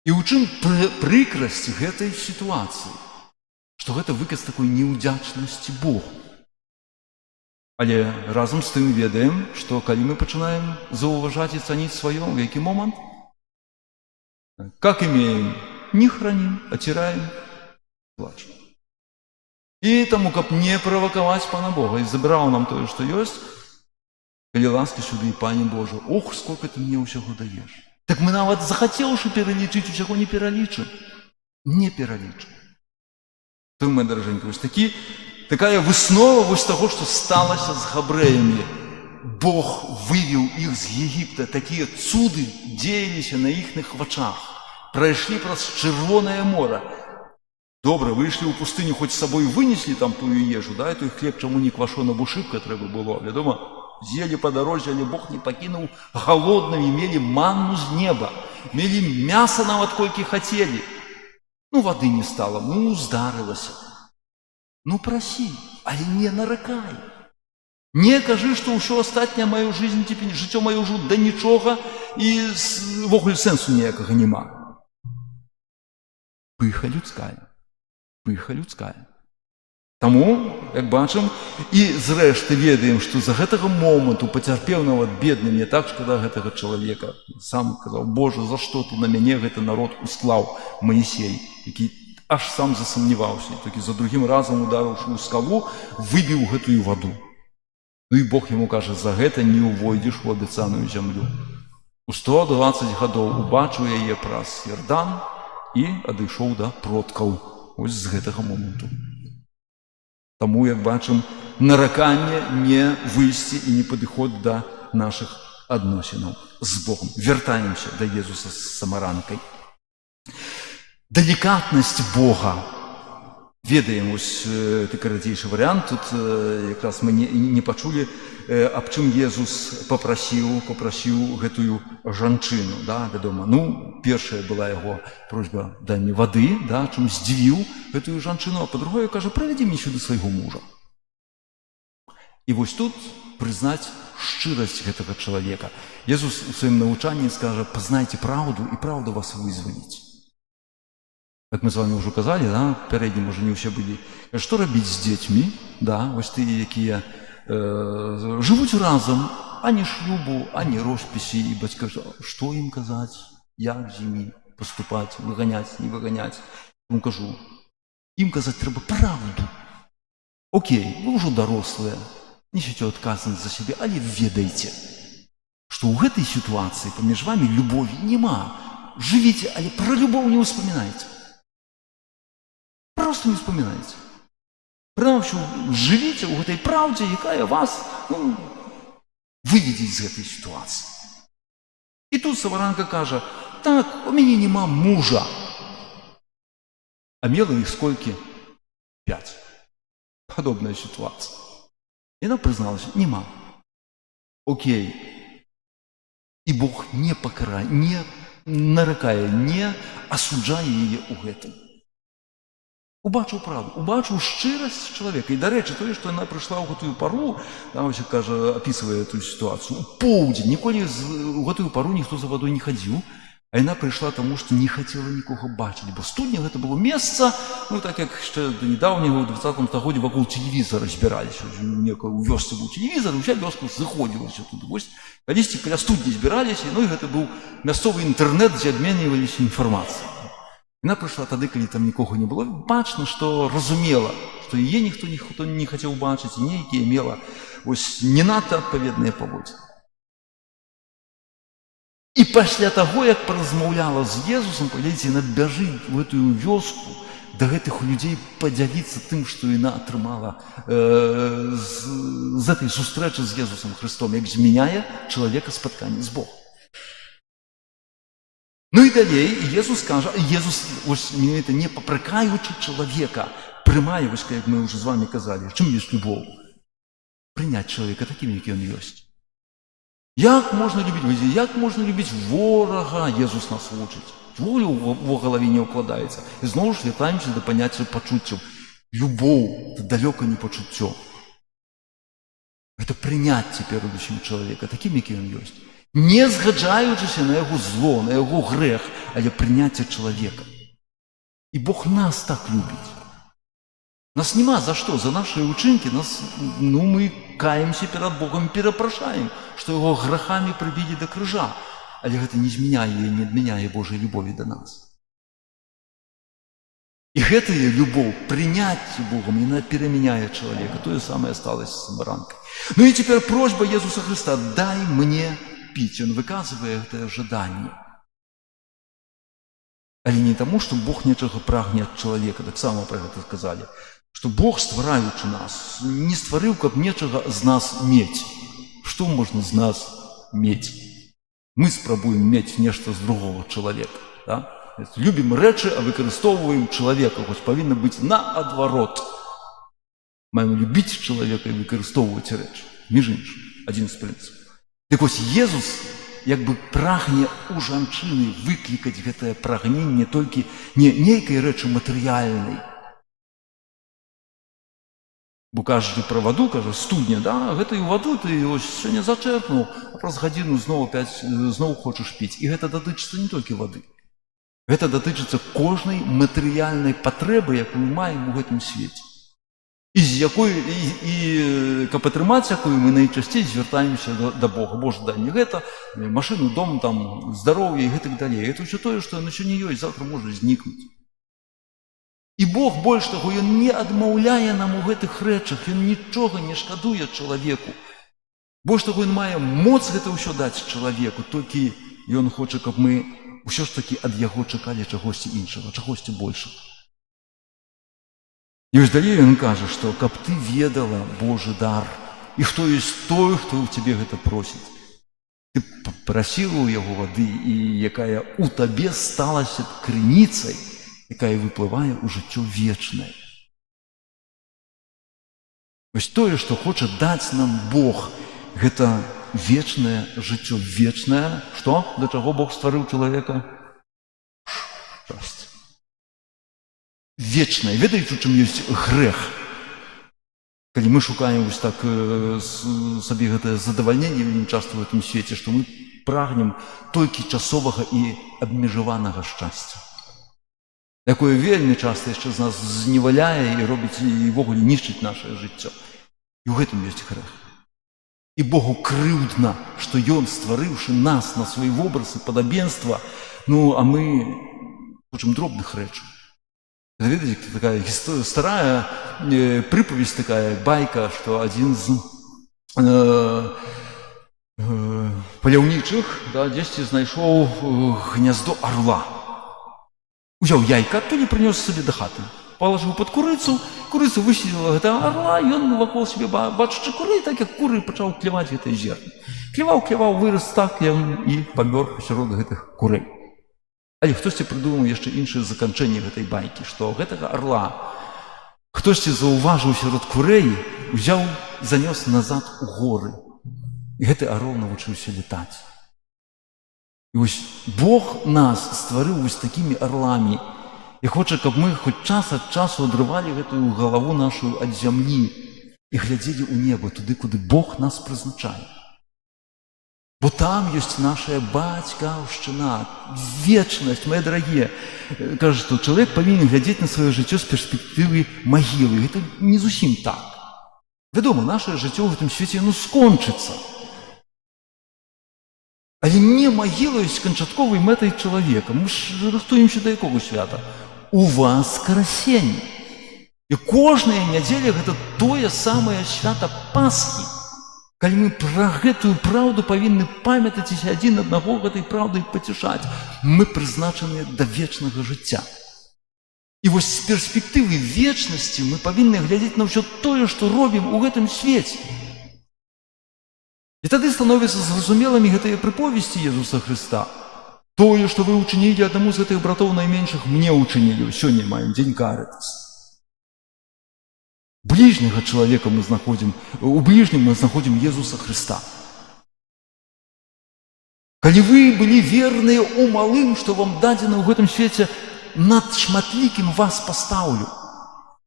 І ў чым прыкрасць гэтай сітуацыі? Што гэта выказ такой неўдзячнасці Богу. Але разам з тым ведаем, што калі мы пачынаем заўважаць і цаніць сваё, в які момант? Как имеем, не храним, а тираем, плачем. І таму, каб не правакаваць Пана Бога, і забраў нам тое, што ёсць, калі ласкі сюды, Пане Божа, ох, сколько ты мне ўсяго даеш. Так мы нават захацеўшы пералічыць, усяго не пералічым. Не пералічым. То, моя даражэнька, вось такая выснова вось таго, што сталася з габрэямі. Бог вывеў іх з Егіпта, такія цуды дзеяліся на іхных вачах, прайшлі праз Чырвонае мора. Добре, вийшли у пустыню, хоць з сабой вынеслі там тую ежу, да, і той хлеб, чаму не квашона бушыбка трэба было, вядома, з'елі па дарозе, але Бог не пакінуў галоднымі, мелі манну з неба, мелі мяса нават колькі хацелі. Ну, вады не стала, ну, здарылася. Ну, прасі, але не наракай. Не кажы, што ўсё астатняе маю жизнь, жыццё маё ўжо да нічога і ввогуле сэнсу ніякага няма. Пыха людская. Пыха людская. Таму, як бачым, і зрэшты ведаем, што за гэтага моманту пацярпеў нават бедны, мне так шкада гэтага чалавека. Сам казаў: Божа, за што ты на мяне гэты народ усклаў, Маісей, які аж сам засумніваўся, толькі за другім разам ударыўшы ў скалу, выбіў гэтую ваду. Ну і Бог яму кажа: за гэта не ўвойдзеш у абяцаную зямлю. У 120 гадоў убачыў яе праз Ярдан і адышоў да продкаў. Ось з гэтага моманту. Таму, як бачым, нараканне не выйсці і не падыход да нашых адносінаў з Богом. Вяртаемся да Езуса з самаранкай. Делікатнасць Бога. Ведаем, ось ты карацейшы варыянт, тут якраз мы не пачулі, аб чым Езус папрасіў гэтую жанчыну, да, вядома. Ну, першая была яго просьба: дай мне вады, да, чым здзівіў гэтую жанчыну, а па-другое, кажа: прывядзі мне сюды свайго мужа. І вось тут прызнаць шчырасць гэтага чалавека. Езус у сваім навучанні скажа: пазнайце праўду, і праўда вас вызваліць. Як мы з вами ўжо казалі, да, пярэдні, можа, не ўсе былі. Што рабіць з дзецьмі, да, вось тыя, якія жывуць разам, ані шлюбу, ані роспісі, і бацька, што ім казаць, як з імі паступаць, выганяць, не выганяць. Тому кажу, ім казаць трэба праўду. Окей, вы ўжо дарослыя, несеце адказнасць за сябе, але ведайце, што ў гэтай сітуацыі паміж вамі любові няма. Жывіце, але пра любоў не ўспамінайце. Просто не вспоминайте. Прынамсі, жывіце ў гэтай праўдзе, якая вас, ну, выведзець з гэтай сітуацыі. І тут самаранка кажа: так, у мяне няма мужа. А мела іх сколькі? 5. Падобная сітуацыя. Яна прызналася: няма. Окей. І Бог не пакарае, не наракае, не асуджае яе ў гэтым. Убачыў правду, убачыў шчырасць чалавека. І, дарэчы, тое, што яна прыйшла ў гэтую пару, там, ось, кажа, апісвае эту сітуацыю, у поўдзень, ніколі ў гэтую пару ніхто за вадой не хадзіў, а яна прыйшла таму, што не хацела нікога бачыць, бо студня гэта было месца, ну, так як яшчэ да нядаўняга, ў 20 стагоддзі вакол тэлевізара збіраліся. У вёсцы быў тэлевізар, і ўся вёска зыходзілася туды. Вось, калісьці каля студні збіраліся, ну, і гэта быў мясцовы інтэрнэт, дзе абменьваліся інфармацыяй. Яна прыйшла тады, калі там нікога не было. Бачна, што разумела, што яе ніхто не хацеў бачыць, і нейкія мела ось не надта адпаведныя паводзіны. І пасля таго, як паразмаўляла з Езусам, паглядзіце, яна бяжыць у гэтую вёску да гэтых людзей падзяліцца тым, што яна атрымала з гэтай сустрэчы з Езусам Христом, як змяняе чалавека спатканне з Богом. Ну і далей Езус кажа, Езус, ось, менавіта не папракаючы чалавека, прымае, вось, як мы ўжо з вами казалі, чым ёсць любоў? Прыняць чалавека такім, які ён ёсць. Як можна любіць ворага? Езус нас вучыць. Ввогуле ў галаве не ўкладаецца. І зноў ж вяртаемся да паняцця пачуццяў. Любоў, это далёка не пачуццё. Гэта прыняцце перадусім чалавека такім, які ён ёсць. Не згаджаючыся на яго зло, на яго грэх, але прыняцце чалавека. І Бог нас так любіць. Нас няма за што, за нашыя ўчынкі, ну, мы каемся перад Богом, перапрашаем, што яго грахамі прыбілі да крыжа, але гэта не змяняе і не адмяняе Божай любові да нас. І гэтая любоў, прыняцце Богом, яна перамяняе чалавека. Тое самае сталася з самаранкай. Ну і цяпер просьба Езуса Христа: дай мне піць. Ён выказвае гэтае жаданне. Але не таму, што Бог нечага прагне ад чалавека, таксама пра гэта сказалі, што Бог, ствараючы нас, не стварыў, каб нечага з нас мець. Што можна з нас мець? Мы спрабуем мець нешта з другога чалавека, да? Любім рэчы, а выкарыстоўваем чалавека. Хоць павінна быць наадварот. Маем любіць чалавека і выкарыстоўваць рэчы. Між іншым, адзін з прынцыпаў. Так вось, Езус як бы прагне у жанчыны выклікаць гэтае прагненне толькі не нейкай рэчы матэрыяльнай. Бо кажучы пра ваду, кажа, студня, да, гэтую ваду ты сёння зачэрпнуў, а праз гадзіну зноў хочаш піць. І гэта датычыцца не толькі вады. Гэта датычыцца кожнай матэрыяльнай патрэбы, якую маем у гэтым свеце. І з якой, каб атрымаць якую, мы найчасцей звяртаемся да Бога. Боже, дай мне гэта, машыну, дом, там, здароўе і гэтак далей. Гэта ўсё тое, што яно сёння ёсць, заўтра можа знікнуць. І Бог, больш таго, Ён не адмаўляе нам у гэтых рэчах, Ён нічога не шкадуе чалавеку. Больш таго, Ён мае моц гэта ўсё даць чалавеку, толькі Ён хоча, каб мы ўсё ж такі ад Яго чакалі чагосьці іншага, чагосьці большага. І вось далей Ён кажа, што каб ты ведала Божы дар, і хто ёсць той, хто ў цябе гэта просіць. Ты прасіла ў Яго вады, і якая ў табе сталася крыніцай, якая выплывае ў жыццё вечнае. Вось тое, што хоча даць нам Бог, гэта вечнае жыццё. Вечнае, што? Да чаго Бог стварыў чалавека? Шчасце. Вечнае. Ведаеце, у чым ёсць грэх? Калі мы шукаем вось так сабе гэтае задавальненне вельмі часта ў гэтым свеце, што мы прагнем толькі часовага і абмежаванага шчасця, якое вельмі часта яшчэ з нас зневаляе і робіць і ўвогуле нішчыць нашае жыццё. І ў гэтым ёсць грэх. І Богу крыўдна, што Ён, стварыўшы нас на свой вобраз і падабенства, а мы хочам дробных рэчаў. Ведаеце, такая старая прыпавесць, такая байка, што адзін з паляўнічых дзесьці знайшоў гняздо арла. Узяў яйка, адтуль і прынёс сабе да хаты. Палажыў пад курыцу, курыца высидзела гэтага арла, і ён вакол сябе, бачачы куры, так як куры, пачаў кляваць гэтае зерне. Кляваў, вырас так, ён і памёр сярод гэтых курэй. Але хтосьці прыдумаў яшчэ іншае заканчэнне гэтай байкі, што гэтага арла хтосьці заўважыў сярод курэй, узяў, занёс назад у горы. І гэты арол навучыўся летаць. І вось Бог нас стварыў вось такімі арламі і хоча, каб мы хоць час ад часу адрывалі гэтую галаву нашу ад зямлі і глядзелі ў неба, туды, куды Бог нас прызначае. Бо там ёсць наша бацькаўшчына, вечнасць, мае дарагія. Кажа, што чалавек павінен глядзець на сваё жыццё з перспектывы магілы. Гэта не зусім так. Вядома, нашае жыццё ў гэтым свеце, скончыцца. Але не магіла ёсць канчатковай мэтай чалавека. Мы ж рыхтуемся да якога свята? Уваскарасенне. І кожная нядзеля гэта тое самае свята Пасхі. Калі мы пра гэтую праўду павінны памятаць і адзін аднаго гэтай праўдай пацішаць, мы прызначаныя да вечнага жыцця. І вось з перспектывы вечнасці мы павінны глядзець на ўсё тое, што робім у гэтым свеце. І тады становяцца зразумелымі гэтыя прыповесці Езуса Хрыста. Тое, што вы ўчынілі аднаму з гэтых братоў найменшых, мне ўчынілі. Сёння маем дзень Карытас. Ближнего человека мы знаходим, у ближнем мы знаходим Езуса Христа. Калі вы былі верныя ў малым, што вам дадзена ў гэтым свеце, над шматлікім вас пастаўлю.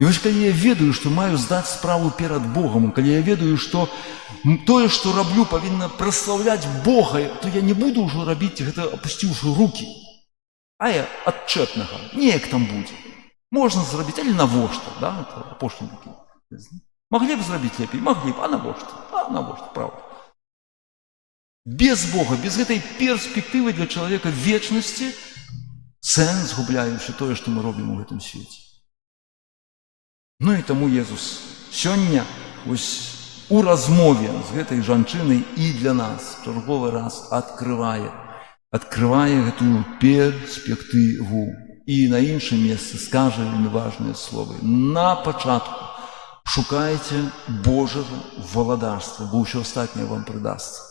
І вось калі я ведаю, што маю здаць справу перад Богам, калі я ведаю, што тое, што раблю, павінна праслаўляць Бога, то я не буду ўжо рабіць гэта, апусціўшы рукі. Я адчэпнага, неяк там будзе. Можна зрабіць, але навошта, да? Это апошні такі. Маглі б зрабіць лепей, маглі б, а навошта, правда. Без Бога, без гэтай перспектывы для чалавека вечнасці сэнс губляе ўсё тое, што мы робім у гэтым свеце. І таму Езус сёння вось у размове з гэтай жанчынай і для нас чарговы раз адкрывае гэтую перспектыву. І на іншым месцы скажа вельмі важныя словы. На пачатку шукайце Божага валадарства, бо ўсё астатняе вам прыдасца.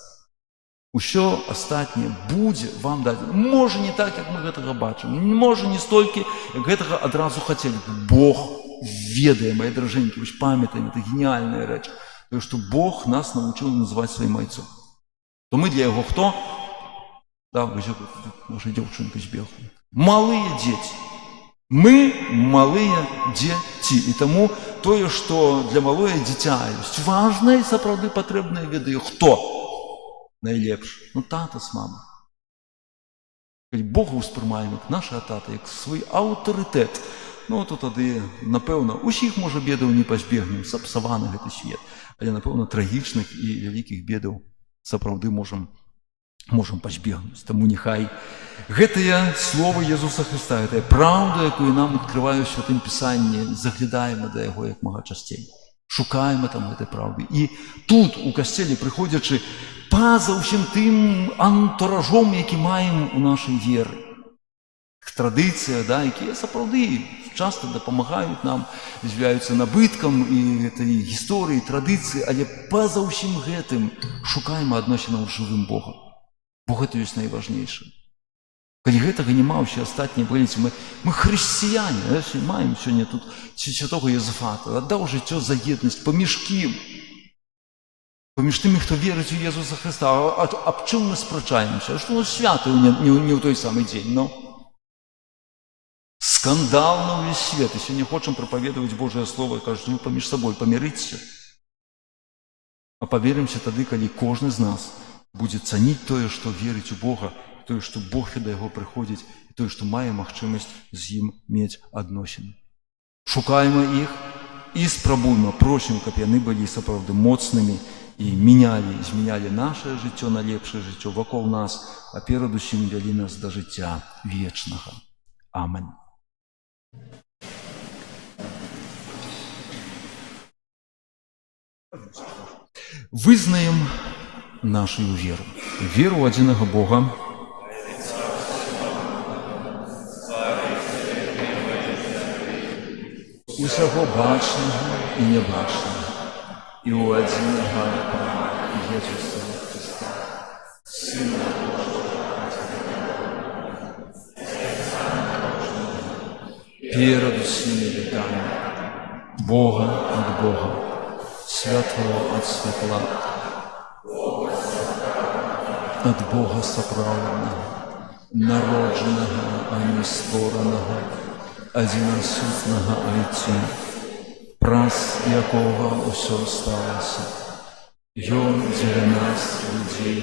Усё астатняе будзе вам дадзена. Можа, не так, як мы гэтага бачым. Можа, не столькі, як гэтага адразу хацелі. Бог ведае, мае дражэнькі, вось памятаем, это геніальная рэч. Тое, што Бог нас навучыў называць сваім айцом. То мы для яго хто? Да, вось наша дзяўчынка збегла. Малыя дзеці. Мы малыя дзеці. І таму тое, што для малое дзіця ёсць важнае і сапраўды патрэбнае, ведае хто? Найлепш. Ну, тата з мамай. Калі Бога ўспрымаем як нашага тата, як свой аўтарытэт, ну, то тады, напэўна, усіх, можа, бедаў не пазбегнем, сапсаваны гэты свет, але, напэўна, трагічных і вялікіх бедаў сапраўды можам пазбегнуць. Таму няхай гэтыя словы Езуса Хрыста, гэтая праўда, якую нам адкрывае ў Святым Пісанні, заглядаем да яго як мага часцей. Шукаем там гэтай праўды. І тут, у касцеле, прыходзячы па-за ўсім тым антуражом, які маем у нашай веры. Традыцыя, да, якія сапраўды часта дапамагаюць нам, з'яўляюцца набыткам і гэтай гісторыі, традыцыі, але па-за ўсім гэтым шукаем адносінаў з жывым Богам. Бо гэта ёсць найважнейшае. Калі гэтага няма, ўсе астатнія, мы хрысціяне, маем сёння тут святога Езафата, аддаў жыццё за еднасць, паміж кім? Паміж тымі, хто верыць у Езуса Хрыста. Аб чым мы спрачаемся? Што у нас свята не ў той самы дзень, но? Скандал на ўвесь свет. І сёння хочам прапаведаваць Божае Слово і кажуць, ну, паміж сабой памірыцься. А паверымся тады, калі кожны з нас будзе цаніць тое, што верыць у Бога, тое, што Бог да яго прыходзіць, і тое, што мае магчымасць з ім мець адносіны. Шукаем іх і спрабуем, просім, каб яны былі сапраўды моцнымі і змянялі нашае жыццё на лепшае жыццё вакол нас, а перадусім вялі нас да жыцця вечнага. Амінь. Вызнаем нашу веру. Веру ў адзінага Бога, усяго бачнага і нябачнага, і ў адзінага Езуса Хрыста, Сына перад усімі векамі, Бога ад Бога, святлого ад святла, ад Бога сапраўднага, народжанага, а не створанага, адзінасутнага Айцу, праз якога ўсё сталася. Ён дзеля нас, людзей,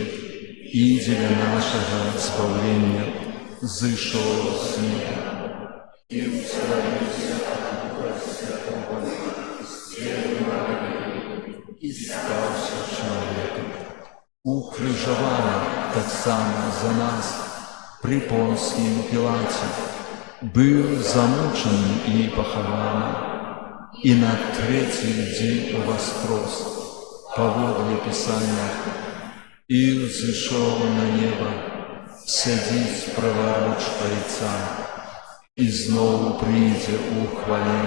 і дзеля нашага збаўлення зышоў з неба. І ўсталіўся і стаўся чалавекам. Укрыжаваны таксама за нас пры Понскім Пілаце, быў замучаны і пахаваны, і на трэці дзень уваскрос, паводле Пісання, і ўзышоў на неба, сядзіць праваруч Айца, і зноў прыйдзе ў хвале,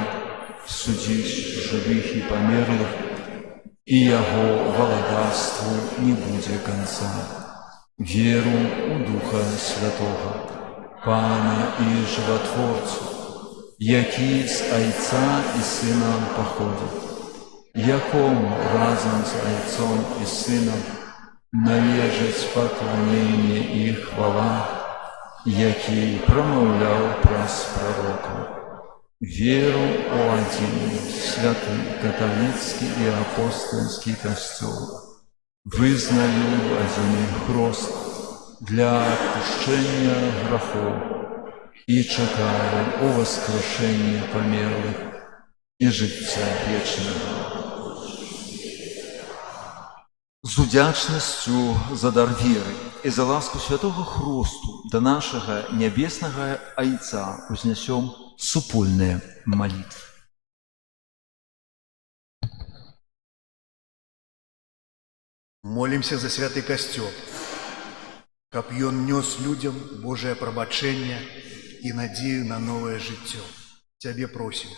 судзіць жывых і памерлых, і яго валадарству не будзе канца. Веру ў Духа Святога, Пана і Жыватворцу, які з Айца і Сына паходзіць, якому разам з Айцом і Сынам належаць пакланенне і хвала, які прамаўляў праз прарокаў. Веру ў адзін святы каталіцкі і апостольскі касцёл, вызнаю адзіны хрост для адпушчэння грахоў і чакаю уваскрашэння памерлых і жыцця вечнага. З удзячнасцю за дар веры і за ласку святого хросту да нашага нябеснага Айца узнясём супольныя малітвы. Молимся за святы касцёл, каб ён нёс людям Божае прабачэнне і надзею на новае жыццё. Цябе просім.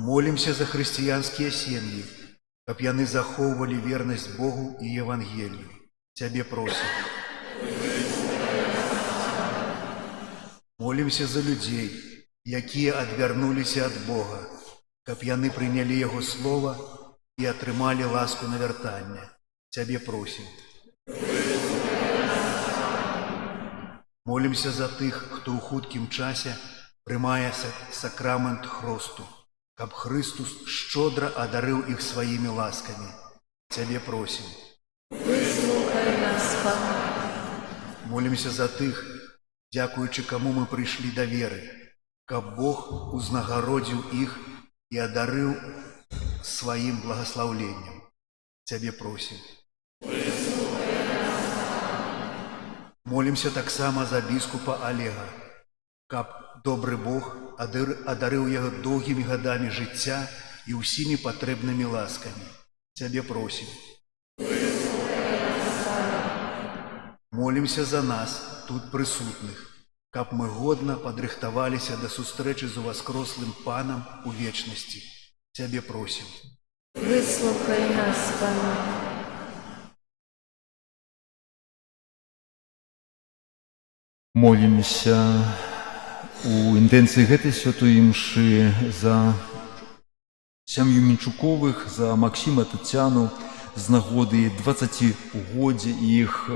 Молимся за хрысціянскія сем'і, каб яны захоўвалі вернасць Богу і Евангелію. Цябе просім. Молімся за людзей, якія адвярнуліся ад Бога, каб яны прынялі Яго Слова і атрымалі ласку на вяртанне. Цябе просім. Молімся за тых, хто ў хуткім часе прымае сакрамент хросту, каб Христус шчодра адарыў іх сваімі ласкамі. Цябе просім. Выслухай нас, Пане. Молімся за тых, дзякуючы каму мы прыйшлі да веры, каб Бог узнагародзіў іх і адарыў сваім благаслаўленнем. Цябе просім. Молімся таксама за біскупа Олега, каб добры Бог адарыў яго доўгімі гадамі жыцця і ўсімі патрэбнымі ласкамі. Цябе просім. Молімся за нас, тут прысутных, каб мы годна падрыхтаваліся да сустрэчы з уваскрослым Панам у вечнасці. Цябе просім. Выслухай нас, Пане. Молімся у інтэнцыі гэтай святой імшы за сям'ю Мінчуковых, за Максіма, Тацяну, з нагоды 20-годдзя іх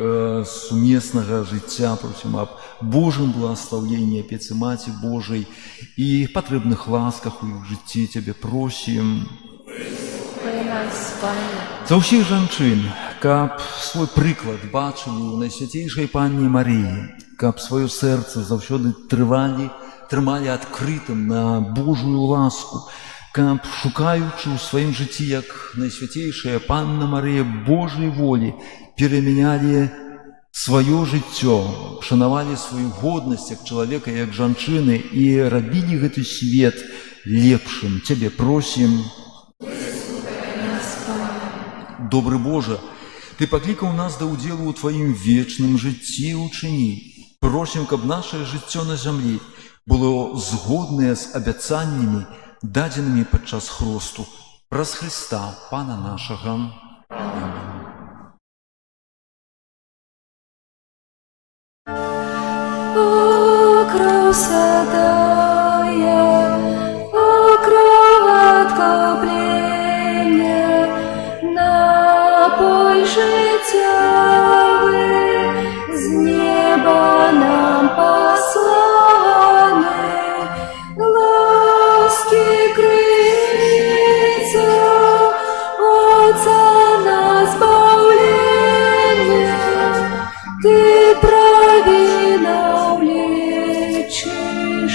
сумеснага жыцця. Просім аб Божым благаслаўленні, апецы Маці Божай і патрэбных ласках у іх жыцці. Цябе просім. Выслухай нас, Пане. За ўсіх жанчын, каб свой прыклад бачылі ў Найсвяцейшай Панні Марыі, каб сваё сэрца заўсёды трымалі адкрытым на Божую ласку, каб, шукаючы ў сваім жыцці, як Найсвяцейшая Панна Марыя Божай волі, перамянялі сваё жыццё, шанавалі сваю годнасць як чалавека, як жанчыны і рабілі гэты свет лепшым. Цябе просім. Добры Божа, Ты паклікаў нас да ўдзелу ў Тваім вечным жыцці учыні. Просім, каб нашае жыццё на зямлі было згоднае з абяцаннямі, дадзенымі падчас хросту, праз Хрыста, Пана нашага. Амінь. Покров святая, покров откупления, напой життєвий, з неба нам посланий, ласки криниця, Отца на збавлення, Ти правильно влечиш,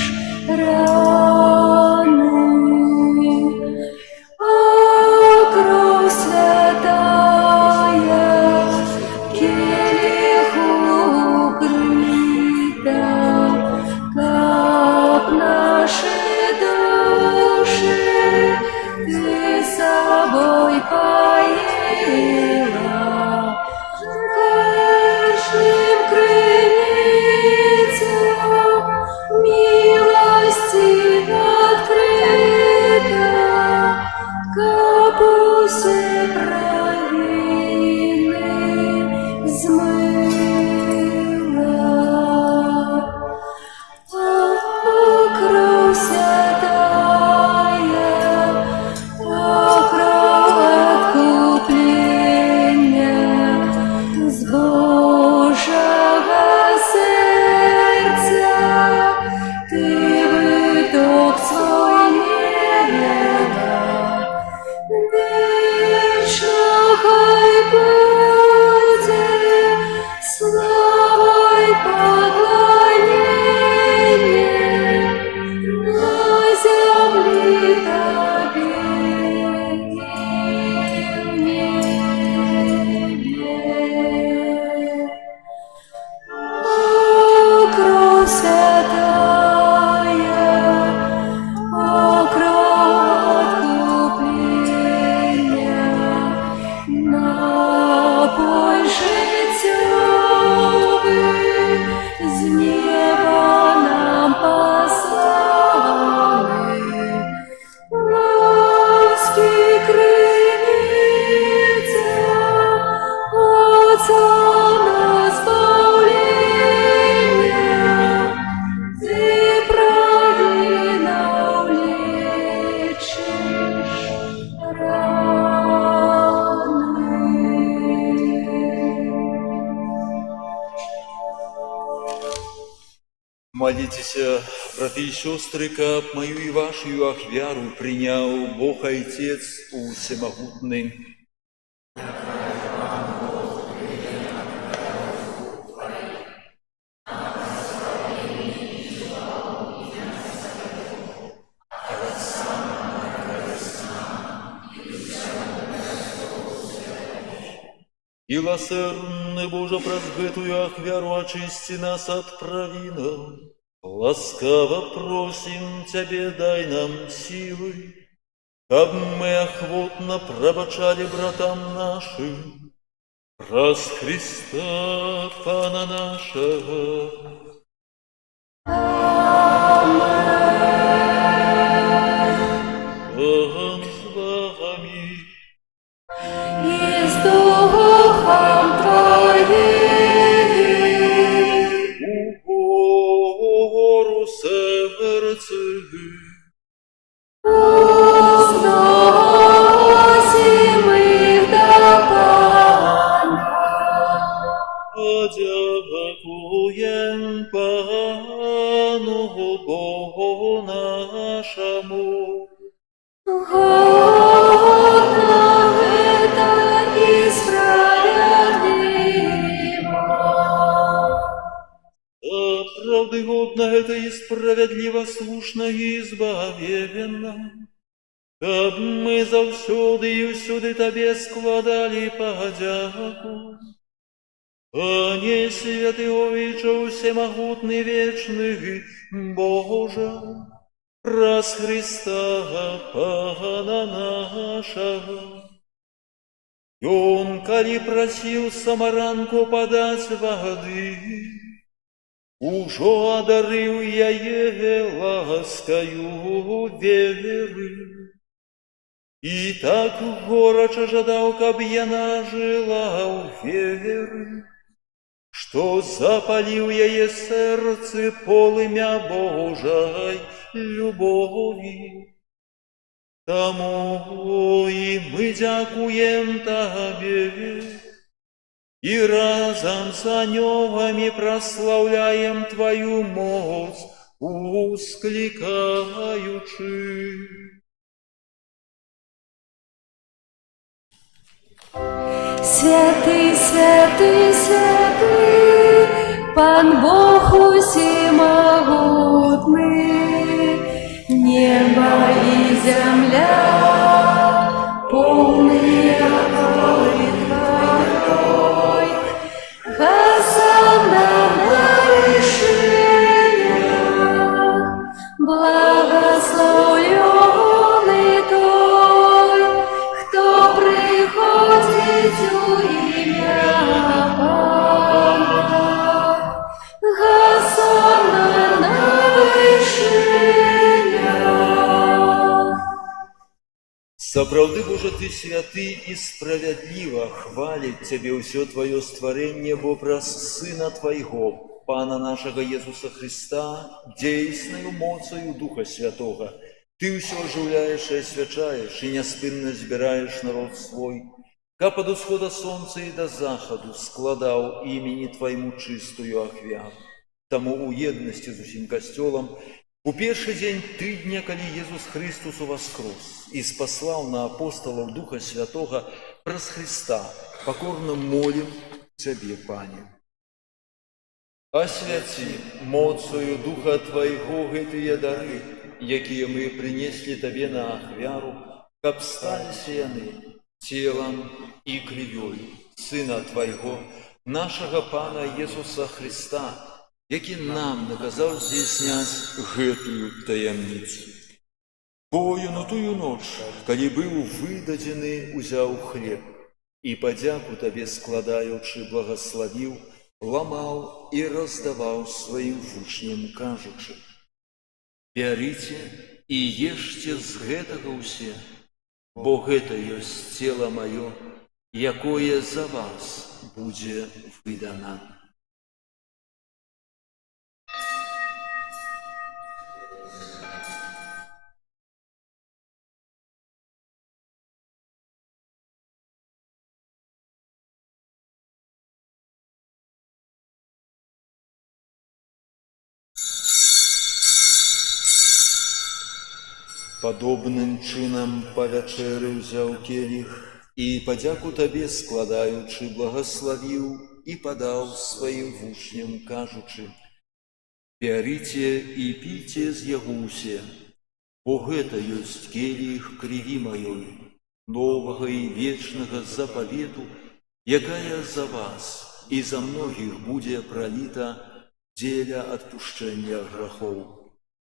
Молитеся, браты и сестры, каб мою и вашу ахвяру принял Бог Отец Всемогутный. Милосердный Боже, праз гэтую ахвяру очисти нас от провинов. Ласкаво просим Тебе, дай нам силы, каб мы охотно пробачали братам нашим, праз Христа Пана нашего. Богом с вами. И с Духом Твоим. Упору сердце, Возносим их до Пана. подякуем Пану Богу нашему. Годно это и справедливо. Правды годно это и справедливо, слушно и избавенно. Каб мы завсюди и всюди Тебе складали подяку. Пане святый Овече, всемогутный вечный Боже, праз Христа Пана нашего. И Он, коли просил самаранку подать воды, ужо одарил я ее ласкою веры. И так горячо жадал, каб яна жила у веры, что запалил я ей сердце полымя Божьей любови. Тому и мы дякуем Тебе, и разом с анёлами прославляем Твою моц, ускликаючи. Святый, святый, святый, Пан Бог всемогутный, небо и земля, полные хвалы Твоей. Хосанна на вершинах, благословленный Той, кто приходит у имя Пана. Хосанна на вершинах. Сапраўды, Боже, Ты святы и справедливо хвалит Тебе все Твое створение, бо праз Сына Твоего, Пана нашего Иисуса Христа, дейсною моцою Духа Святого, Ты все оживляешь и освячаешь, и неспынно збираешь народ свой, каб от усхода солнца и до заходу складал имени Твоему чистую ахвяру. Тому у едности з усім костелом у перший день тыдня, коли Иисус Христос воскрес и спаслал на апостолов Духа Святого праз Христа, покорно молим Тебе, Пане. Освяти моцою Духа Твоего гэтыя дары, якія мы принесли Тебе на ахвяру, каб сталіся яны телом и кровью Сына Твоего, нашего Пана Иисуса Христа, які нам наказал здійсняць гэтую таямніцу. Бо ён у тую ноч, калі быў выдадзены, узяў хлеб і падзяку Табе складаючы, благословіў, ламаў і раздаваў сваім вучням, кажучы: «Бярыце і ешце з гэтага ўсе, бо гэта ёсць цела маё, якое за вас будзе выдана». Падобным чынам па вячэры ўзяў келіх і падзяку табе складаючы благаславіў і падаў сваім вучням, кажучы: «Бярыце і піце з яго ўсе, бо гэта ёсць келіх крыві маёй, новага і вечнага запавету, якая за вас і за многіх будзе праліта дзеля адпушчэння грахоў.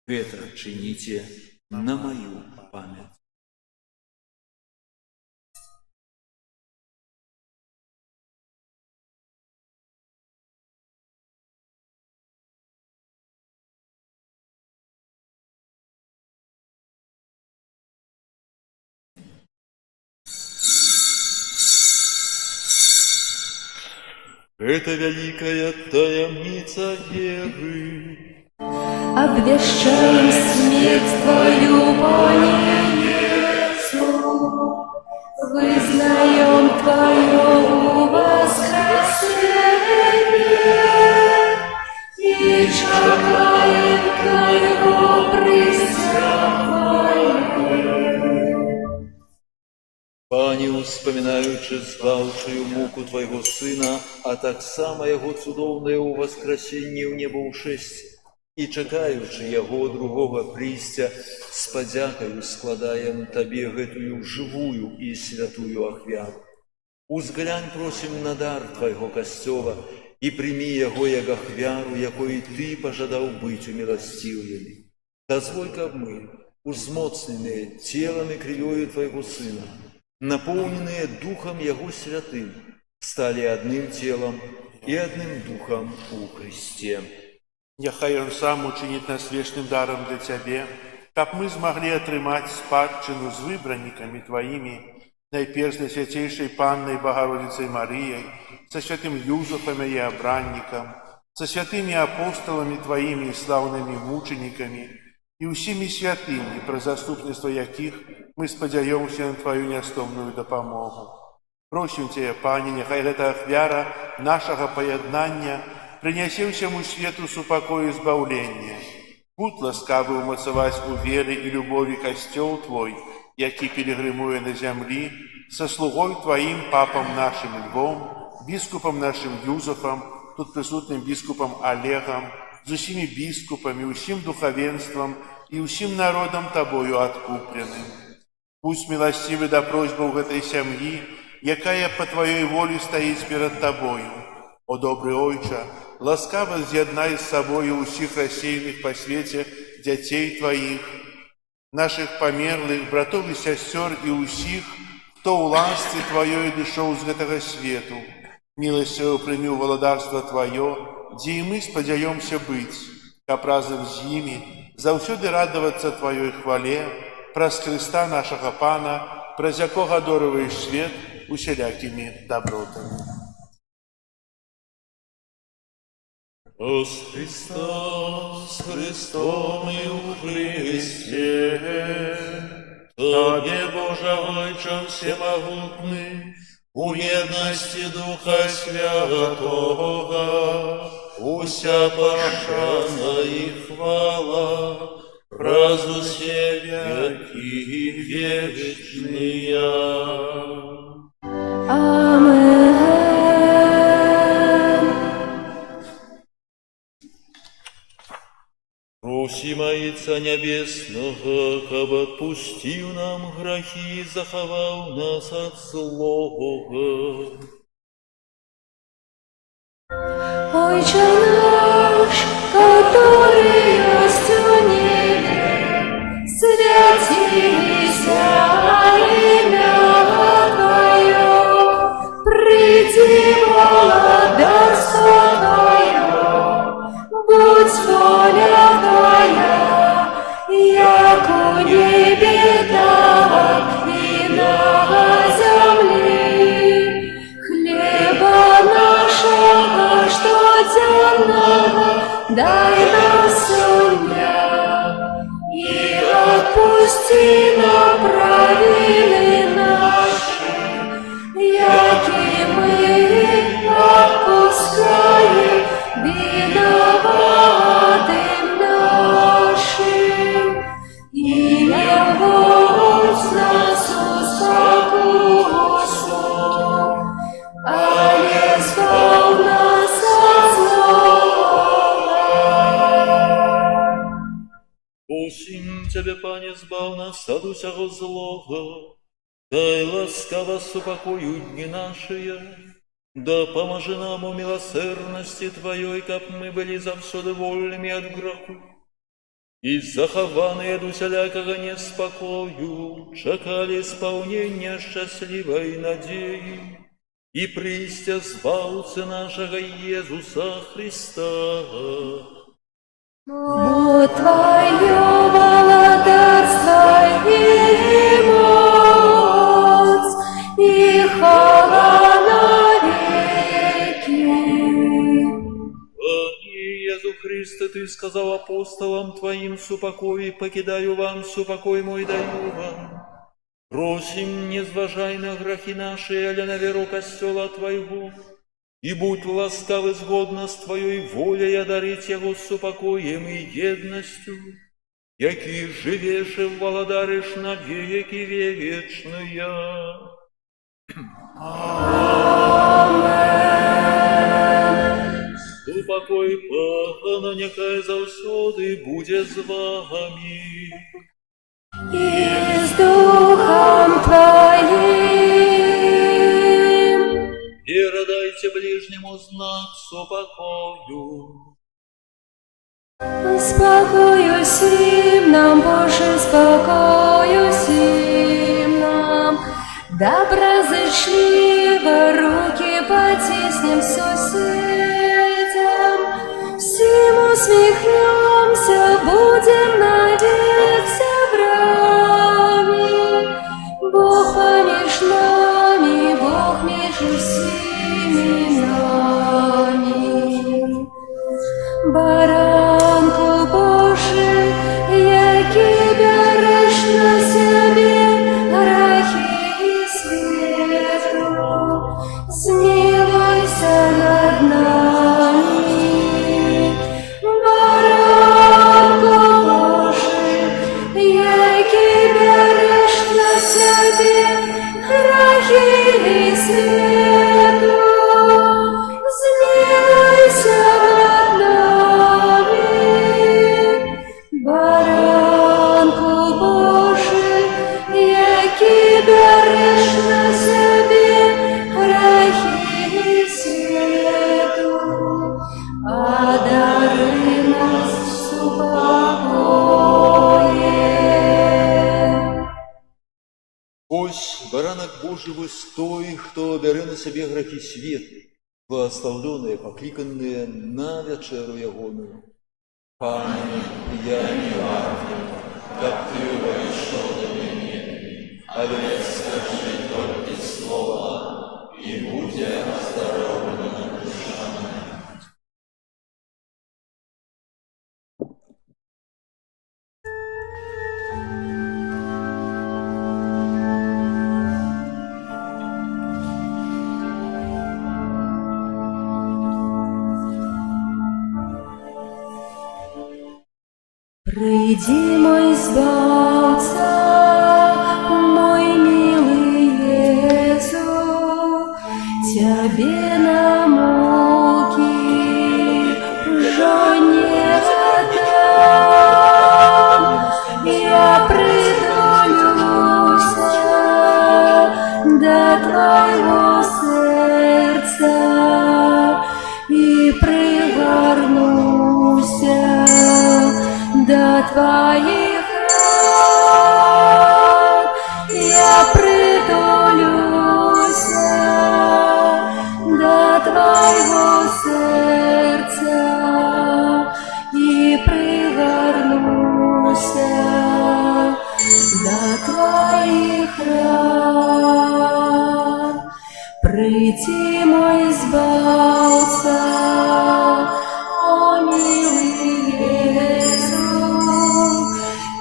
Гэта чыніце на маю памяць». Это вялікая таямніца веры. Обвещаем смерть Твою, Пане Иисус, вызнаем Твое воскресение и чекаем Твоего присягания. Пане, успамінаючы звалчую муку Твайго Сына, а таксама Яго цудоўнае ўваскрасенне ў неба ўшэсце, і чакаючы Яго другога прыйсця, з падзякаю складаем Табе гэтую жывую і святую ахвяру. Узглянь, просім, на дар Твайго касцёла і прымі яго як ахвяру, якой Ты пажадаў быць уміласціўлены. Дазволь, каб мы, узмоцненыя целам і крывёю Твайго Сына, напоўненыя Духам Яго святым, сталі адным целам і адным Духам у Христе. Няхай Ён сам учыніць нас вечным дарам для Цябе, каб мы змаглі атрымаць спадчыну з выбраннікамі Тваімі, найперш Найсвяцейшай Паннай Багародзіцай Марыяй, са святым Юзафам і абраннікам, са святымі апосталамі Тваімі і слаўнымі мучанікамі і ўсімі святымі, пра заступніцтва якіх мы спадзяёмся на Тваю нястомную дапамогу. Просім Цябе, Пане, няхай гэта ахвяра нашага паяднання прынясе ўсяму свету супакой і збаўлення. Будь ласкавы ўмацаваць у веры і любові касцёл Твой, які пілігрымуе на зямлі, са слугой Тваім папам нашым Львом, біскупам нашым Юзафам, тут прысутным біскупам Олегам, з усімі біскупамі, усім духавенствам і ўсім народам Табою адкупленым. Будь міласцівы да просьбаў гэтай сям'і, якая па Тваёй волі стаіць перад Табою. О добры Ойча, ласкава з'яднай з сабою ўсіх рассеяных па свеце дзяцей Тваіх, нашых памерлых братоў і сясцёр і ўсіх, хто ў ласцы Тваёй дышоў з гэтага свету. Міласцяво прымі ў валадарства Тваё, дзе і мы спадзяёмся быць, каб разам з імі заўсёды радавацца Тваёй хвале, праз Хрыста нашага Пана, праз якога адорваеш свет усялякімі дабротамі. Христос, Христом и у Христе, Тебе, Боже Отче всемогутный, у едности Духа Святого, уся пошана и хвала, разу все веки вечные. Амен. Просим Отца Небесного, каб отпустил нам грехи и заховал нас от злого. Отче наш, который есть в небе, святися имя Твое, приди владарство Твое, будь воля Твоя, як у небе, так и на земле. Хлеба нашего штоденного дай нам сегодня, и отпусти нам провины наши, яки мы отпускаем виноватым нашим, и не Пане, збав нас от усього злого, дай ласкаво супокою дни наши, да поможи нам у милосердности Твоей, как мы были завсёды вольными от греху, и захованные от усялякого неспокою, чекали исполнения счастливой надеи, и пристя збавцы нашего Иисуса Христа. Бо Твое володарство и моц, и хвала навеки. Иисус Христе, Ты сказал апостолам Твоим: супокой покидаю вам, супокой мой даю вам. Просим, не зважай на грехи наши, але на веру костела Твоего, и будь ласкавы згодно с Твоей волей одарить его супокоем и едностью, які живеш и владариш на веки вечные. Супокой Пана, нехай завсёды буде з вами. И с Духом Твоим. И радайте ближнему знак супокою. Спокою сим нам, Боже, спокою сим нам. Доброзычливо руки потиснем соседям. Всем усмехнемся, будем навек собрами. Бог помеж нами, Бог между всеми нами. Баранку Божий, який береш на себе грехи і світу, змилуйся над нами. Баранку Божий, який береш на себе грехи і світу, змилуйся над нами. Баранку Божий, який береш на себе грехи і світу, одари нас супокоєм. Ось баранок Божий вось той, хто бере на себе грехи світу, благословленные, покликанные на вечеру ягоную. Пане, я не вартен, как Ты вышел до меня, але скажи только слово, и будь оздоровлена душа моя. Приди, мой Збавца, мой милый Иисус, Тебе на муки уже не отдам. Я притулюся до Твоего сердца и пригорнуся до Твоих ран. Я притулюся до Твоего сердца и пригорнуся до Твоих ран. Приди, мой Збавца, о милый Иисус,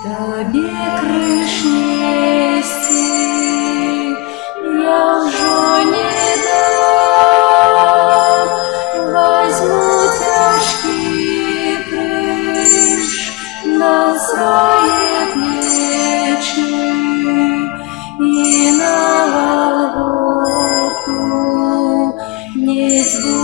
Тебе крыш нести я уже не дам. Возьму тяжкий крыш на свои плечи и на Голготу не сбуду.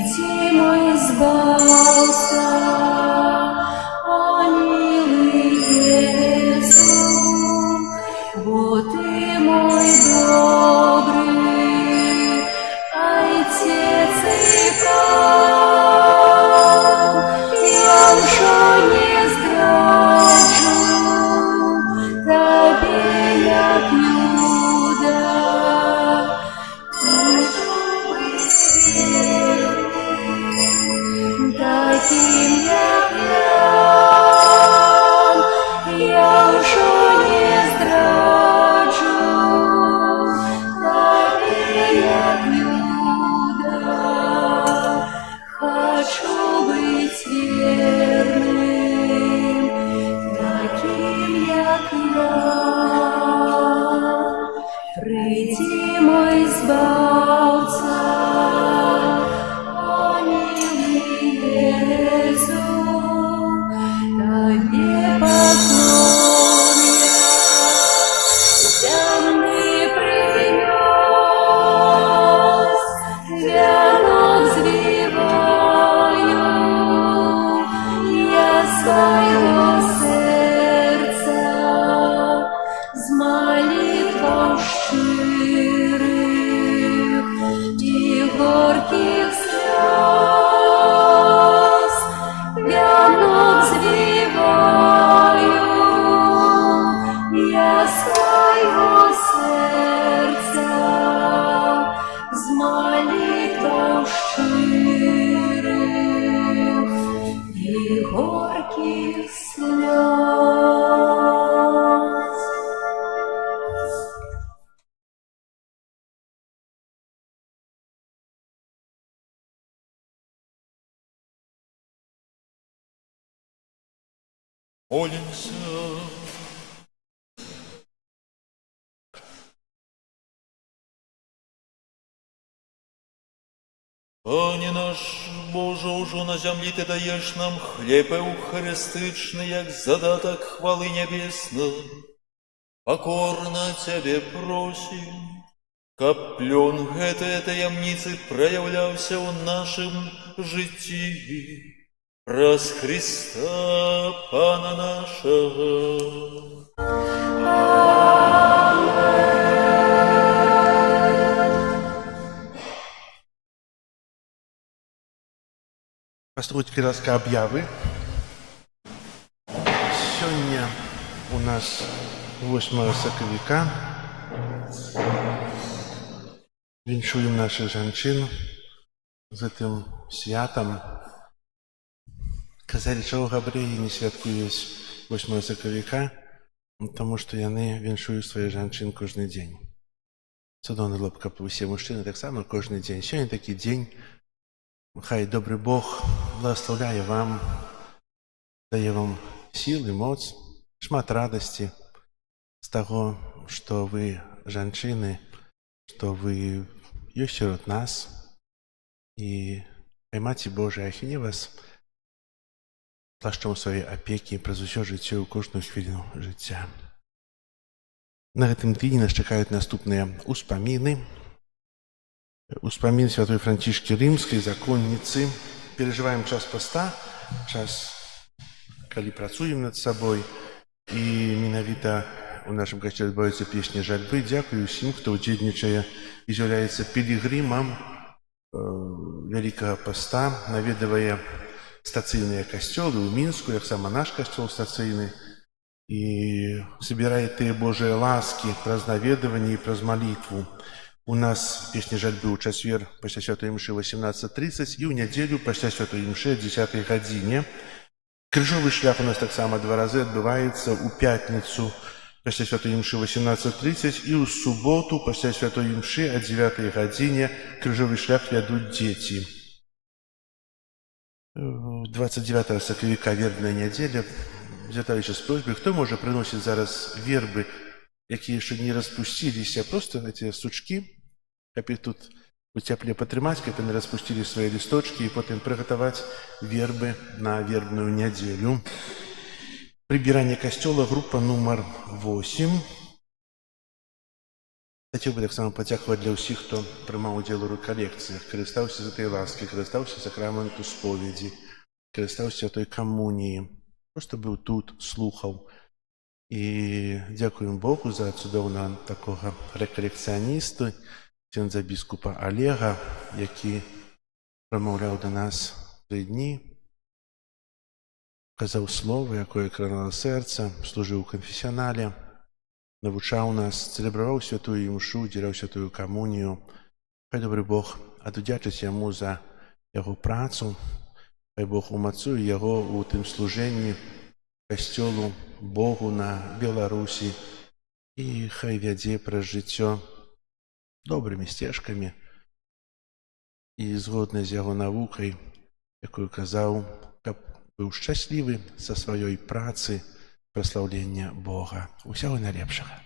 Приди, мой избавца, о милый Иисус, вот ты мой добрый Отец и Пан, я уже не здраджу Тебе, як Юда, хочу быть верным, таким, як я уже не здраджу Тебе, як Юда, хочу быть верным, таким, як я. Приди, мой избавца, о милый Иисус, Тебе поклон я земный принес, венок взвиваю я своего сердца с молитвой щирых и горьких слез. Венок взвиваю я своего сердца с молитвой щирых и горьких слез. Молимся. Пане наш Боже, уже на землі Ти даєш нам хліб евхаристичний, як задаток хвали небесной. Покорно Тебе просим, каб плен гэтай таямницы проявлялся у нашем житті. Праз Христа Пана нашего. Паструцкая ласка объявы. Сегодня у нас 8 сакавіка. Віншуем наших жанчын з гэтым святам. Казалі, чаго габрэі не святкуюць 8 сакавіка, тому што яны віншуюць сваіх жанчын кожны дзень. Цудоўна было б, каб усе мужчыны таксама кожны дзень. Сёння такі дзень. Хай добры Бог благословляе вам, дае вам сілы, моц, шмат радасці з таго, што вы жанчыны, што вы ёсць сярод нас, і хай Маці Божая ахіне вас плашчом сваёй апекі праз усё жыццё ў кожную хвіліну жыцця. На гэтым тыдні нас чакаюць наступныя успаміны. Успамін святой Францішкі Рымскай, законніцы. Перажываем час паста, час, калі працуем над сабой. І менавіта у нашым касцёле адбываюцца песні жальбы. Дзякую ўсім, хто ўдзельнічае і з'яўляецца пілігрымам Вялікага паста, наведавае стацыйныя касцёлы ў Мінску, як сама наш касцёл стацыйны, і збірае тыя Божыя ласкі праз наведаванне і праз малітву. У нас песні жальбы ў чацвер пасля святой імшы 18:30 і ў нядзелю пасля святой імшы 10 гадзіне. Крыжовы шлях у нас таксама 2 разы адбываецца ў пятніцу пасля святой імшы 18:30 і ў суботу пасля святой імшы о 9 гадзіне. Крыжовы шлях вядуць дзеці. 29 сакавіка вербная нядзеля. Звяртаюся з просьбай, хто можа прыносіць зараз вербы, якія яшчэ не распусціліся, проста гэтыя сучкі, каб іх тут у цяпле патрымаць, каб яны распусцілі свае лісточкі і потым прыгатаваць вербы на вербную нядзелю. Прыбіранне касцёла, група нумар 8. Хацеў бы таксама падзякаваць для ўсіх, хто прымаў удзел у рэкалекцыях, карыстаўся з этой ласкі, карыстаўся сакраменту споведзі, карыстаўся той камуніі, проста быў тут, слухаў. І дзякуем Богу за цудоўна такога рэкалекцыяністу, ксяндза біскупа Олега, які прамаўляў да нас той дні, казаў слово, якое кранала сэрца, служыў у канфесіянале, навучаў нас, цэлебраваў святую імшу, дзіраў святую камунію. Хай добры Бог адудзячыць яму за яго працу, хай Бог умацуе яго ў тым служэнні касцёлу, Богу на Беларусі і хай вядзе праз жыццё добрымі сцежкамі і згодна з яго навукай, якую казаў, каб быў шчаслівы са сваёй працы праслаўлення Бога. Усяго найлепшага.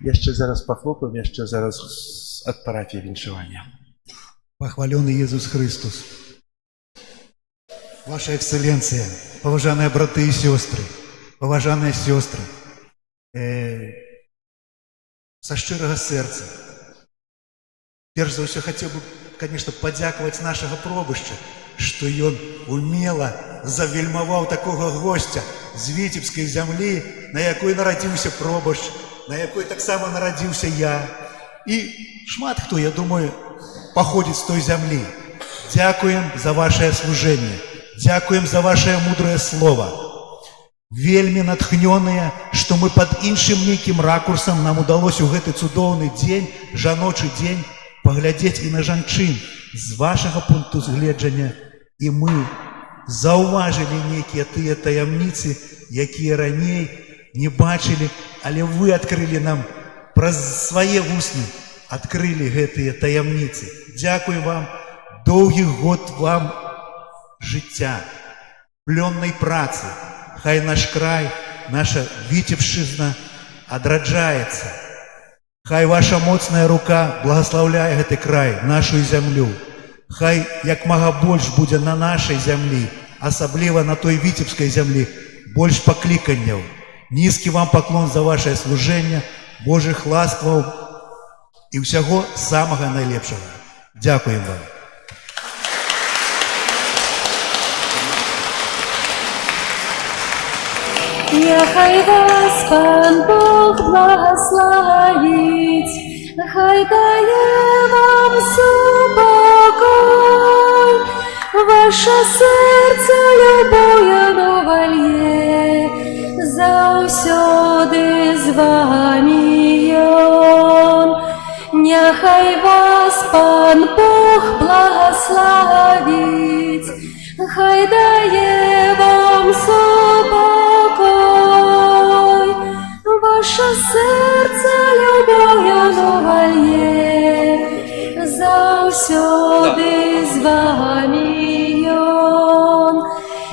Jeszcze zaraz pachlopem, jeszcze zaraz od parafii wieńszowania. Похваленный Иисус Христос. Ваша Экселленция, поважанные браты и сестры, поважанные сестры, со щирого сердца. Перш за все, хотел бы, конечно, подякувати нашего пробыща, что он умело завельмовал такого гостя з Витебской земли, на якой народился пробыщ, на якой так само народился я. И шмат хто, я думаю, походит с той земли. Дякуем за ваше служение. Дякуем за ваше мудрое слово. Вельми натхненные, что мы под іншим неким ракурсом нам удалось у гэты цудоўны день, жаночий день, поглядеть и на жанчын з вашего пункту згледжання. И мы заўважили некие тыя таямницы, якія раней не бачили, але вы открыли нам праз свае вусны, открыли гэтыя таямницы. Дякую вам, доўгіх год вам жыцця, плённай працы. Хай наш край, наша Витебшчызна адраджаецца. Хай ваша моцная рука благословляе гэты край, нашу зямлю. Хай як мага больш будзе на нашай зямлі, асабліва на той віцебскай зямлі, больш пакліканняў. Нізкі вам паклон за ваше служэнне, Божых ласкаў і ўсяго самага найлепшага. Дякуем вам. Нехай вас Пан Бог благословить, хай дае вам супокой, ваше серце любою новольє, заўсёды з вами ён. Нехай вас Пан Бог благословить, хай дае вам супокой, ваше серце любою новольє, заўсёды з вами ён.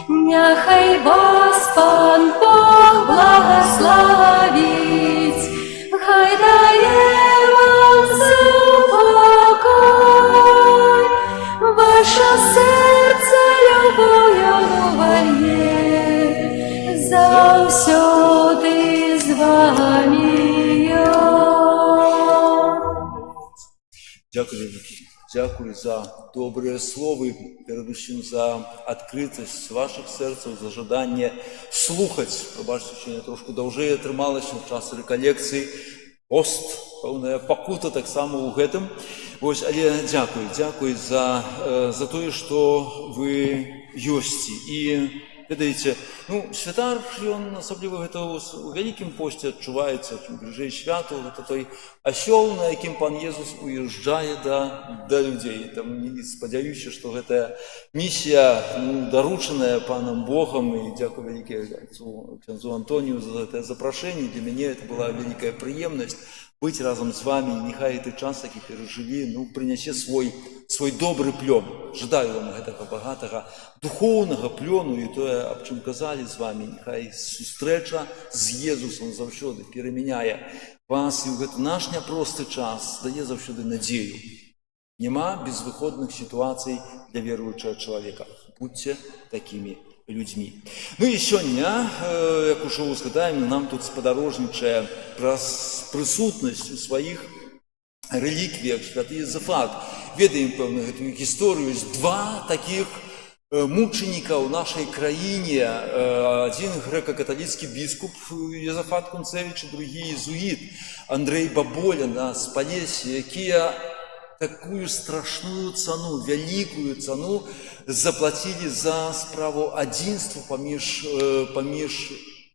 Нехай вас Пан Бог благословить, хай дае вам супокой, ваше серце любою новольє, заўсёды з вами ён. Дякую, вялікі. Дякую за добрые словы, передусім за адкрытасць ваших сэрцаў, за жаданне слухаць. Пробачце, що я трошку даўжэй атрымалася ў час рэкалекцыі. Пост, пэўная пакута таксама ў гэтым. Вось, але дзякуй за тое, што вы ёсце. І ведаеце, святар, ён асабліва гэта у вялікім посце адчуваецца, чым бліжэй святу, гэта той асёл, на якім пан Езус уязджае да людзей. Там спадзяюся, што гэтая місія даручаная панам Богам, і дзякую вялікае ксяндзу Антонію за гэтае запрашэнне. Для мяне это была вялікая прыемнасць быць разам з вами. Нехай гэты час, які перажылі, прынясе свой свой добры плён. Жадаю вам гэтага багатага духоўнага плёну і тое, аб чым казалі з вамі, няхай сустрэча з Езусам заўсёды перамяняе вас і ў гэты наш няпросты час дае заўсёды надзею. Няма безвыходных сітуацый для веруючага чалавека. Будьце такімі людзьмі. Ну і сёння, як ужо узгадаем, нам тут спадарожнічае праз прысутнасць у сваіх рэліквіях святы Езафат. Ведаем, пэўна, гэтую гісторыю. Два такіх мученіка ў нашай краіне. Адзін грэка-каталіцкі біскуп Езафат Кунцевіч, другі езуіт Андрэй Баболя на Спалесе, якія такую страшную цану, вялікую цану заплацілі за справу адзінства паміж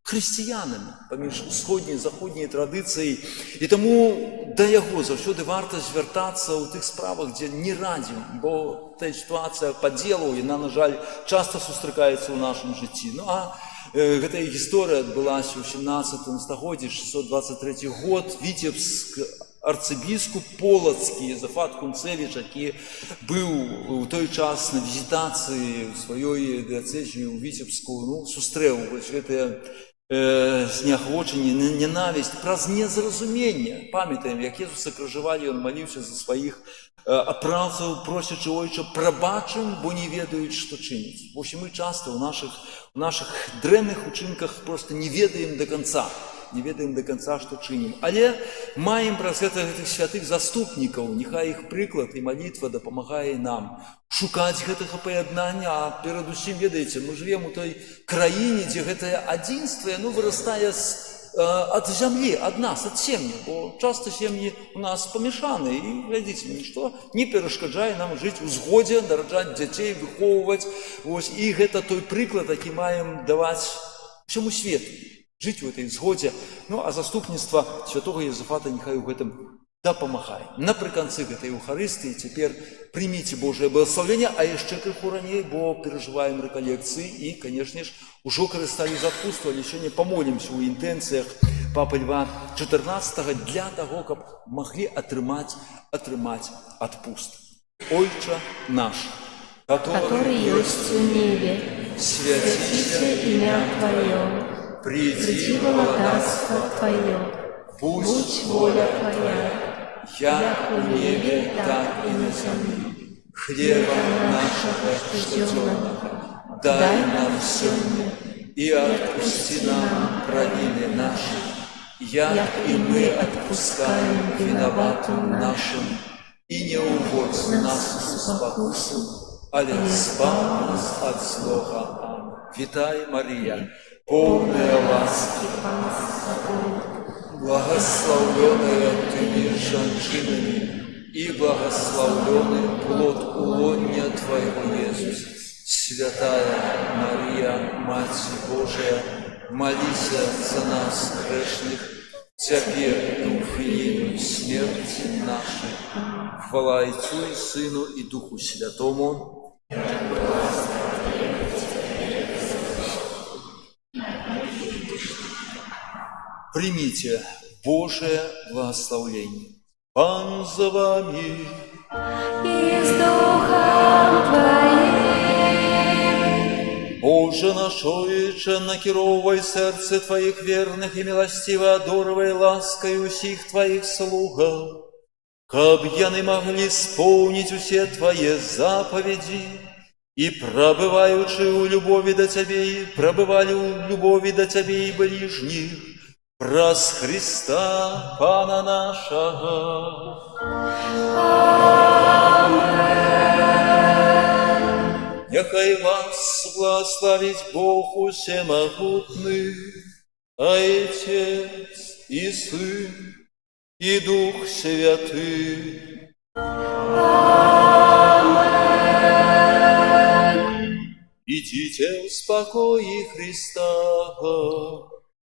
хрысціянамі, паміж усходняй і заходняй традыцыяй. І таму да яго заўсёды варта звяртацца ў тых справах, дзе не радзім, бо тая сітуацыя падзелаў, яна, на жаль, часта сустракаецца ў нашым жыцці. Ну а гэтая гісторыя адбылася ў 17 стагоддзі, 623 год. Віцебск, арцыбіскуп полацкі Езафат Кунцевіч, які быў у той час на візітацыі ў сваёй дыяцэзіі ў Віцебску, сустрэў гэтыя зняхвочанне, ненавісць праз незразуменне. Памятаем, як Езуса крыжавалі, ён маліўся за сваіх апраўцаў, просячы: Ойча, прабачым, бо не ведаюць, што чыніць. Вось мы часта ў нашых дрэнных учынках проста не ведаем да канца. Не ведаем да канца, што чынім. Але маем праз гэтых святых заступнікаў, няхай іх прыклад і малітва дапамагае нам шукаць гэтага паяднання. А перадусім, ведаеце, мы жывем у той краіне, дзе гэтае адзінства, яно вырастае ад зямлі, ад нас, ад сем'і, бо часта сем'і у нас памешаны. І, глядзіце, нішто не перашкаджае нам жыць у згодзе, нараджаць дзяцей, выхоўваць. І гэта той прыклад, які маем даваць усяму свету. Жыць у этой згодзе. Ну, а заступніцтва святога Езафата няхай у гэтым дапамагае. Напрыканцы гэтай Еўхарыстыі цяпер прыміце Божае благаслаўленне, а яшчэ крыху раней, бо перажываем рэкалекцыі і, канешне ж, ужо карысталі за адпустку, але сёння памолімся ў інтэнцыях папы Льва XIV для таго, каб маглі атрымаць адпуст. Ойча наш, который есть в небе, святится имя Твое. Приди володарство Твое, будь воля Твоя, як у небе, так и на земле. Хлеба нашего ежедневного дай нам сегодня, и отпусти нам провины наши, як и мы отпускаем виноватым нашим, и не уводь нас в спокусу, але избавь нас от злого. Аминь. Витай, Мария, полная ласки, благословленная ты между женщинами, и благословленный плод улонья Твоего, Иисус. Святая Мария, Мать Божия, молись за нас, грешных, теперь и в хвилину смерти нашей. Хвала Отцу и Сыну и Духу Святому. Примите Божие благословение. Пан за вами. И с Духом Твоим. Боже наш Отче, накіровуй серце Твоих верных и милостиво одоровай лаской усих Твоих слугов, каб яны могли исполнить усе Твои заповеди и, пробываючи у любови до Тебе, пробывали у любови до Тебе и ближних, праз Христа Пана нашего. Нехай вас благословить Бог всемогутный, Отец и Сын и Дух Святый. Идите в спокое Христа.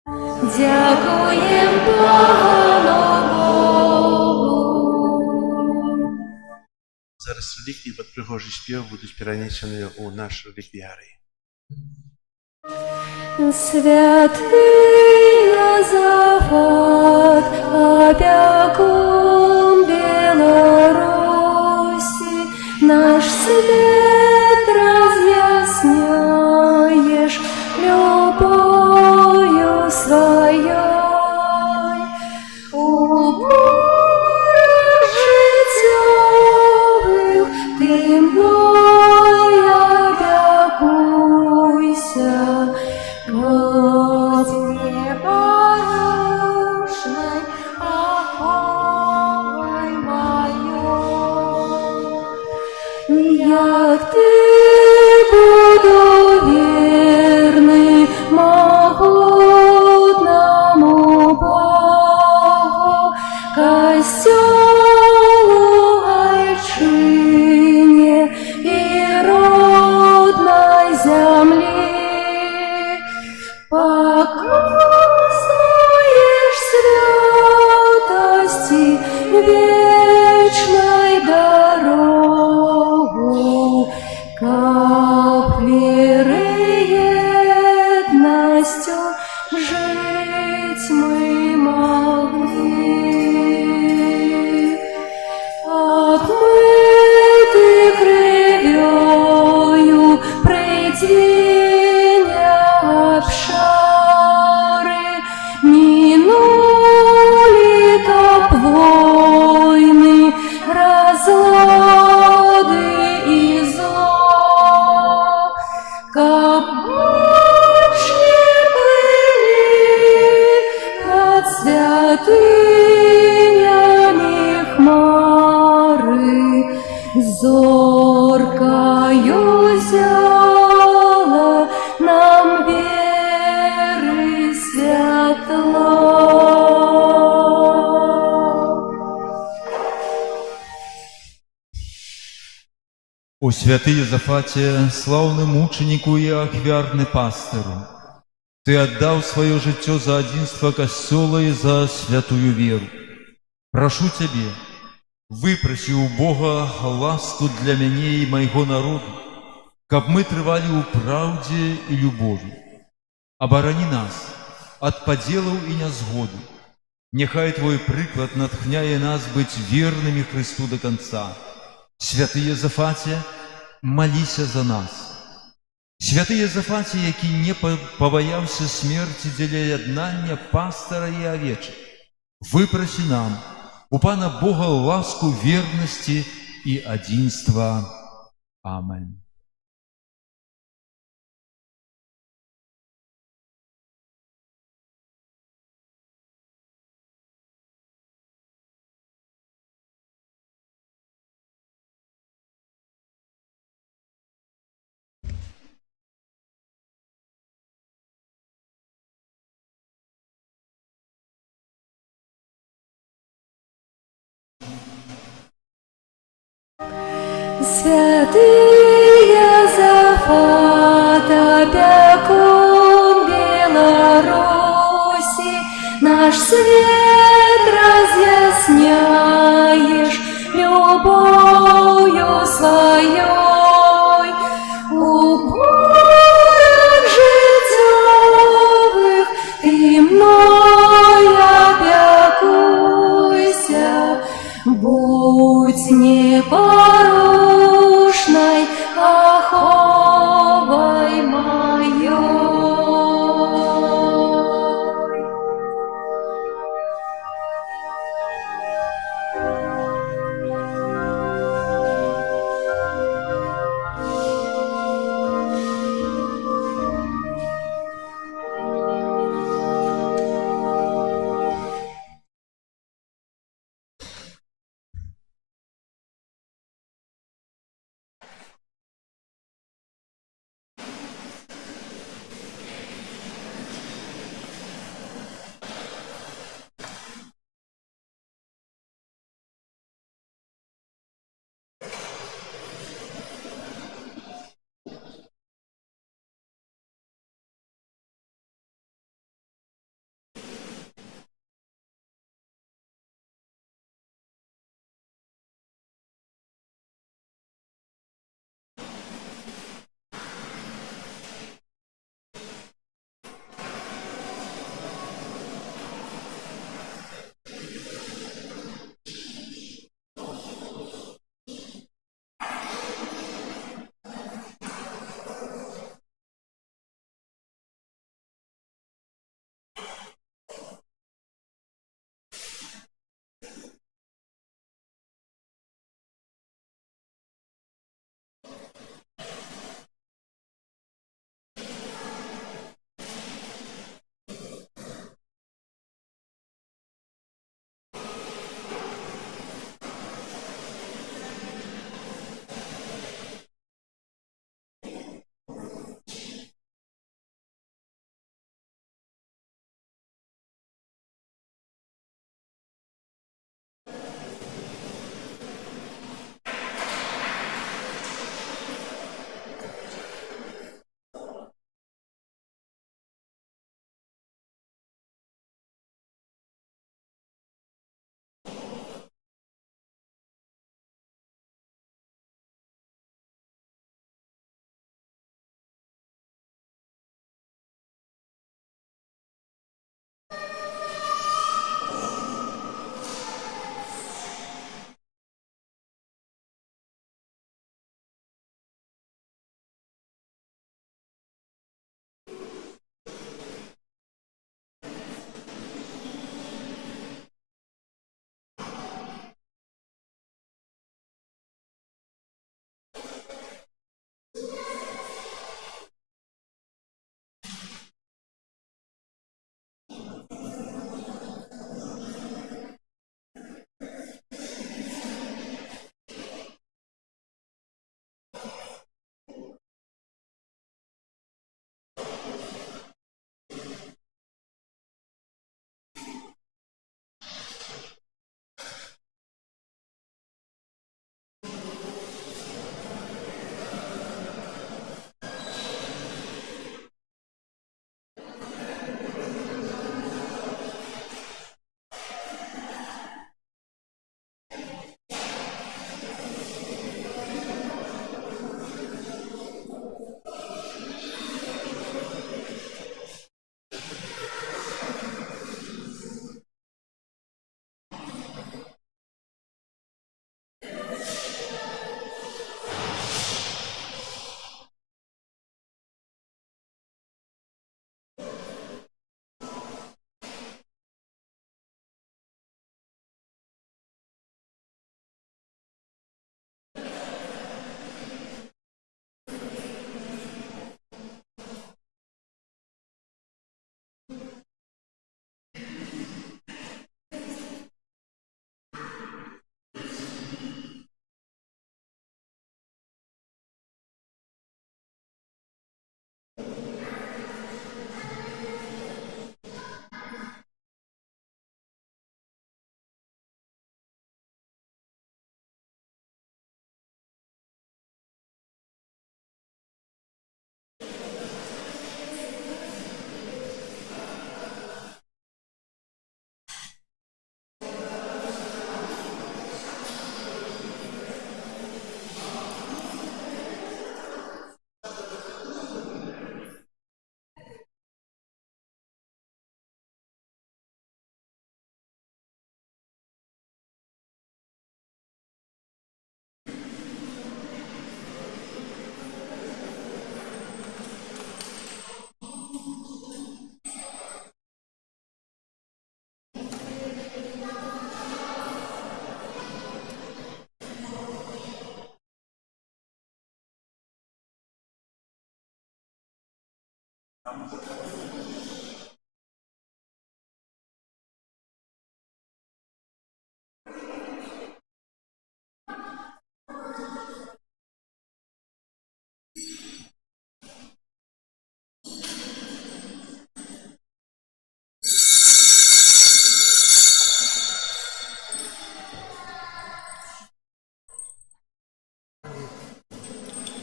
Дякуем Пану Богу. Зараз реліквії під пригожий спів будуть перенесені у наш реліквіарій. Святый Езафат, опекун Беларуси, О святый Езафате, славный мученику и ахвярный пастыру, ты отдал свое жыццё за адзінства Касцёла и за святую веру. Прошу тебе, выпроси у Бога ласку для мяне и моего народа, каб мы трывалі ў праўдзе і любові. Абарані нас ад падзелаў і нязгоды. Няхай твой прыклад натхняе нас быць вернымі Христу до конца. Святы Езафате, маліся за нас. Святы Езафате, які не пабаяўся смерці дзеля яднання пастара і авечак, выпроси нам у Пана Бога ласку верности и адзінства. Амен. Святые Зафат, опекун Беларуси, наш свет разъясняешь любовью своей. Упорах житёвых ты мной опекуйся, будь непорочной оховой моей.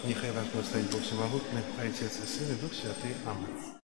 Нехай вас благословить Бог Всемогутний, Отець і Син і Дух Святий. Амінь.